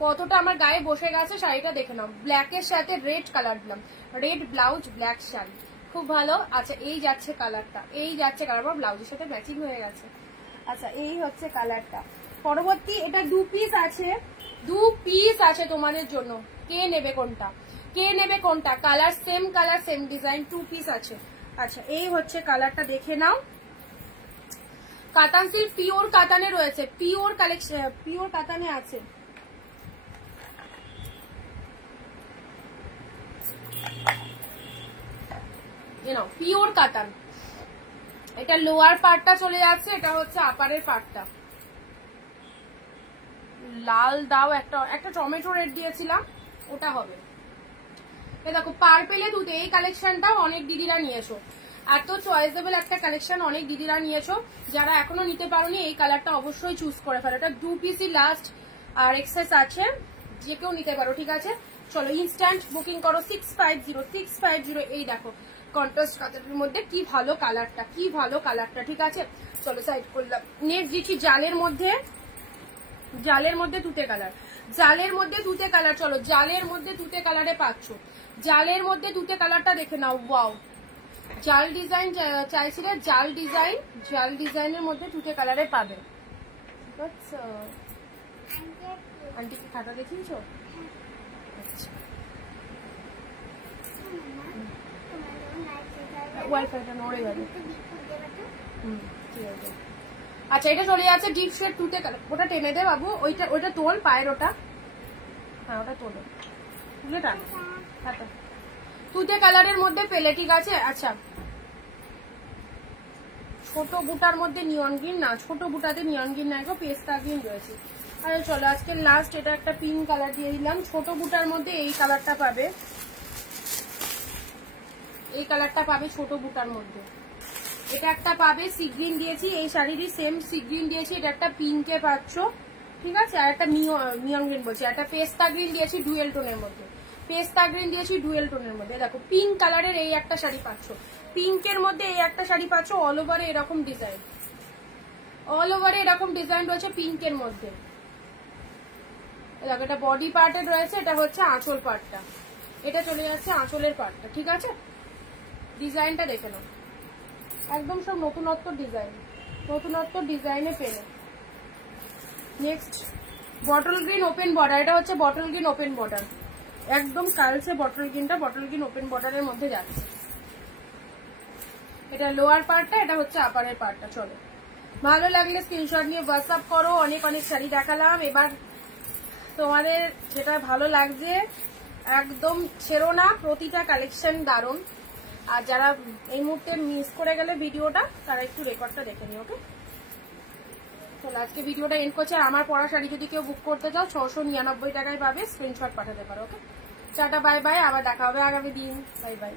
কতটা আমার গায়ে বসে গেছে, শাড়িটা দেখে নাও। ব্ল্যাকের সাথে রেড কালার দিলাম, রেড ব্লাউজ, ব্ল্যাক শাড়ি, খুব ভালো। আচ্ছা এই যাচ্ছে কালারটা, এই যাচ্ছে কালার, আমার ব্লাউজের সাথে ম্যাচিং হয়ে গেছে। আচ্ছা এই হচ্ছে কালারটা। পরবর্তী এটা 2 পিস আছে, 2 পিস আছে তোমাদের জন্য, কে নেবে কোনটা, কে নেবে কোনটা, কালার সেম ডিজাইন, 2 পিস আছে। আচ্ছা এই হচ্ছে কালারটা, দেখে নাও। কাতান সিল্ক পিওর কাতানে রয়েছে, পিওর কালেকশন, পিওর কাতানে আছে। পিওর কাতান, এটা লোয়ার পার্টটা চলে যাচ্ছে, এটা হচ্ছে আপারের পার্টটা। লাল দাও, একটা টমেটো রেড দিয়েছিলাম, ওটা হবে। এ দেখো পার্পেলে দুটো, এই কালেকশনটাও অনেক দিদিরা নিয়েছো, এত চয়েসেবল একটা কালেকশন অনেক দিদিরা নিয়েছো। যারা এখনো নিতে পারোনি এই কালারটা অবশ্যই চুজ করে ফেলো, এটা 2 পিসই লাস্ট আর এক্সেস আছে, যে কেউ নিতে পারো, ঠিক আছে। চলো ইনস্ট্যান্ট বুকিং করো 650। এই দেখো কন্ট্রাস্ট কালারের মধ্যে কি ভালো কালারটা, কি ভালো কালারটা, ঠিক আছে। চলো সাইড করলাম। নেক্সট দিচ্ছি জালের মধ্যে, জালের মধ্যে তুতে কালার, জালের মধ্যে তুতে কালার। চলো জালের মধ্যে তুতে কালারে পাচ্ছ, জালের মধ্যে তুতে কালারটা দেখে নাও। ওয়াও, জাল ডিজাইন চাইছিলে, জাল ডিজাইনের মধ্যে তুতে কালারে পাবে। আন্টি কি খাতা দেখিয়েছো? আচ্ছা ওয়াইফাইটা নড়ে যাবে, ঠিক আছে। আচ্ছা এটা চলে যাচ্ছে ডিপ শেড তুতে কালার, ওটা টেনে দে বাবু, ওইটা তোল পায়ের, ওটা হ্যাঁ ওটা তোলো, তুলে টানো, তুতে কালারের মধ্যে পেলে, ঠিক আছে। আচ্ছা ছোট বুটার মধ্যে নিয়ন গ্রিন না, ছোট বুটাতে নিয়ন গ্রিন না গো, পেস্তা গ্রিন রয়েছে। আরে চলো আজকে লাস্ট এটা একটা পিঙ্ক কালার দিয়ে দিলাম, ছোট বুটার মধ্যে এই কালারটা পাবে, এই কালারটা পাবে ছোট বুটার মধ্যে। এটা একটা পাবে সি গ্রিন দিয়েছি, এই শাড়িরই সেম সি গ্রিন দিয়েছি, এটা একটা পিঙ্কে পাচ্ছ, ঠিক আছে। আর একটা নিয়ন গ্রিন বলছি, একটা পেস্তা গ্রিন দিয়েছি ডুয়েল টোনের মধ্যে, পেস্তা গ্রিন দিয়েছি ডুয়েল টোনের মধ্যে। দেখো পিঙ্ক কালারের এই একটা শাড়ি পাচ্ছ, পিঙ্কের মধ্যে এই একটা শাড়ি পাচ্ছ, অল ওভারে এরকম ডিজাইন, অল ওভারে এরকম ডিজাইন রয়েছে পিঙ্কের মধ্যে। দেখো এটা বডি পার্টের রয়েছে, এটা হচ্ছে আঁচল পার্টটা, এটা চলে যাচ্ছে আঁচলের পার্টটা, ঠিক আছে। ডিজাইনটা দেখে নাও, একদম সব নতুনত্ব ডিজাইন, নতুনত্ব ডিজাইনে পেলে। Next bottle green open border, এটা হচ্ছে বটল গ্রিন ওপেন বর্ডার, একদম কালচে বটল গ্রিনটা, বটল গ্রিন ওপেন বর্ডারের মধ্যে যাচ্ছে। এটা লোয়ার পার্টটা, এটা হচ্ছে আপারের পার্টটা। চলো ভালো লাগলে স্ক্রিনশট নিয়ে হোয়াটসঅ্যাপ করো। অনেক অনেক শাড়ি দেখালাম, এবার তোমাদের যেটা ভালো লাগছে একদম ছেড়ো না, প্রতিটা কালেকশন দারুণ। আর যারা এই মুহূর্তে মিস করে গেলে ভিডিওটা, তারা একটু রেকর্ডটা দেখে নিও। ওকে, তাহলে আজকে ভিডিওটা এন্ড করছি। আর আমার পরা শাড়ি যদি কেউ বুক করতে চাও 699 টাকায় পাবে, স্ক্রিনশট পাঠাতে পারো। ওকে, টাটা, বাই বাই, আবার দেখা হবে আগামী দিন। Bye bye.